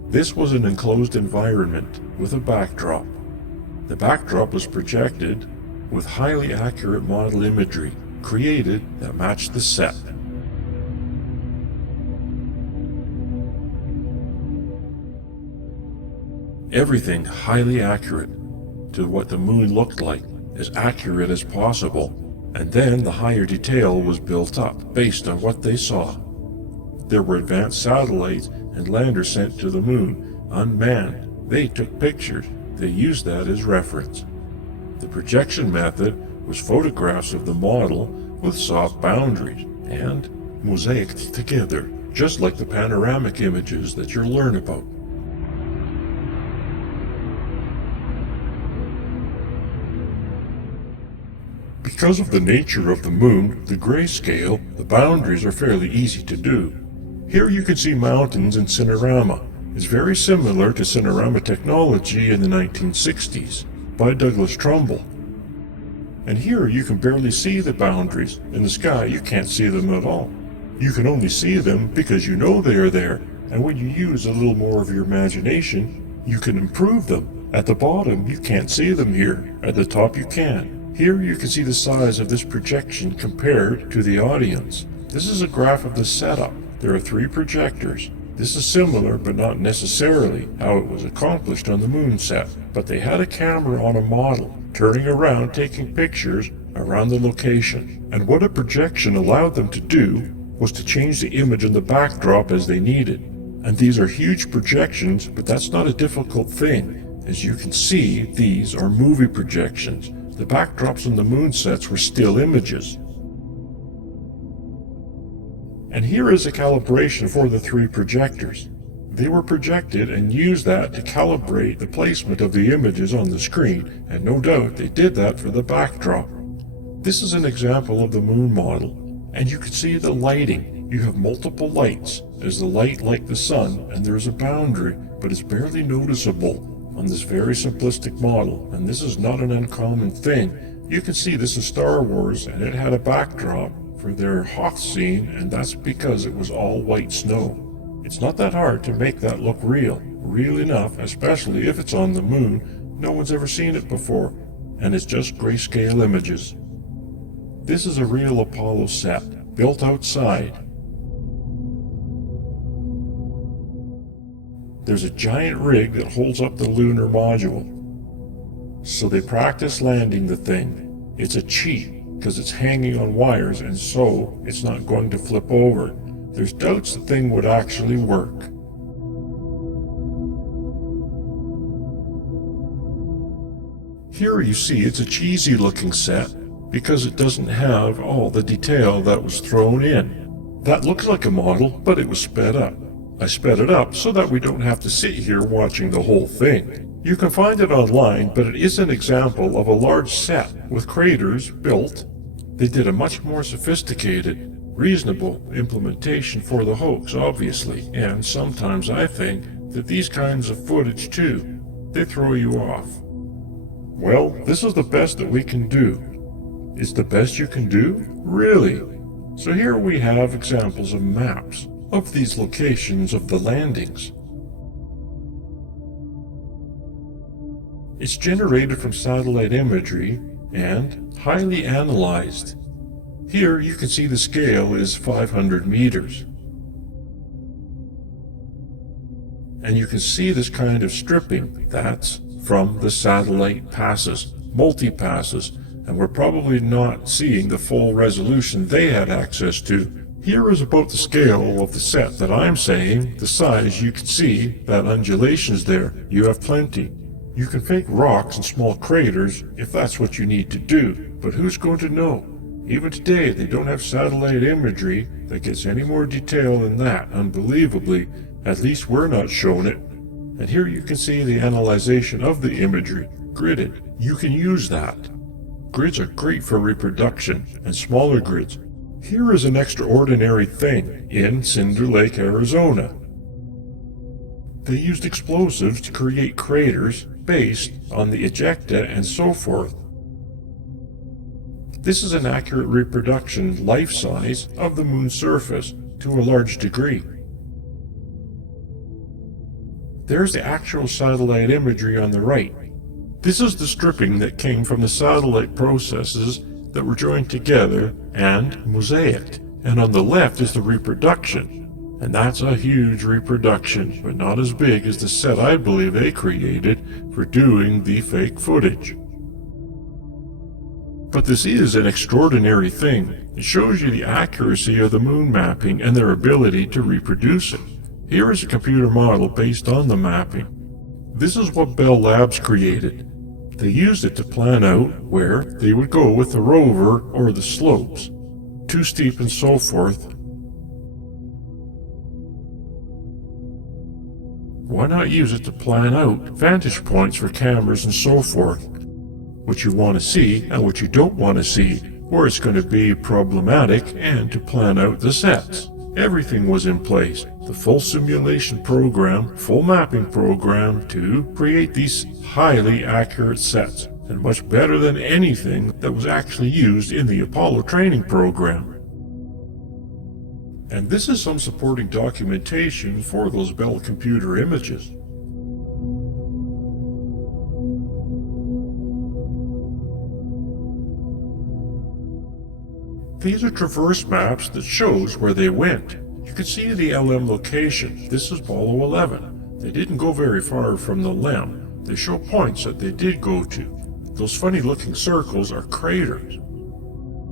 This was an enclosed environment with a backdrop. The backdrop was projected with highly accurate model imagery created that matched the set. Everything highly accurate to what the moon looked like, as accurate as possible, and then the higher detail was built up based on what they saw. There were advanced satellites and landers sent to the moon, unmanned. They took pictures. They used that as reference. The projection method was photographs of the model with soft boundaries and mosaiced together, just like the panoramic images that you'll learn about. Because of the nature of the moon, the grayscale, the boundaries are fairly easy to do. Here you can see mountains in Cinerama. It's very similar to Cinerama technology in the 1960s by Douglas Trumbull. And here you can barely see the boundaries. In the sky you can't see them at all. You can only see them because you know they are there, and when you use a little more of your imagination, you can improve them. At the bottom you can't see them here, at the top you can. Here you can see the size of this projection compared to the audience. This is a graph of the setup. there are 3 projectors. This is similar, but not necessarily, how it was accomplished on the moon set. But they had a camera on a model, turning around taking pictures around the location. And what a projection allowed them to do was to change the image in the backdrop as they needed. And these are huge projections, but that's not a difficult thing. As you can see, these are movie projections. The backdrops on the moon sets were still images. And here is a calibration for the 3 projectors. They were projected and used that to calibrate the placement of the images on the screen, and no doubt they did that for the backdrop. This is an example of the moon model, and you can see the lighting. You have multiple lights. There's the light like the sun, and there's a boundary, but it's barely noticeable on this very simplistic model, and this is not an uncommon thing. You can see this is Star Wars, and it had a backdrop for their Hoth scene, and that's because it was all white snow. It's not that hard to make that look real enough, especially if it's on the moon. No one's ever seen it before, and it's just grayscale images. This is a real Apollo set, built outside. There's a giant rig that holds up the lunar module. So they practice landing the thing. It's a cheat, because it's hanging on wires, and so it's not going to flip over. There's doubts the thing would actually work. Here you see it's a cheesy looking set because it doesn't have all the detail that was thrown in. That looks like a model, but it was sped up. I sped it up so that we don't have to sit here watching the whole thing. You can find it online, but it is an example of a large set with craters built. They did a much more sophisticated, reasonable implementation for the hoax, obviously, and sometimes I think that these kinds of footage too, they throw you off. Well, this is the best that we can do. It's the best you can do? Really? So here we have examples of maps of these locations of the landings. It's generated from satellite imagery and highly analyzed. Here you can see the scale is 500 meters. And you can see this kind of stripping. That's from the satellite passes, multi-passes, and we're probably not seeing the full resolution they had access to. Here is about the scale of the set that I'm saying, the size. You can see that undulations there. You have plenty. You can fake rocks and small craters if that's what you need to do, but who's going to know? Even today, they don't have satellite imagery that gets any more detail than that, unbelievably. At least we're not shown it. And here you can see the analyzation of the imagery, gridded. You can use that. Grids are great for reproduction, and smaller grids. Here is an extraordinary thing in Cinder Lake, Arizona. They used explosives to create craters based on the ejecta and so forth. This is an accurate reproduction, life size, of the moon's surface to a large degree. There's the actual satellite imagery on the right. This is the stripping that came from the satellite processes that were joined together and mosaicked. And on the left is the reproduction. And that's a huge reproduction, but not as big as the set I believe they created for doing the fake footage. But this is an extraordinary thing. It shows you the accuracy of the moon mapping and their ability to reproduce it. Here is a computer model based on the mapping. This is what Bell Labs created. They used it to plan out where they would go with the rover or the slopes, too steep and so forth. Why not use it to plan out vantage points for cameras and so forth? What you want to see and what you don't want to see, where it's going to be problematic, and to plan out the sets. Everything was in place. The full simulation program, full mapping program to create these highly accurate sets, and much better than anything that was actually used in the Apollo training program. And this is some supporting documentation for those Bell computer images. These are traverse maps that shows where they went. You can see the LM location. This is Apollo 11. They didn't go very far from the LEM. They show points that they did go to. Those funny looking circles are craters.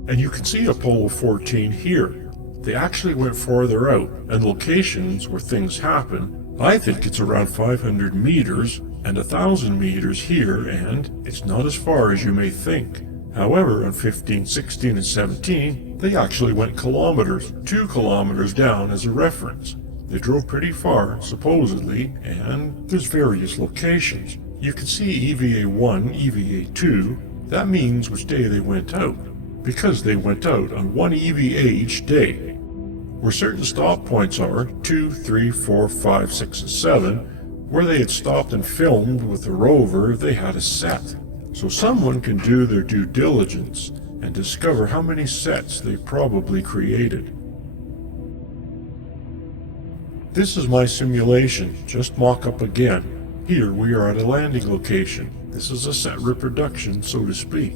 And you can see Apollo 14 here. They actually went farther out, and locations where things happen. I think it's around 500 meters and 1,000 meters here, and it's not as far as you may think. However, on 15, 16, and 17, they actually went kilometers, 2 kilometers down as a reference. They drove pretty far, supposedly, and there's various locations. You can see EVA 1, EVA 2. That means which day they went out, because they went out on one EVA each day. Where certain stop points are, 2, 3, 4, 5, 6, and 7, where they had stopped and filmed with the rover, they had a set. So someone can do their due diligence and discover how many sets they probably created. This is my simulation, just mock-up again. Here we are at a landing location. This is a set reproduction, so to speak.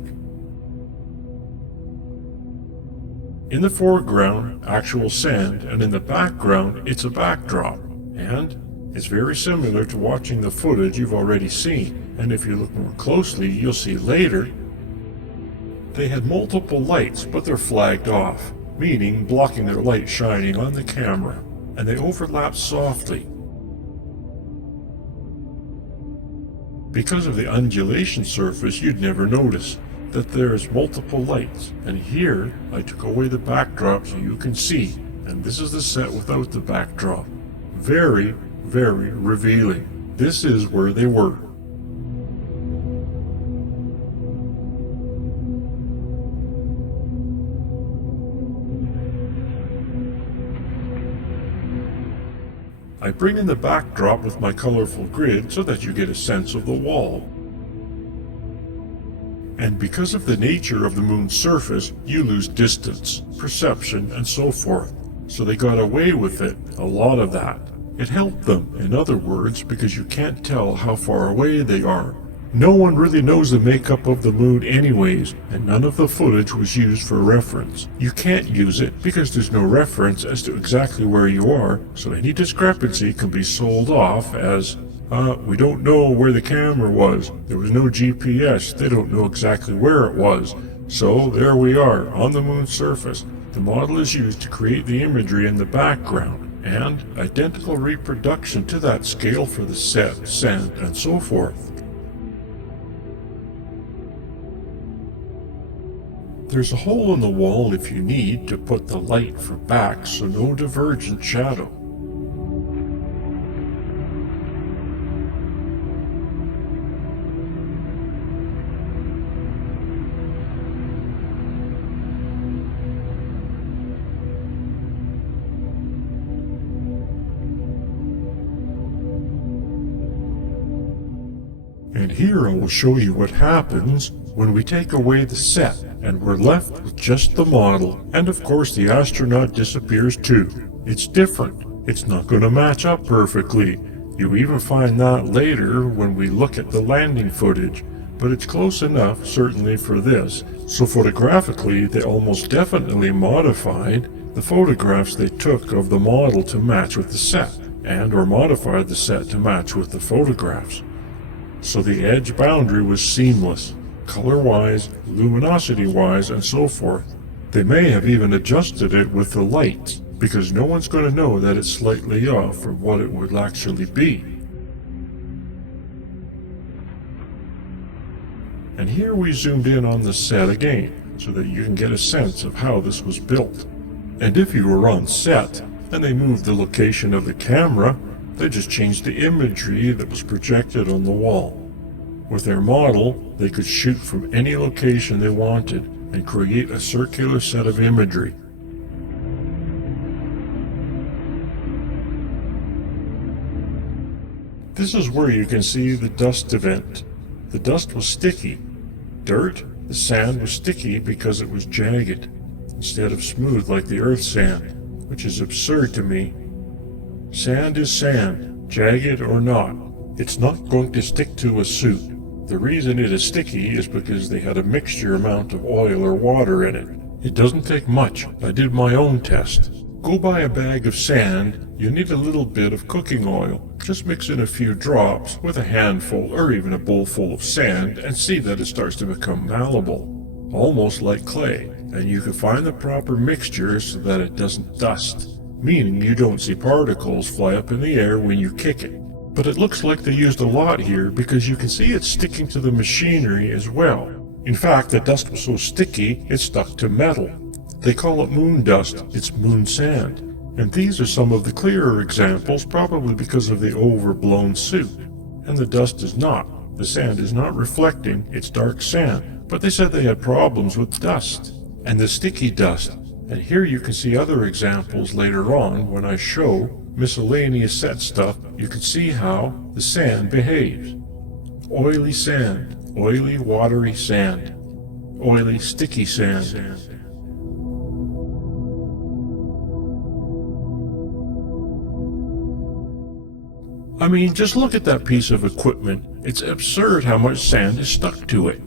In the foreground, actual sand, and in the background, it's a backdrop. And it's very similar to watching the footage you've already seen. And if you look more closely, you'll see later, they had multiple lights, but they're flagged off, meaning blocking their light shining on the camera, and they overlap softly. Because of the undulation surface, you'd never notice that there's multiple lights, and here I took away the backdrop so you can see, and this is the set without the backdrop. Very, very revealing. This is where they were. I bring in the backdrop with my colorful grid so that you get a sense of the wall. And because of the nature of the moon's surface, you lose distance, perception, and so forth. So they got away with it, a lot of that. It helped them, in other words, because you can't tell how far away they are. No one really knows the makeup of the moon anyways, and none of the footage was used for reference. You can't use it because there's no reference as to exactly where you are, so any discrepancy can be sold off as, we don't know where the camera was. There was no GPS. They don't know exactly where it was. So there we are, on the moon's surface. The model is used to create the imagery in the background, and identical reproduction to that scale for the set, sand, and so forth. There's a hole in the wall if you need to put the light for back, so no divergent shadow. And here I will show you what happens when we take away the set and we're left with just the model, and of course the astronaut disappears too. It's different. It's not going to match up perfectly. You even find that later when we look at the landing footage, but it's close enough, certainly for this. So photographically, they almost definitely modified the photographs they took of the model to match with the set, and or modified the set to match with the photographs. So the edge boundary was seamless, color-wise, luminosity-wise, and so forth. They may have even adjusted it with the lights, because no one's going to know that it's slightly off from what it would actually be. And here we zoomed in on the set again, so that you can get a sense of how this was built. And if you were on set, and they moved the location of the camera, they just changed the imagery that was projected on the wall. With their model, they could shoot from any location they wanted and create a circular set of imagery. This is where you can see the dust event. The dust was sticky. Dirt, the sand was sticky because it was jagged, instead of smooth like the earth sand, which is absurd to me. Sand is sand, jagged or not. It's not going to stick to a suit. The reason it is sticky is because they had a mixture amount of oil or water in it. It doesn't take much. I did my own test. Go buy a bag of sand. You need a little bit of cooking oil. Just mix in a few drops with a handful or even a bowl full of sand and see that it starts to become malleable, almost like clay. And you can find the proper mixture so that it doesn't dust, meaning you don't see particles fly up in the air when you kick it. But it looks like they used a lot here because you can see it sticking to the machinery as well. In fact, the dust was so sticky it stuck to metal. They call it moon dust. It's moon sand. And these are some of the clearer examples, probably because of the overblown suit. And the dust is not. The sand is not reflecting, it's dark sand. But they said they had problems with dust and the sticky dust. And here you can see other examples later on when I show miscellaneous set stuff. You can see how the sand behaves. Oily sand, oily watery sand, oily sticky sand. I mean, just look at that piece of equipment. It's absurd how much sand is stuck to it.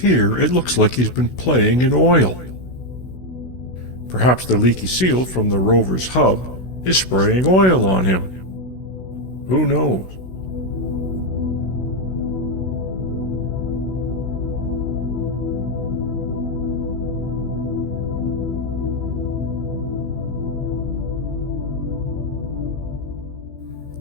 Here, it looks like he's been playing in oil. Perhaps the leaky seal from the rover's hub is spraying oil on him. Who knows?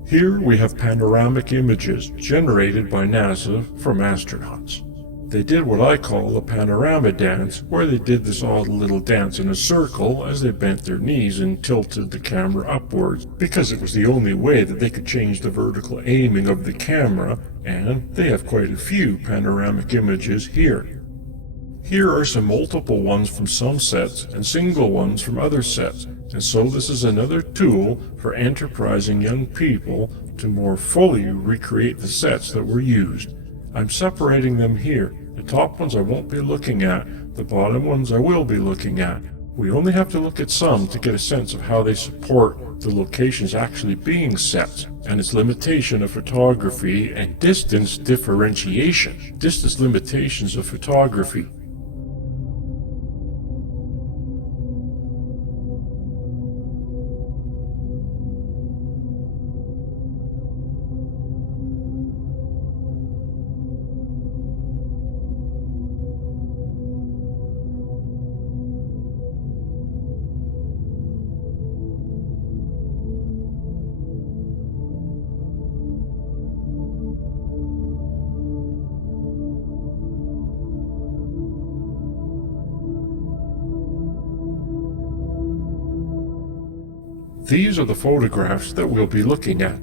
Here we have panoramic images generated by NASA from astronauts. They did what I call a panorama dance, where they did this odd little dance in a circle as they bent their knees and tilted the camera upwards, because it was the only way that they could change the vertical aiming of the camera, and they have quite a few panoramic images here. Here are some multiple ones from some sets and single ones from other sets, and so this is another tool for enterprising young people to more fully recreate the sets that were used. I'm separating them here. The top ones I won't be looking at, the bottom ones I will be looking at. We only have to look at some to get a sense of how they support the locations actually being set, and its limitation of photography and distance differentiation, distance limitations of photography. These are the photographs that we'll be looking at.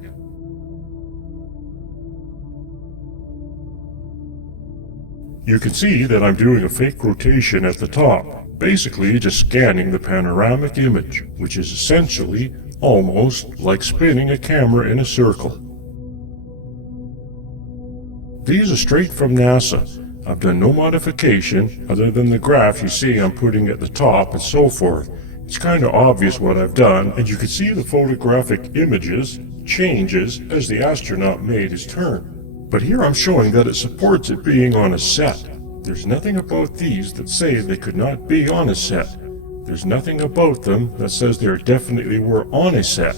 You can see that I'm doing a fake rotation at the top, basically just scanning the panoramic image, which is essentially almost like spinning a camera in a circle. These are straight from NASA. I've done no modification other than the graph you see I'm putting at the top and so forth. It's kind of obvious what I've done, and you can see the photographic images changes as the astronaut made his turn. But here I'm showing that it supports it being on a set. There's nothing about these that say they could not be on a set. There's nothing about them that says they definitely were on a set.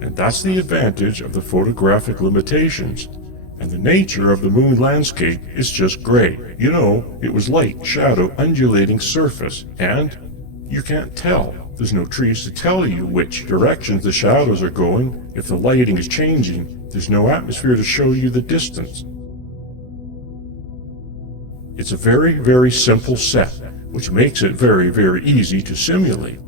And that's the advantage of the photographic limitations. And the nature of the moon landscape is just gray. You know, it was light, shadow, undulating surface, and you can't tell. There's no trees to tell you which directions the shadows are going. If the lighting is changing, there's no atmosphere to show you the distance. It's a very, very simple set, which makes it very, very easy to simulate.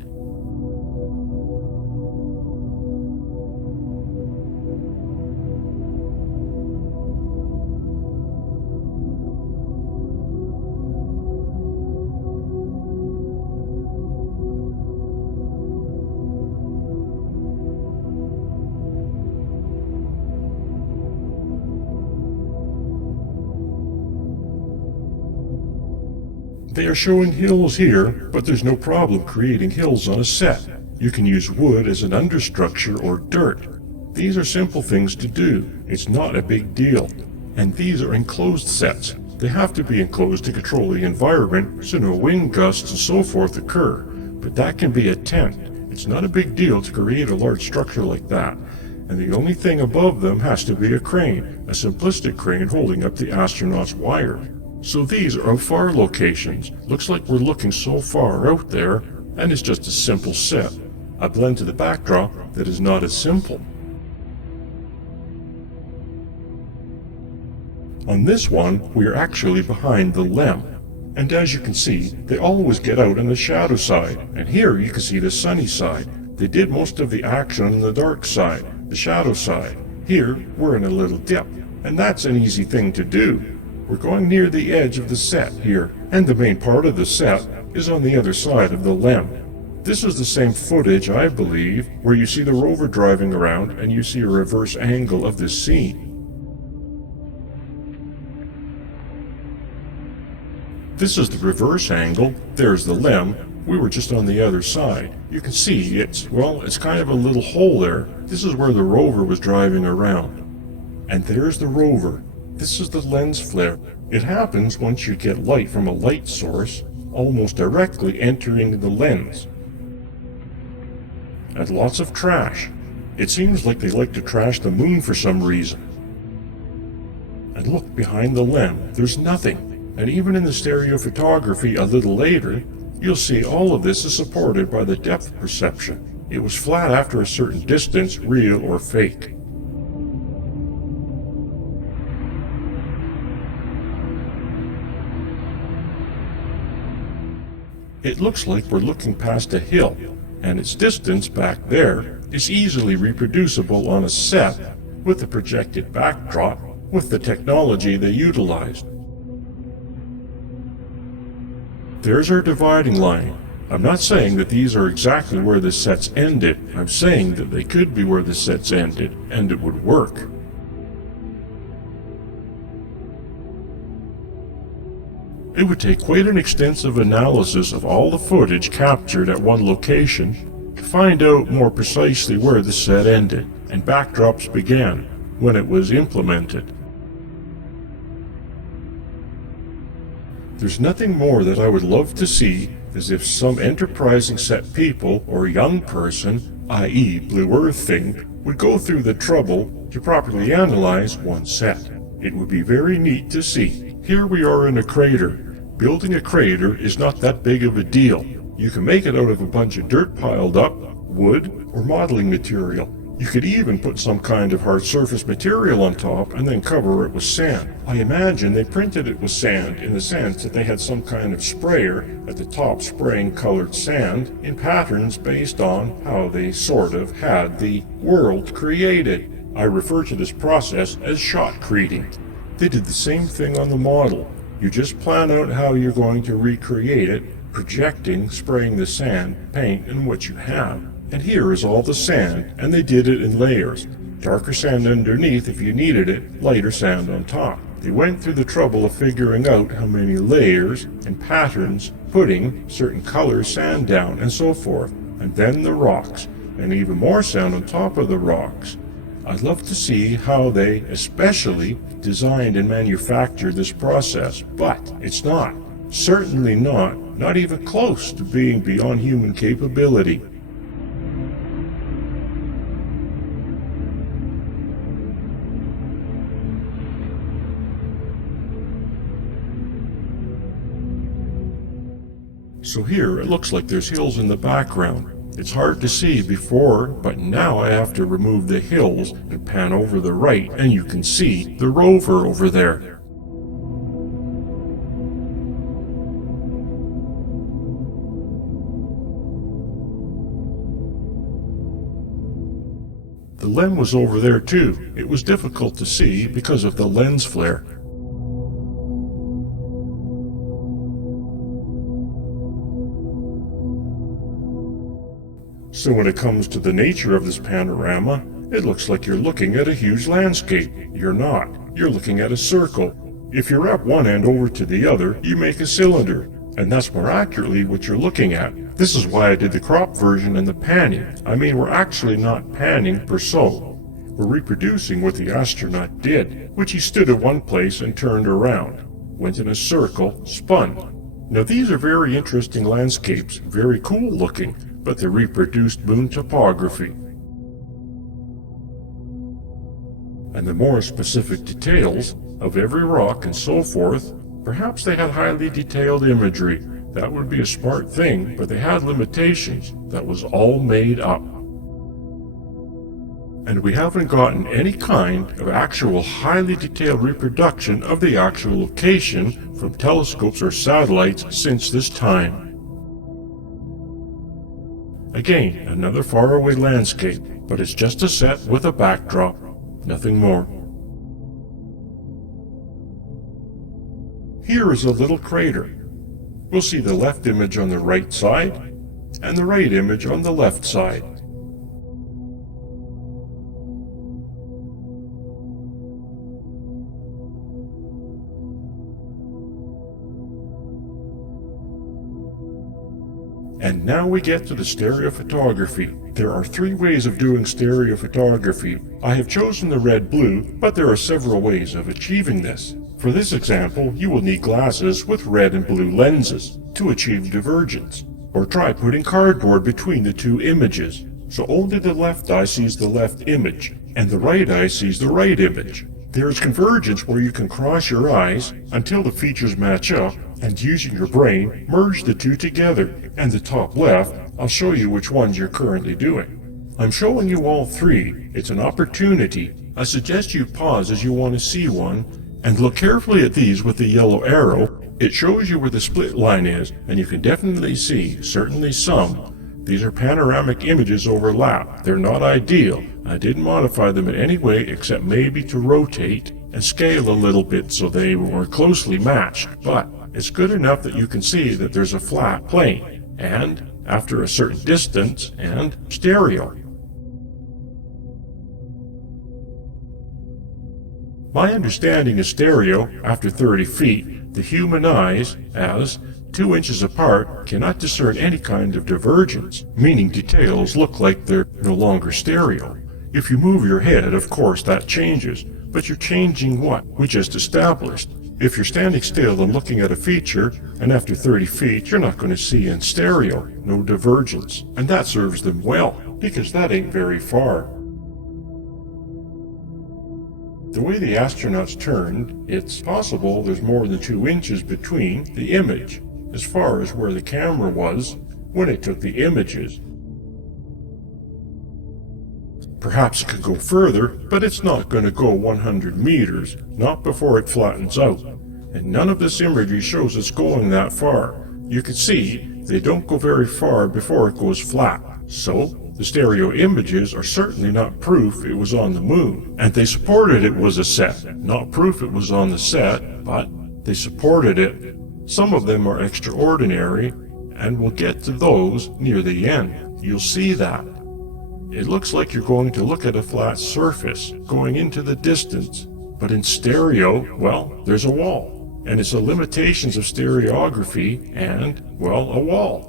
They are showing hills here, but there's no problem creating hills on a set. You can use wood as an understructure or dirt. These are simple things to do. It's not a big deal. And these are enclosed sets. They have to be enclosed to control the environment so no wind gusts and so forth occur. But that can be a tent. It's not a big deal to create a large structure like that. And the only thing above them has to be a crane, a simplistic crane holding up the astronauts' wire. So these are far locations. Looks like we're looking so far out there, and it's just a simple set. A blend to the backdrop that is not as simple. On this one, we are actually behind the LEM. And as you can see, they always get out on the shadow side, and here you can see the sunny side. They did most of the action on the dark side, the shadow side. Here, we're in a little dip, and that's an easy thing to do. We're going near the edge of the set here, and the main part of the set is on the other side of the LEM. This is the same footage, I believe, where you see the rover driving around and you see a reverse angle of this scene. This is the reverse angle, there's the LEM, we were just on the other side. You can see it's kind of a little hole there. This is where the rover was driving around. And there's the rover. This is the lens flare. It happens once you get light from a light source, almost directly entering the lens. And lots of trash. It seems like they like to trash the moon for some reason. And look behind the LEM, there's nothing. And even in the stereo photography a little later, you'll see all of this is supported by the depth perception. It was flat after a certain distance, real or fake. It looks like we're looking past a hill, and its distance back there is easily reproducible on a set with the projected backdrop with the technology they utilized. There's our dividing line. I'm not saying that these are exactly where the sets ended. I'm saying that they could be where the sets ended, and it would work. It would take quite an extensive analysis of all the footage captured at one location to find out more precisely where the set ended and backdrops began when it was implemented. There's nothing more that I would love to see as if some enterprising set people or young person, i.e. Blue Earth thing, would go through the trouble to properly analyze one set. It would be very neat to see. Here we are in a crater. Building a crater is not that big of a deal. You can make it out of a bunch of dirt piled up, wood, or modeling material. You could even put some kind of hard surface material on top and then cover it with sand. I imagine they printed it with sand in the sense that they had some kind of sprayer at the top spraying colored sand in patterns based on how they sort of had the world created. I refer to this process as shotcreting. They did the same thing on the model. You just plan out how you're going to recreate it, projecting, spraying the sand, paint, and what you have. And here is all the sand, and they did it in layers. Darker sand underneath if you needed it, lighter sand on top. They went through the trouble of figuring out how many layers and patterns, putting certain color sand down, and so forth. And then the rocks, and even more sand on top of the rocks. I'd love to see how they especially designed and manufactured this process, but it's not. Certainly not even close to being beyond human capability. So here it looks like there's hills in the background. It's hard to see before, but now I have to remove the hills and pan over the right, and you can see the rover over there. The LEM was over there too. It was difficult to see because of the lens flare. So when it comes to the nature of this panorama, it looks like you're looking at a huge landscape. You're not. You're looking at a circle. If you wrap one end over to the other, you make a cylinder. And that's more accurately what you're looking at. This is why I did the crop version and the panning. I mean, we're actually not panning per se. We're reproducing what the astronaut did, which he stood at one place and turned around, went in a circle, spun. Now these are very interesting landscapes, very cool looking, but they're reproduced moon topography. And the more specific details of every rock and so forth, perhaps they had highly detailed imagery. That would be a smart thing, but they had limitations. That was all made up. And we haven't gotten any kind of actual highly detailed reproduction of the actual location from telescopes or satellites since this time. Again, another faraway landscape, but it's just a set with a backdrop, nothing more. Here is a little crater. We'll see the left image on the right side, and the right image on the left side. And now we get to the stereophotography. There are 3 ways of doing stereophotography. I have chosen the red-blue, but there are several ways of achieving this. For this example, you will need glasses with red and blue lenses to achieve divergence. Or try putting cardboard between the 2 images, so only the left eye sees the left image, and the right eye sees the right image. There is convergence where you can cross your eyes until the features match up, and using your brain, merge the 2 together. And the top left, I'll show you which ones you're currently doing. I'm showing you all 3. It's an opportunity. I suggest you pause as you want to see one, and look carefully at these with the yellow arrow. It shows you where the split line is, and you can definitely see, certainly some. These are panoramic images overlap. They're not ideal. I didn't modify them in any way except maybe to rotate and scale a little bit so they were closely matched, but it's good enough that you can see that there's a flat plane, and after a certain distance, and stereo. My understanding is stereo, after 30 feet, the human eyes, as 2 inches apart, cannot discern any kind of divergence, meaning details look like they're no longer stereo. If you move your head, of course that changes, but you're changing what we just established. If you're standing still and looking at a feature, and after 30 feet you're not going to see in stereo, no divergence, and that serves them well, because that ain't very far. The way the astronauts turned, it's possible there's more than 2 inches between the image, as far as where the camera was when it took the images. Perhaps it could go further, but it's not going to go 100 meters, not before it flattens out. And none of this imagery shows it's going that far. You can see they don't go very far before it goes flat. So, the stereo images are certainly not proof it was on the moon. And they supported it was a set. Not proof it was on the set, but they supported it. Some of them are extraordinary, and we'll get to those near the end. You'll see that. It looks like you're going to look at a flat surface, going into the distance. But in stereo, well, there's a wall. And it's the limitations of stereography and, well, a wall.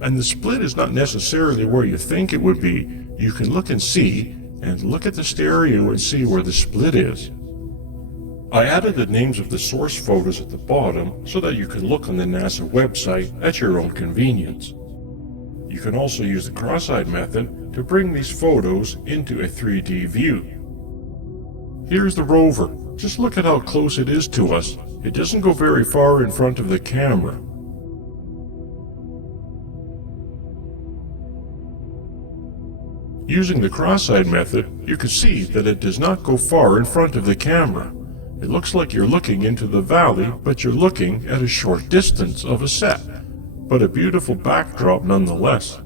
And the split is not necessarily where you think it would be. You can look and see, and look at the stereo and see where the split is. I added the names of the source photos at the bottom so that you can look on the NASA website at your own convenience. You can also use the cross-eyed method to bring these photos into a 3D view. Here's the rover. Just look at how close it is to us. It doesn't go very far in front of the camera. Using the cross-eyed method, you can see that it does not go far in front of the camera. It looks like you're looking into the valley, but you're looking at a short distance of a set, but a beautiful backdrop nonetheless.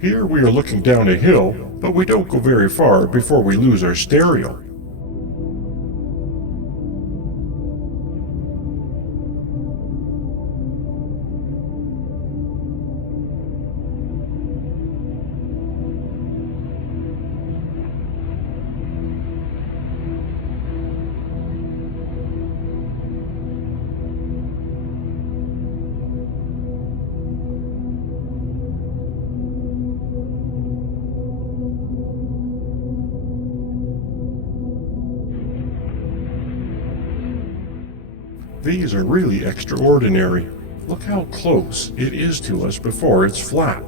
Here we are looking down a hill, but we don't go very far before we lose our stereo. these are really extraordinary. Look how close it is to us before it's flat.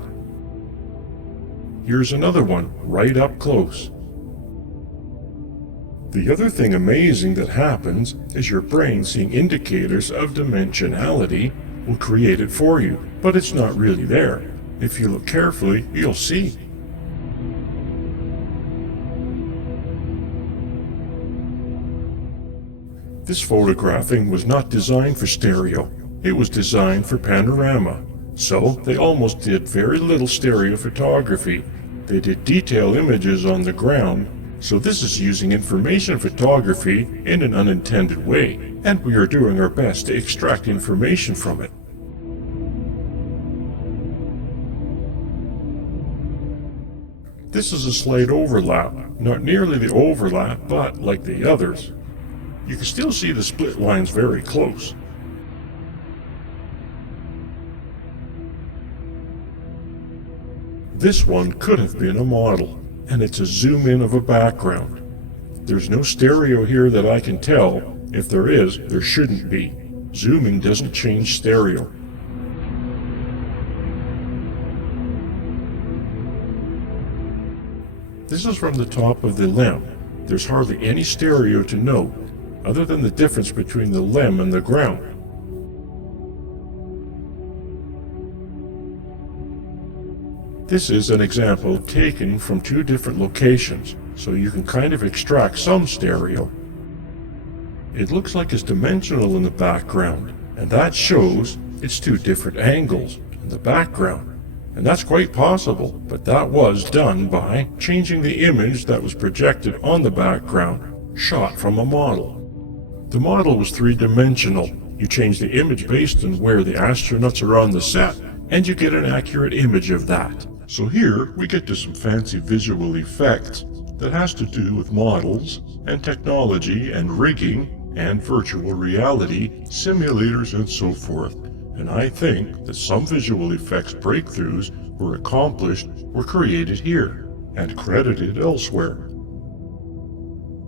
Here's another one, right up close. The other thing amazing that happens is your brain seeing indicators of dimensionality will create it for you, but it's not really there. If you look carefully, you'll see. This photographing was not designed for stereo. It was designed for panorama. So they almost did very little stereo photography. They did detail images on the ground. So this is using information photography in an unintended way, and we are doing our best to extract information from it. This is a slight overlap, not nearly the overlap, but like the others. You can still see the split lines very close. This one could have been a model, and it's a zoom in of a background. There's no stereo here that I can tell. If there is, there shouldn't be. Zooming doesn't change stereo. This is from the top of the limb. There's hardly any stereo to note, other than the difference between the limb and the ground. This is an example taken from two different locations, so you can kind of extract some stereo. It looks like it's dimensional in the background, and that shows it's two different angles in the background. And that's quite possible, but that was done by changing the image that was projected on the background, shot from a model. The model was three-dimensional. You change the image based on where the astronauts are on the set, and you get an accurate image of that. So here we get to some fancy visual effects that has to do with models and technology and rigging and virtual reality, simulators and so forth. And I think that some visual effects breakthroughs were created here and credited elsewhere.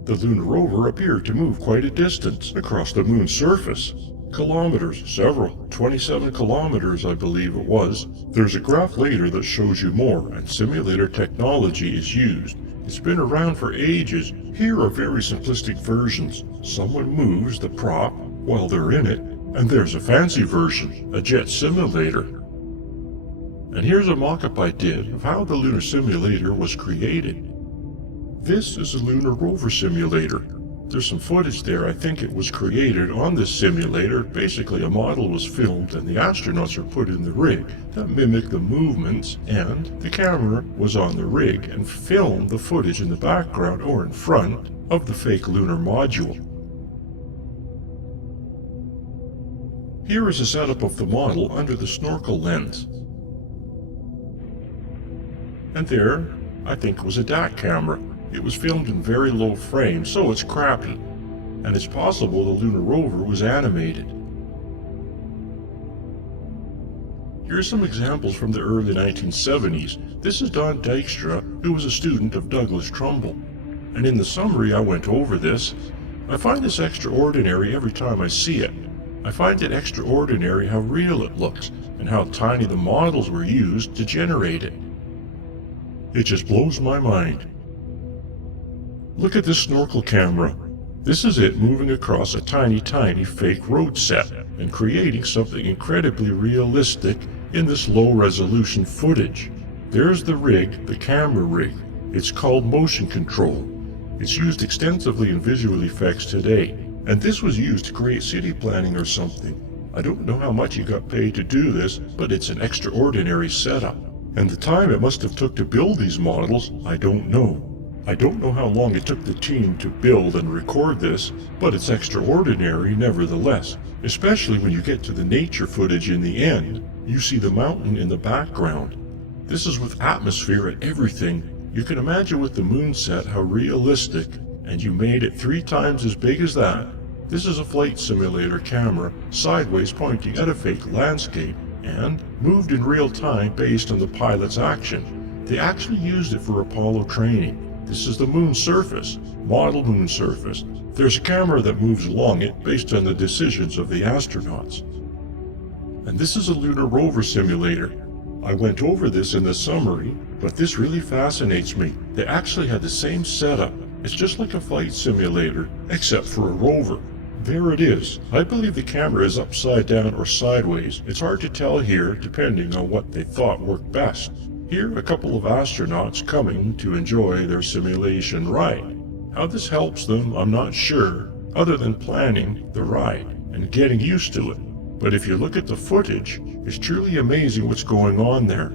The lunar rover appeared to move quite a distance across the moon's surface. Kilometers, several, 27 kilometers I believe it was. There's a graph later that shows you more, and simulator technology is used. It's been around for ages. Here are very simplistic versions. Someone moves the prop while they're in it, and there's a fancy version, a jet simulator. And here's a mock-up I did of how the lunar simulator was created. This is a lunar rover simulator. There's some footage there. I think it was created on this simulator. Basically, a model was filmed and the astronauts were put in the rig that mimicked the movements, and the camera was on the rig and filmed the footage in the background or in front of the fake lunar module. Here is a setup of the model under the snorkel lens. And there, I think, was a DAC camera. It was filmed in very low frame, so it's crappy. And it's possible the lunar rover was animated. Here's some examples from the early 1970s. This is Don Dykstra, who was a student of Douglas Trumbull. And in the summary I went over this. I find this extraordinary every time I see it. I find it extraordinary how real it looks, and how tiny the models were used to generate it. It just blows my mind. Look at this snorkel camera. This is it moving across a tiny fake road set and creating something incredibly realistic in this low-resolution footage. There's the rig, the camera rig. It's called motion control. It's used extensively in visual effects today, and this was used to create city planning or something. I don't know how much he got paid to do this, but it's an extraordinary setup. And the time it must have took to build these models, I don't know. I don't know how long it took the team to build and record this, but it's extraordinary nevertheless, especially when you get to the nature footage in the end. You see the mountain in the background. This is with atmosphere and everything. You can imagine with the moon set how realistic, and you made it 3 times as big as that. This is a flight simulator camera, sideways pointing at a fake landscape, and moved in real time based on the pilot's action. They actually used it for Apollo training. This is the moon's surface, model moon surface. There's a camera that moves along it based on the decisions of the astronauts. And this is a lunar rover simulator. I went over this in the summary, but this really fascinates me. They actually had the same setup. It's just like a flight simulator, except for a rover. There it is. I believe the camera is upside down or sideways. It's hard to tell here, depending on what they thought worked best. Here, a couple of astronauts coming to enjoy their simulation ride. How this helps them, I'm not sure, other than planning the ride and getting used to it. But if you look at the footage, it's truly amazing what's going on there.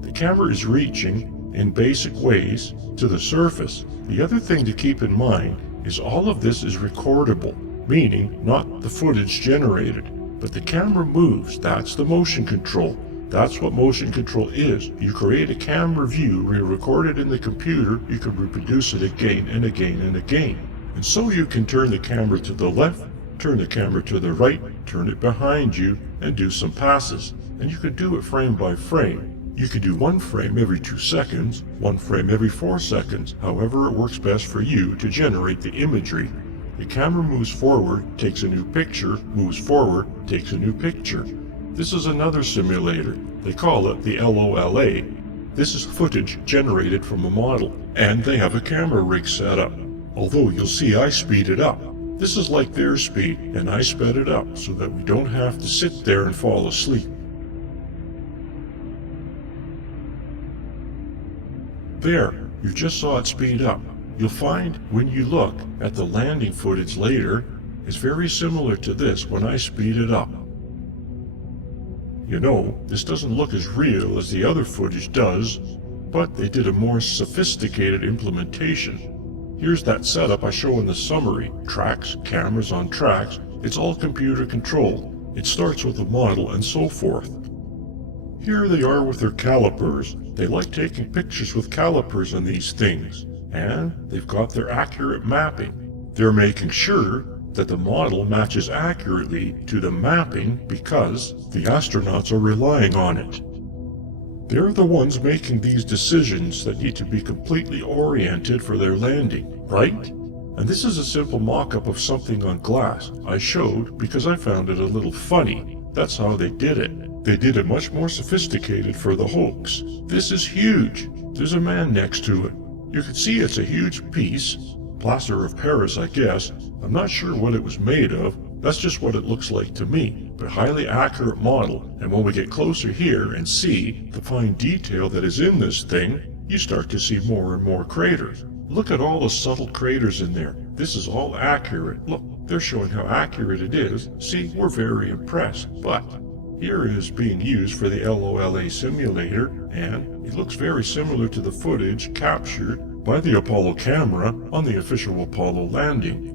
The camera is reaching, in basic ways, to the surface. The other thing to keep in mind is all of this is recordable, meaning not the footage generated, but the camera moves. That's the motion control. That's what motion control is. You create a camera view, re-record it in the computer, you can reproduce it again and again and again. And so you can turn the camera to the left, turn the camera to the right, turn it behind you, and do some passes. And you can do it frame by frame. You can do one frame every 2 seconds, one frame every 4 seconds, however it works best for you to generate the imagery. The camera moves forward, takes a new picture, moves forward, takes a new picture. This is another simulator. They call it the LOLA. This is footage generated from a model, and they have a camera rig set up. Although you'll see I speed it up. This is like their speed, and I sped it up so that we don't have to sit there and fall asleep. There, you just saw it speed up. You'll find when you look at the landing footage later, it's very similar to this when I speed it up. You know, this doesn't look as real as the other footage does, but they did a more sophisticated implementation. Here's that setup I show in the summary. Tracks, cameras on tracks, it's all computer controlled. It starts with a model and so forth. Here they are with their calipers. They like taking pictures with calipers on these things, and they've got their accurate mapping. They're making sure that the model matches accurately to the mapping because the astronauts are relying on it. They're the ones making these decisions that need to be completely oriented for their landing, right? And this is a simple mock-up of something on glass I showed because I found it a little funny. That's how they did it. They did it much more sophisticated for the hoax. This is huge. There's a man next to it. You can see it's a huge piece. Plaster of Paris, I guess. I'm not sure what it was made of. That's just what it looks like to me. But highly accurate model. And when we get closer here and see the fine detail that is in this thing, you start to see more and more craters. Look at all the subtle craters in there. This is all accurate. Look, they're showing how accurate it is. See, we're very impressed. But here it is being used for the LOLA simulator, and it looks very similar to the footage captured by the Apollo camera on the official Apollo landing.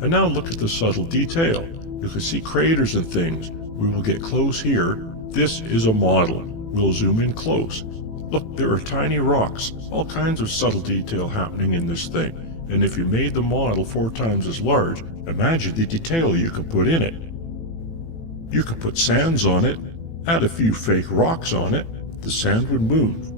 And now look at the subtle detail. You can see craters and things. We will get close here. This is a model. We'll zoom in close. Look, there are tiny rocks, all kinds of subtle detail happening in this thing. And if you made the model 4 times as large, imagine the detail you can put in it. You could put sands on it, add a few fake rocks on it, the sand would move.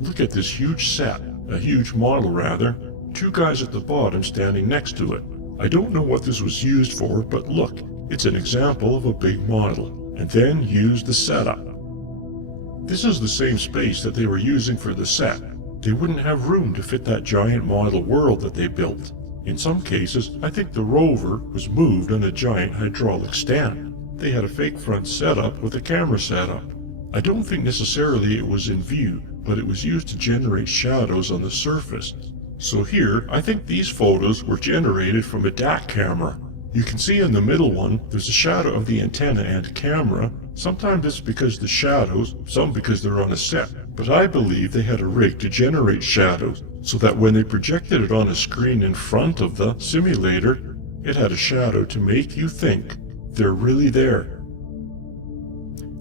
Look at this huge set, a huge model rather, 2 guys at the bottom standing next to it. I don't know what this was used for, but look, it's an example of a big model. And then use the setup. This is the same space that they were using for the set. They wouldn't have room to fit that giant model world that they built. In some cases, I think the rover was moved on a giant hydraulic stand. They had a fake front setup with a camera setup. I don't think necessarily it was in view, but it was used to generate shadows on the surface. So here, I think these photos were generated from a DAC camera. You can see in the middle one, there's a shadow of the antenna and camera. Sometimes it's because the shadows, some because they're on a set. But I believe they had a rig to generate shadows, so that when they projected it on a screen in front of the simulator, it had a shadow to make you think they're really there.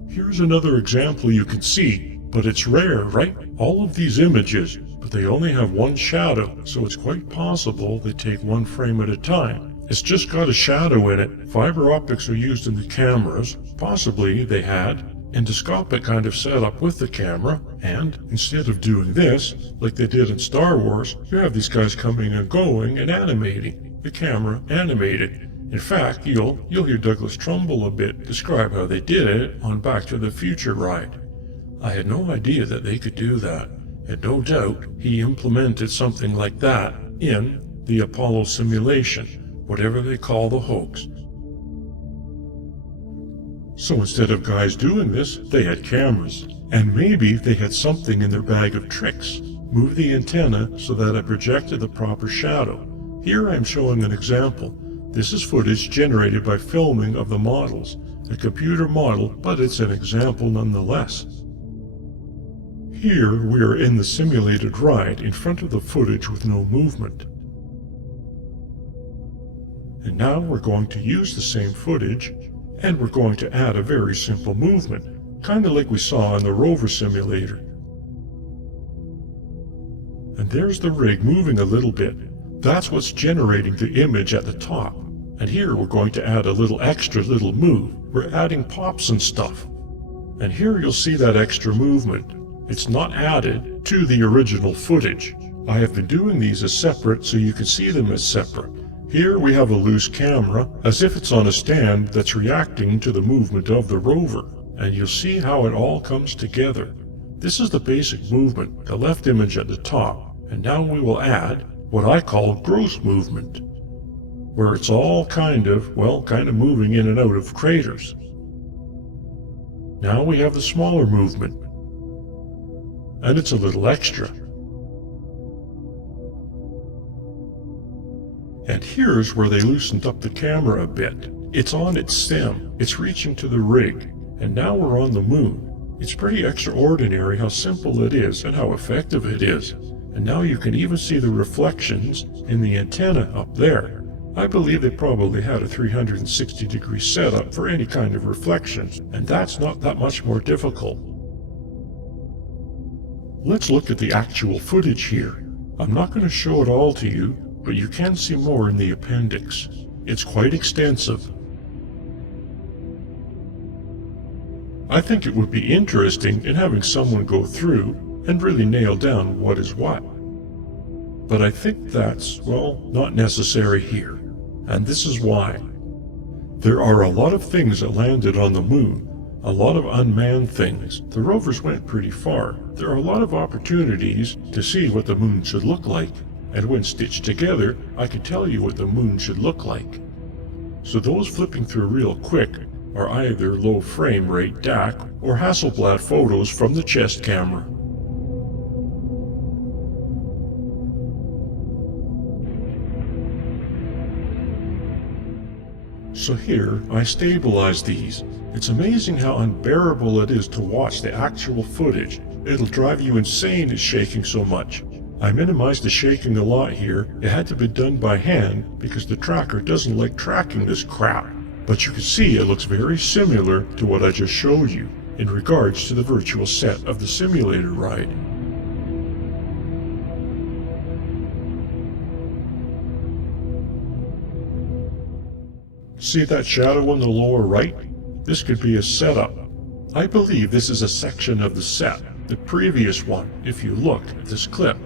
Here's another example you can see, but it's rare, right? All of these images, but they only have one shadow, so it's quite possible they take 1 frame at a time. It's just got a shadow in it. Fiber optics are used in the cameras. Possibly they had endoscopic kind of setup with the camera, and instead of doing this, like they did in Star Wars, you have these guys coming and going and animating. The camera animated. In fact, you'll hear Douglas Trumbull a bit describe how they did it on Back to the Future ride. I had no idea that they could do that, and no doubt he implemented something like that in the Apollo simulation, whatever they call the hoax. So instead of guys doing this, they had cameras. And maybe they had something in their bag of tricks. Move the antenna so that it projected the proper shadow. Here I am showing an example. This is footage generated by filming of the models. A computer model, but it's an example nonetheless. Here we are in the simulated ride in front of the footage with no movement. And now we're going to use the same footage, and we're going to add a very simple movement, kind of like we saw in the rover simulator. And there's the rig moving a little bit. That's what's generating the image at the top. And here we're going to add a little extra little move. We're adding pops and stuff. And here you'll see that extra movement. It's not added to the original footage. I have been doing these as separate so you can see them as separate. Here we have a loose camera, as if it's on a stand that's reacting to the movement of the rover, and you'll see how it all comes together. This is the basic movement, the left image at the top, and now we will add what I call gross movement, where it's all kind of moving in and out of craters. Now we have the smaller movement, and it's a little extra. And here's where they loosened up the camera a bit. It's on its stem, it's reaching to the rig, and now we're on the moon. It's pretty extraordinary how simple it is and how effective it is. And now you can even see the reflections in the antenna up there. I believe they probably had a 360-degree setup for any kind of reflections, and that's not that much more difficult. Let's look at the actual footage here. I'm not going to show it all to you, but you can see more in the appendix. It's quite extensive. I think it would be interesting in having someone go through and really nail down what is what. But I think that's, not necessary here. And this is why. There are a lot of things that landed on the moon, a lot of unmanned things. The rovers went pretty far. There are a lot of opportunities to see what the moon should look like. And when stitched together, I can tell you what the moon should look like. So those flipping through real quick are either low frame rate DAC or Hasselblad photos from the chest camera. So here, I stabilize these. It's amazing how unbearable it is to watch the actual footage. It'll drive you insane it's shaking so much. I minimized the shaking a lot here. It had to be done by hand because the tracker doesn't like tracking this crap. But you can see it looks very similar to what I just showed you in regards to the virtual set of the simulator ride. See that shadow on the lower right? This could be a setup. I believe this is a section of the set, the previous one, if you look at this clip.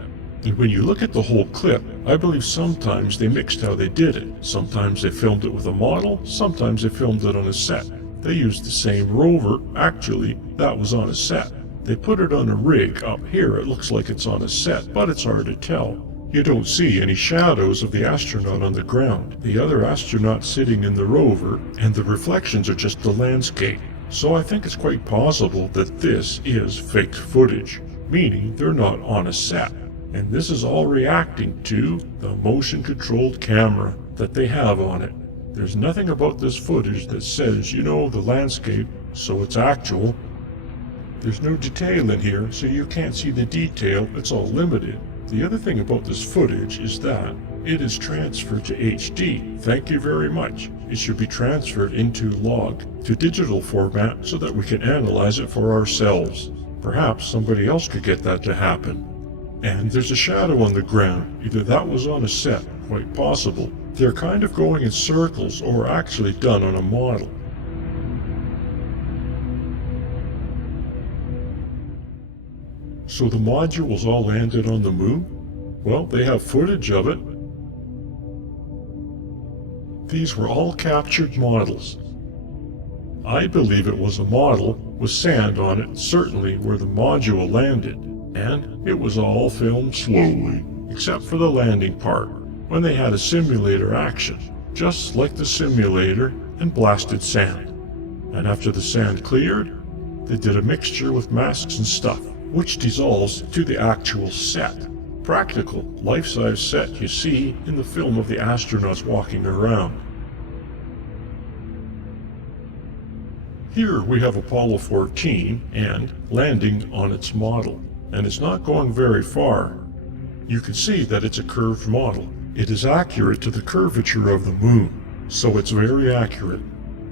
And when you look at the whole clip, I believe sometimes they mixed how they did it. Sometimes they filmed it with a model, sometimes they filmed it on a set. They used the same rover, actually, that was on a set. They put it on a rig. Up here it looks like it's on a set, but it's hard to tell. You don't see any shadows of the astronaut on the ground, the other astronaut sitting in the rover, and the reflections are just the landscape. So I think it's quite possible that this is faked footage, meaning they're not on a set. And this is all reacting to the motion-controlled camera that they have on it. There's nothing about this footage that says, the landscape, so it's actual. There's no detail in here, so you can't see the detail, it's all limited. The other thing about this footage is that it is transferred to HD. Thank you very much. It should be transferred into log, to digital format, so that we can analyze it for ourselves. Perhaps somebody else could get that to happen. And there's a shadow on the ground. Either that was on a set, quite possible. They're kind of going in circles or actually done on a model. So the modules all landed on the moon? Well, they have footage of it. These were all captured models. I believe it was a model with sand on it, certainly where the module landed, and it was all filmed slowly, except for the landing part, when they had a simulator action, just like the simulator, and blasted sand. And after the sand cleared, they did a mixture with masks and stuff, which dissolves to the actual set. Practical, life-size set you see in the film of the astronauts walking around. Here we have Apollo 14 and landing on its model, and it's not going very far. You can see that it's a curved model. It is accurate to the curvature of the moon, so it's very accurate.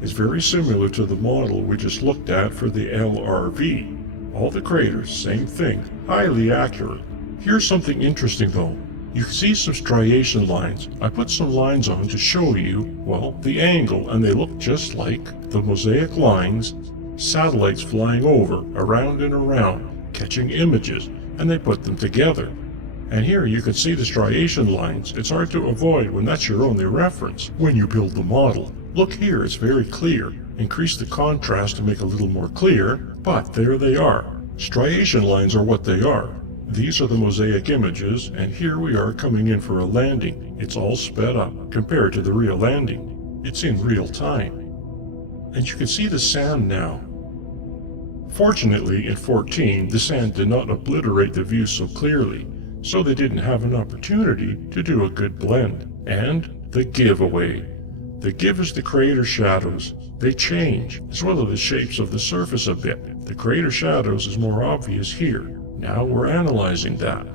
It's very similar to the model we just looked at for the LRV. All the craters, same thing, highly accurate. Here's something interesting though. You can see some striation lines. I put some lines on to show you, well, the angle, and they look just like the mosaic lines, satellites flying over, around and around, catching images, and they put them together. And here you can see the striation lines. It's hard to avoid when that's your only reference when you build the model. Look here, it's very clear. Increase the contrast to make it a little more clear, but there they are. Striation lines are what they are. These are the mosaic images, and here we are coming in for a landing. It's all sped up compared to the real landing. It's in real time. And you can see the sand now. Fortunately, in 14, the sand did not obliterate the view so clearly, so they didn't have an opportunity to do a good blend. And the giveaway. The give is the crater shadows. They change, as well as the shapes of the surface a bit. The crater shadows is more obvious here. Now we're analyzing that.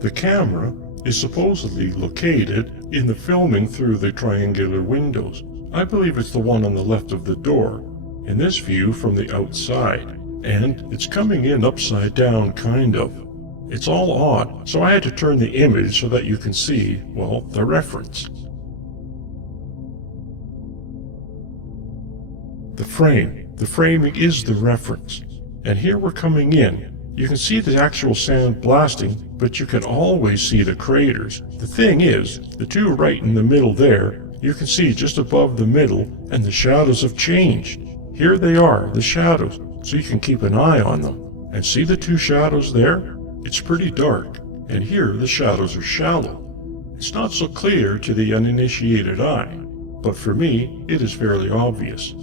The camera is supposedly located in the filming through the triangular windows. I believe it's the one on the left of the door, in this view from the outside, and it's coming in upside down kind of. It's all odd, so I had to turn the image so that you can see, well, the reference. The frame. The framing is the reference. And here we're coming in. You can see the actual sand blasting, but you can always see the craters. The thing is, the two right in the middle there, you can see just above the middle, and the shadows have changed. Here they are, the shadows, so you can keep an eye on them. And see the two shadows there? It's pretty dark, and here the shadows are shallow. It's not so clear to the uninitiated eye, but for me, it is fairly obvious.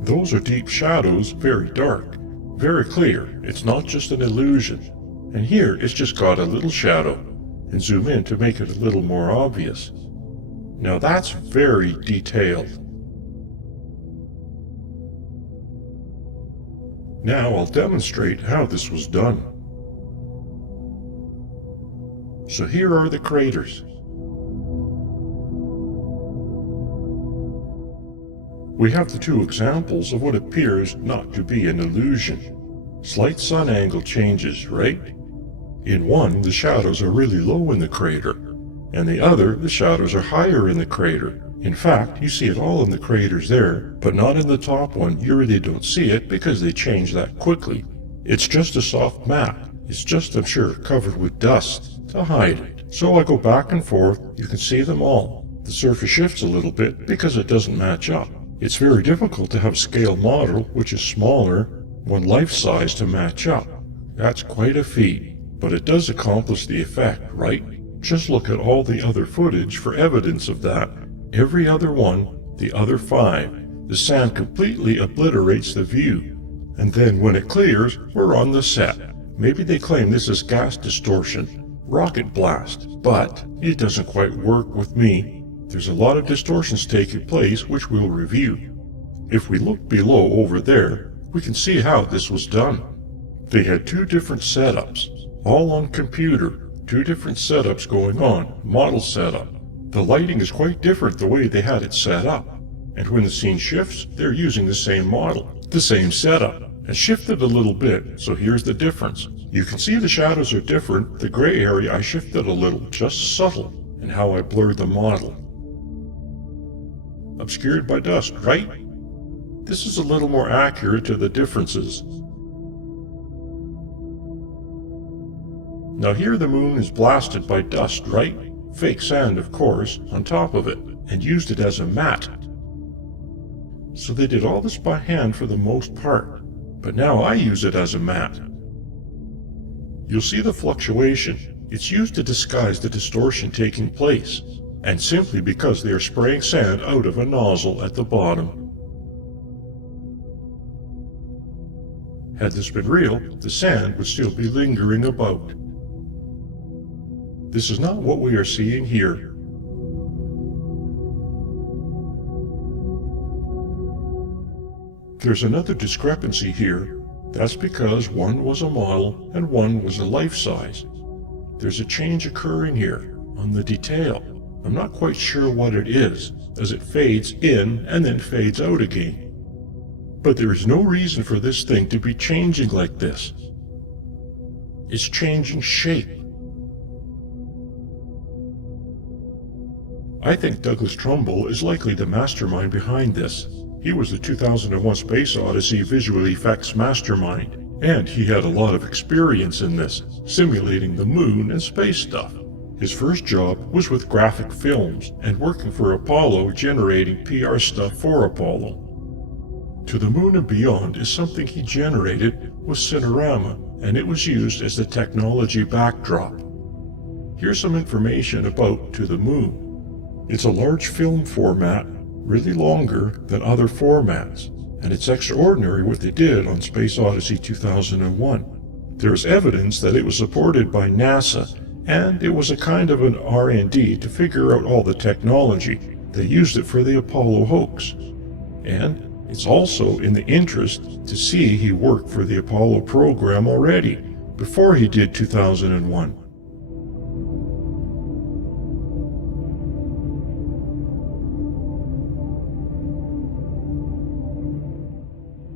Those are deep shadows, very dark, very clear. It's not just an illusion. And here it's just got a little shadow, and zoom in to make it a little more obvious. Now that's very detailed. Now I'll demonstrate how this was done. So here are the craters. We have the two examples of what appears not to be an illusion. Slight sun angle changes, right? In one, the shadows are really low in the crater, and the other, the shadows are higher in the crater. In fact, you see it all in the craters there, but not in the top one. You really don't see it because they change that quickly. It's just a soft mat. It's just, I'm sure, covered with dust to hide it. So I go back and forth. You can see them all. The surface shifts a little bit because it doesn't match up. It's very difficult to have a scale model, which is smaller, one life size to match up. That's quite a feat, but it does accomplish the effect, right? Just look at all the other footage for evidence of that. Every other one, the other 5, the sand completely obliterates the view. And then when it clears, we're on the set. Maybe they claim this is gas distortion, rocket blast, but it doesn't quite work with me. There's a lot of distortions taking place, which we'll review. If we look below over there, we can see how this was done. They had 2 different setups, all on computer, 2 different setups going on, model setup. The lighting is quite different the way they had it set up. And when the scene shifts, they're using the same model, the same setup, and shifted a little bit, so here's the difference. You can see the shadows are different, the gray area I shifted a little, just subtle, and how I blurred the model. Obscured by dust, right? This is a little more accurate to the differences. Now here the moon is blasted by dust, right? Fake sand, of course, on top of it, and used it as a mat. So they did all this by hand for the most part, but now I use it as a mat. You'll see the fluctuation. It's used to disguise the distortion taking place, and simply because they are spraying sand out of a nozzle at the bottom. Had this been real, the sand would still be lingering about. This is not what we are seeing here. There's another discrepancy here. That's because one was a model and one was a life-size. There's a change occurring here on the detail. I'm not quite sure what it is, as it fades in and then fades out again. But there is no reason for this thing to be changing like this. It's changing shape. I think Douglas Trumbull is likely the mastermind behind this. He was the 2001 Space Odyssey visual effects mastermind, and he had a lot of experience in this, simulating the moon and space stuff. His first job was with graphic films and working for Apollo generating PR stuff for Apollo. To the Moon and Beyond is something he generated with Cinerama, and it was used as the technology backdrop. Here's some information about To the Moon. It's a large film format, really longer than other formats, and it's extraordinary what they did on Space Odyssey 2001. There is evidence that it was supported by NASA, and it was a kind of an R&D to figure out all the technology. They used it for the Apollo hoax. And it's also in the interest to see he worked for the Apollo program already, before he did 2001.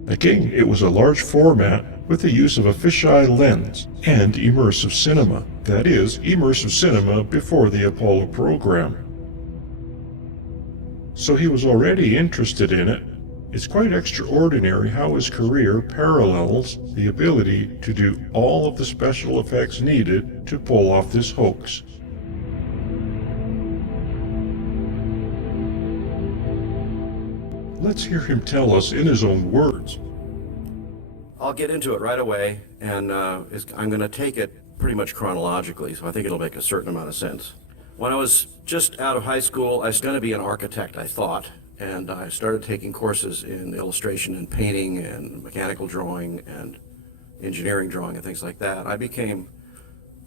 Again, it was a large format with the use of a fisheye lens and immersive cinema. That is, immersive cinema before the Apollo program. So he was already interested in it. It's quite extraordinary how his career parallels the ability to do all of the special effects needed to pull off this hoax. Let's hear him tell us in his own words. I'll get into it right away, and I'm going to take it pretty much chronologically, so I think it'll make a certain amount of sense. When I was just out of high school, I was going to be an architect, I thought, and I started taking courses in illustration and painting and mechanical drawing and engineering drawing and things like that. I became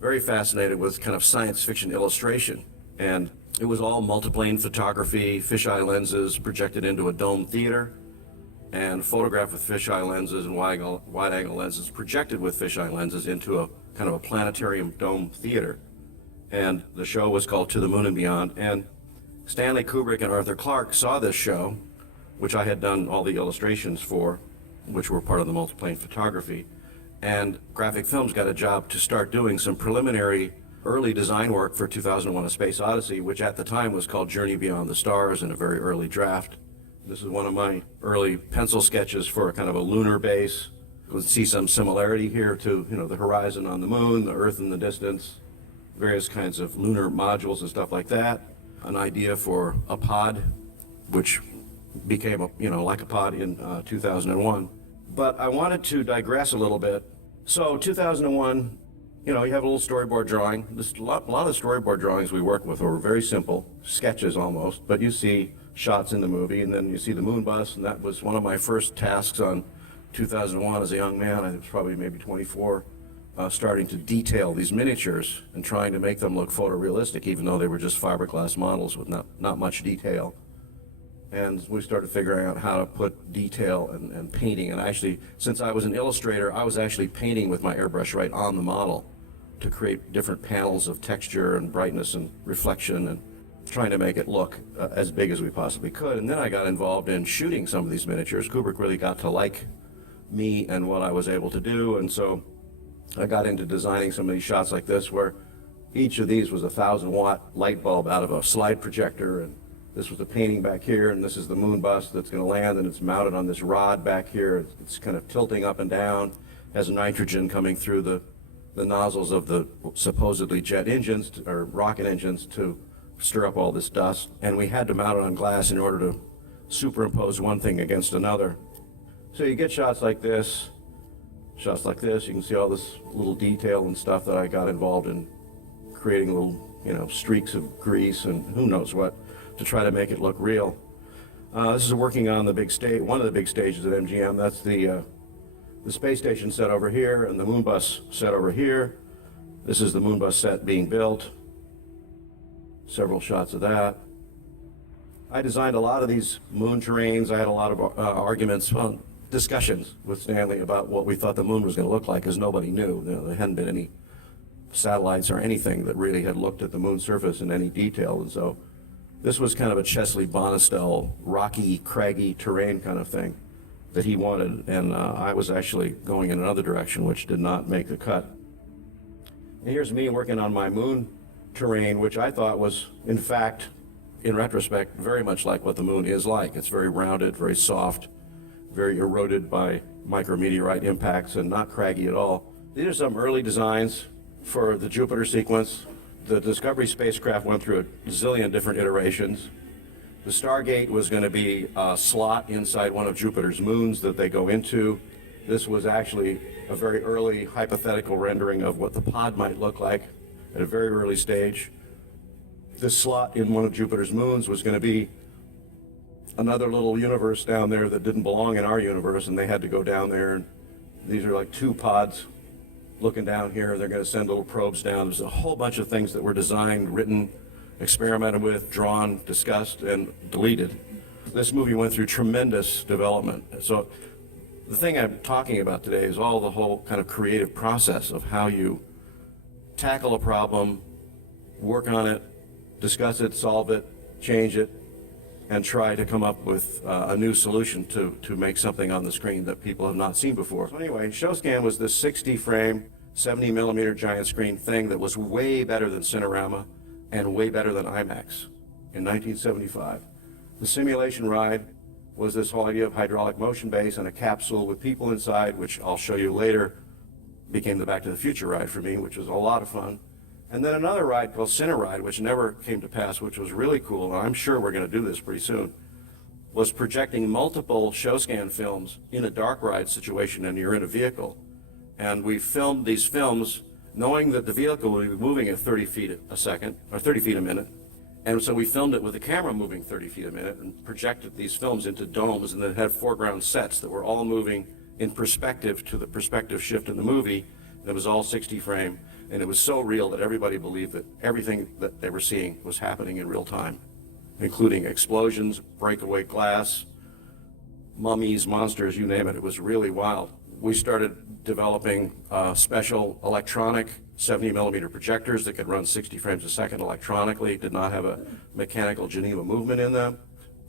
very fascinated with kind of science fiction illustration, and it was all multiplane photography, fisheye lenses projected into a dome theater, and photographed with fisheye lenses and wide-angle lenses projected with fisheye lenses into a kind of a planetarium dome theater. And the show was called To the Moon and Beyond. And Stanley Kubrick and Arthur Clarke saw this show, which I had done all the illustrations for, which were part of the multiplane photography. And Graphic Films got a job to start doing some preliminary early design work for 2001: A Space Odyssey, which at the time was called Journey Beyond the Stars in a very early draft. This is one of my early pencil sketches for a kind of a lunar base. You can see some similarity here to, the horizon on the moon, the Earth in the distance, various kinds of lunar modules and stuff like that. An idea for a pod, which became like a pod in 2001. But I wanted to digress a little bit. So 2001, you have a little storyboard drawing. A lot of the storyboard drawings we worked with were very simple, sketches almost, but you see shots in the movie, and then you see the moon bus, and that was one of my first tasks on 2001 as a young man. I was probably maybe 24, starting to detail these miniatures and trying to make them look photorealistic, even though they were just fiberglass models with not much detail. And we started figuring out how to put detail and painting, and actually, since I was an illustrator, I was actually painting with my airbrush right on the model to create different panels of texture and brightness and reflection, and trying to make it look as big as we possibly could. And then I got involved in shooting some of these miniatures. Kubrick really got to like me and what I was able to do, and so I got into designing some of these shots like this, where each of these was a 1,000-watt light bulb out of a slide projector, and This was a painting back here, and this is the moon bus that's going to land, and it's mounted on this rod back here. It's kind of tilting up and down, has nitrogen coming through the nozzles of the supposedly jet engines or rocket engines to stir up all this dust. And we had to mount it on glass in order to superimpose one thing against another. So you get shots like this, shots like this. You can see all this little detail and stuff that I got involved in creating little, streaks of grease and who knows what to try to make it look real. This is working on the big stage, one of the big stages at MGM. That's the space station set over here and the moon bus set over here. This is the moon bus set being built. Several shots of that. I designed a lot of these moon terrains. I had a lot of arguments, discussions with Stanley about what we thought the moon was going to look like, because nobody knew. There hadn't been any satellites or anything that really had looked at the moon's surface in any detail. And so this was kind of a Chesley Bonestell, rocky, craggy terrain kind of thing that he wanted, and I was actually going in another direction, which did not make the cut. And here's me working on my moon terrain, which I thought was, in fact, in retrospect, very much like what the moon is like. It's very rounded, very soft, very eroded by micrometeorite impacts, and not craggy at all. These are some early designs for the Jupiter sequence. The Discovery spacecraft went through a zillion different iterations. The Stargate was going to be a slot inside one of Jupiter's moons that they go into. This was actually a very early hypothetical rendering of what the pod might look like at a very early stage. This slot in one of Jupiter's moons was going to be another little universe down there that didn't belong in our universe, and they had to go down there. And these are like two pods looking down here. They're going to send little probes down. There's a whole bunch of things that were designed, written, experimented with, drawn, discussed, and deleted. This movie went through tremendous development. So the thing I'm talking about today is all the whole kind of creative process of how you tackle a problem, work on it, discuss it, solve it, change it, and try to come up with a new solution to make something on the screen that people have not seen before. So anyway, ShowScan was this 60-frame, 70-millimeter giant screen thing that was way better than Cinerama and way better than IMAX in 1975. The simulation ride was this whole idea of hydraulic motion base and a capsule with people inside, which I'll show you later, became the Back to the Future ride for me, which was a lot of fun. And then another ride called Cineride, which never came to pass, which was really cool, and I'm sure we're going to do this pretty soon, was projecting multiple ShowScan films in a dark ride situation, and you're in a vehicle. And we filmed these films knowing that the vehicle would be moving at 30 feet a second, or 30 feet a minute. And so we filmed it with the camera moving 30 feet a minute and projected these films into domes, and then had foreground sets that were all moving in perspective to the perspective shift in the movie. And it was all 60 frame, and it was so real that everybody believed that everything that they were seeing was happening in real time, including explosions, breakaway glass, mummies, monsters, you name it. It was really wild. We started developing special electronic 70-millimeter projectors that could run 60 frames a second electronically, did not have a mechanical Geneva movement in them.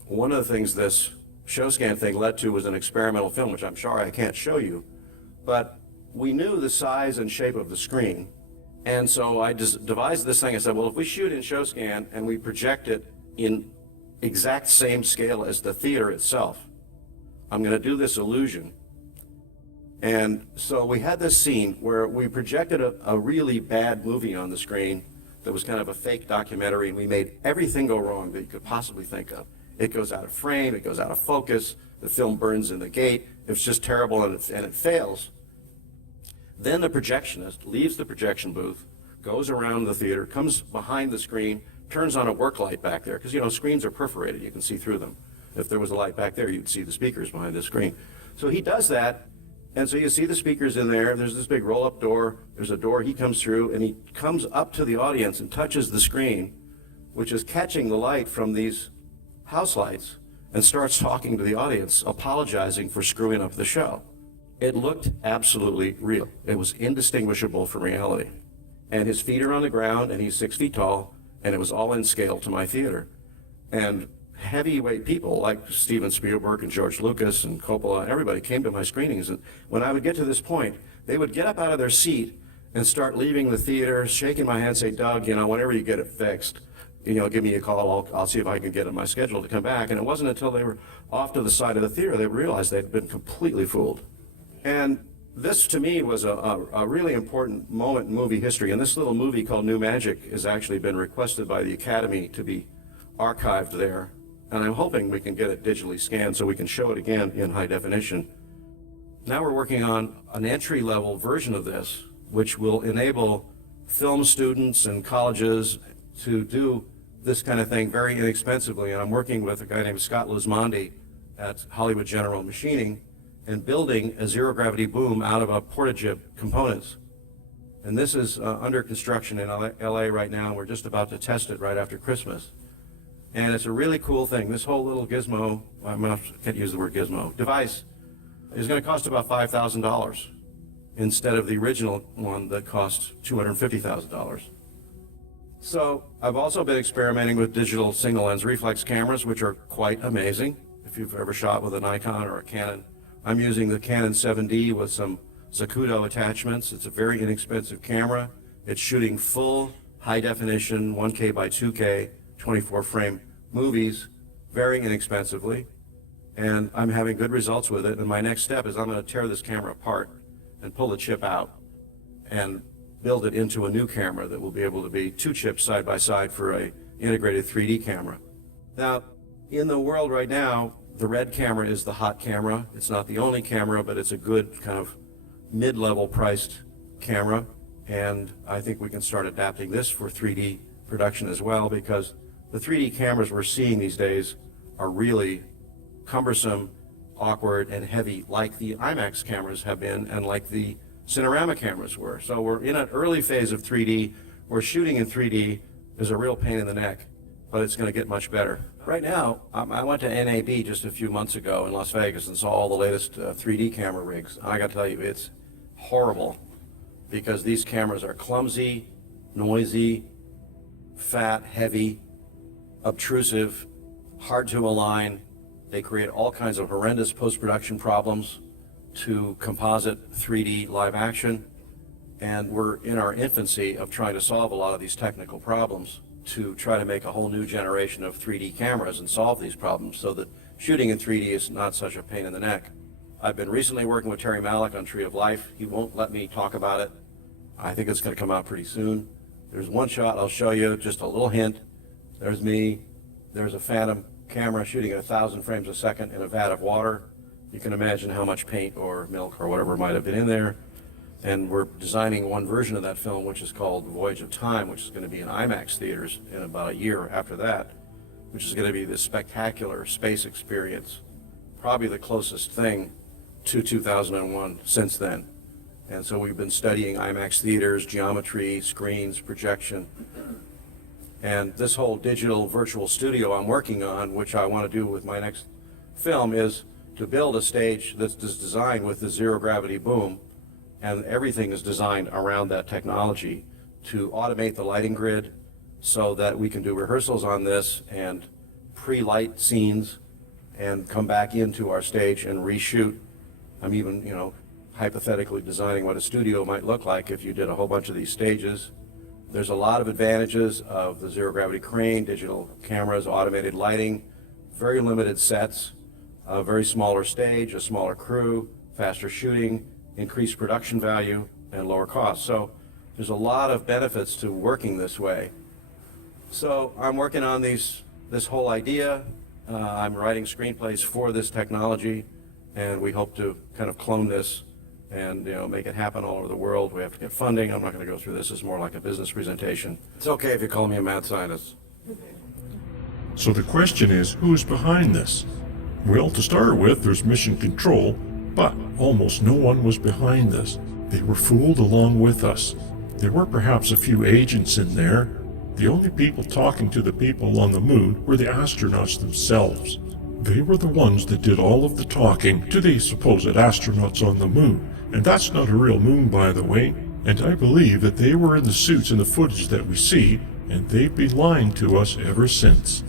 One of the things this ShowScan thing led to was an experimental film, which I'm sorry I can't show you, but we knew the size and shape of the screen. And so I just devised this thing. I said, well, if we shoot in ShowScan and we project it in exact same scale as the theater itself, I'm going to do this illusion. And so we had this scene where we projected a really bad movie on the screen that was kind of a fake documentary, and we made everything go wrong that you could possibly think of. It goes out of frame, it goes out of focus, the film burns in the gate, it's just terrible, and it fails. Then the projectionist leaves the projection booth, goes around the theater, comes behind the screen, turns on a work light back there, because screens are perforated, you can see through them. If there was a light back there, you'd see the speakers behind the screen. So he does that, and so you see the speakers in there, there's this big roll-up door, there's a door he comes through, and he comes up to the audience and touches the screen, which is catching the light from these house lights, and starts talking to the audience, apologizing for screwing up the show. It looked absolutely real. It was indistinguishable from reality. And his feet are on the ground, and he's 6 feet tall, and it was all in scale to my theater. And heavyweight people like Steven Spielberg and George Lucas and Coppola, everybody came to my screenings. And when I would get to this point, they would get up out of their seat and start leaving the theater, shaking my hand, say, Doug, whenever you get it fixed, give me a call. I'll see if I can get on my schedule to come back. And it wasn't until they were off to the side of the theater they realized they'd been completely fooled. And this, to me, was a really important moment in movie history. And this little movie called New Magic has actually been requested by the Academy to be archived there. And I'm hoping we can get it digitally scanned so we can show it again in high definition. Now we're working on an entry-level version of this, which will enable film students and colleges to do this kind of thing very inexpensively. And I'm working with a guy named Scott Lismondi at Hollywood General Machining and building a zero-gravity boom out of a porta-jib components. And this is under construction in LA right now. We're just about to test it right after Christmas. And it's a really cool thing. This whole little gizmo, I can't use the word gizmo, device is going to cost about $5,000 instead of the original one that cost $250,000. So I've also been experimenting with digital single lens reflex cameras, which are quite amazing. If you've ever shot with a Nikon or a Canon, I'm using the Canon 7D with some Zacuto attachments. It's a very inexpensive camera. It's shooting full high definition 1K by 2K 24 frame movies very inexpensively, and I'm having good results with it. And my next step is I'm going to tear this camera apart and pull the chip out and build it into a new camera that will be able to be 2 chips side by side for a integrated 3D camera. Now, in the world right now, the red camera is the hot camera. It's not the only camera, but it's a good kind of mid-level priced camera, and I think we can start adapting this for 3D production as well, because the 3D cameras we're seeing these days are really cumbersome, awkward, and heavy, like the IMAX cameras have been and like the Cinerama cameras were. So we're in an early phase of 3D where shooting in 3D is a real pain in the neck, but it's going to get much better. Right now, I went to NAB just a few months ago in Las Vegas and saw all the latest 3D camera rigs. I got to tell you, it's horrible because these cameras are clumsy, noisy, fat, heavy, obtrusive, hard to align. They create all kinds of horrendous post-production problems to composite 3D live action. And we're in our infancy of trying to solve a lot of these technical problems to try to make a whole new generation of 3D cameras and solve these problems so that shooting in 3D is not such a pain in the neck. I've been recently working with Terry Malick on Tree of Life. He won't let me talk about it. I think it's going to come out pretty soon. There's one shot I'll show you, just a little hint. There's me. There's a Phantom camera shooting at 1,000 frames a second in a vat of water. You can imagine how much paint or milk or whatever might have been in there. And we're designing one version of that film, which is called Voyage of Time, which is going to be in IMAX theaters in about a year after that, which is going to be this spectacular space experience, probably the closest thing to 2001 since then. And so we've been studying IMAX theaters, geometry, screens, projection. And this whole digital virtual studio I'm working on, which I want to do with my next film, is to build a stage that's designed with the zero gravity boom, and everything is designed around that technology to automate the lighting grid so that we can do rehearsals on this and pre-light scenes and come back into our stage and reshoot. I'm even, hypothetically designing what a studio might look like if you did a whole bunch of these stages. There's a lot of advantages of the zero gravity crane, digital cameras, automated lighting, very limited sets, a very smaller stage, a smaller crew, faster shooting, increased production value, and lower costs. So there's a lot of benefits to working this way. So I'm working on this whole idea. I'm writing screenplays for this technology, and we hope to kind of clone this and make it happen all over the world. We have to get funding. I'm not going to go through this. It's more like a business presentation. It's okay if you call me a mad scientist. So the question is, who's behind this? Well, to start with, there's Mission Control, but almost no one was behind this. They were fooled along with us. There were perhaps a few agents in there. The only people talking to the people on the moon were the astronauts themselves. They were the ones that did all of the talking to the supposed astronauts on the moon. And that's not a real moon, by the way. And I believe that they were in the suits in the footage that we see, and they've been lying to us ever since.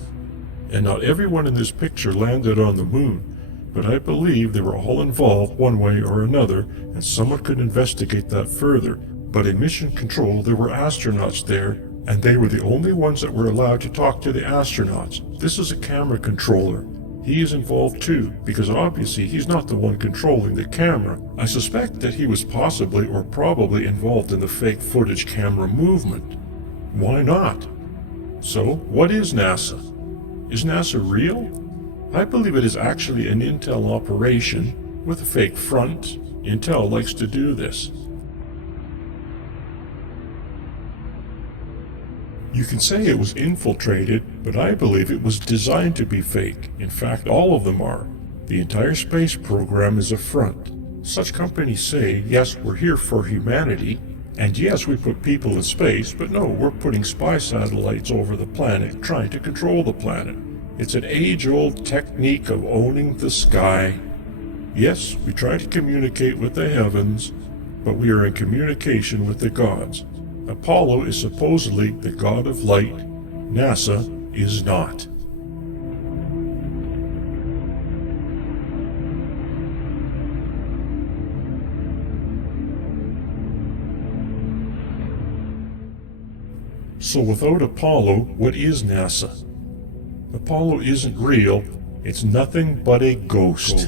And not everyone in this picture landed on the moon, but I believe they were all involved one way or another, and someone could investigate that further. But in Mission Control, there were astronauts there, And they were the only ones that were allowed to talk to the astronauts. This is a camera controller. He is involved too, because obviously he's not the one controlling the camera. I suspect that he was possibly or probably involved in the fake footage camera movement. Why not? So, what is NASA? Is NASA real? I believe it is actually an Intel operation with a fake front. Intel likes to do this. You can say it was infiltrated, but I believe it was designed to be fake. In fact, all of them are. The entire space program is a front. Such companies say, yes, we're here for humanity, and yes, we put people in space, but no, we're putting spy satellites over the planet, trying to control the planet. It's an age-old technique of owning the sky. Yes, we try to communicate with the heavens, but we are in communication with the gods. Apollo is supposedly the god of light. NASA is not. So without Apollo, what is NASA? Apollo isn't real. It's nothing but a ghost.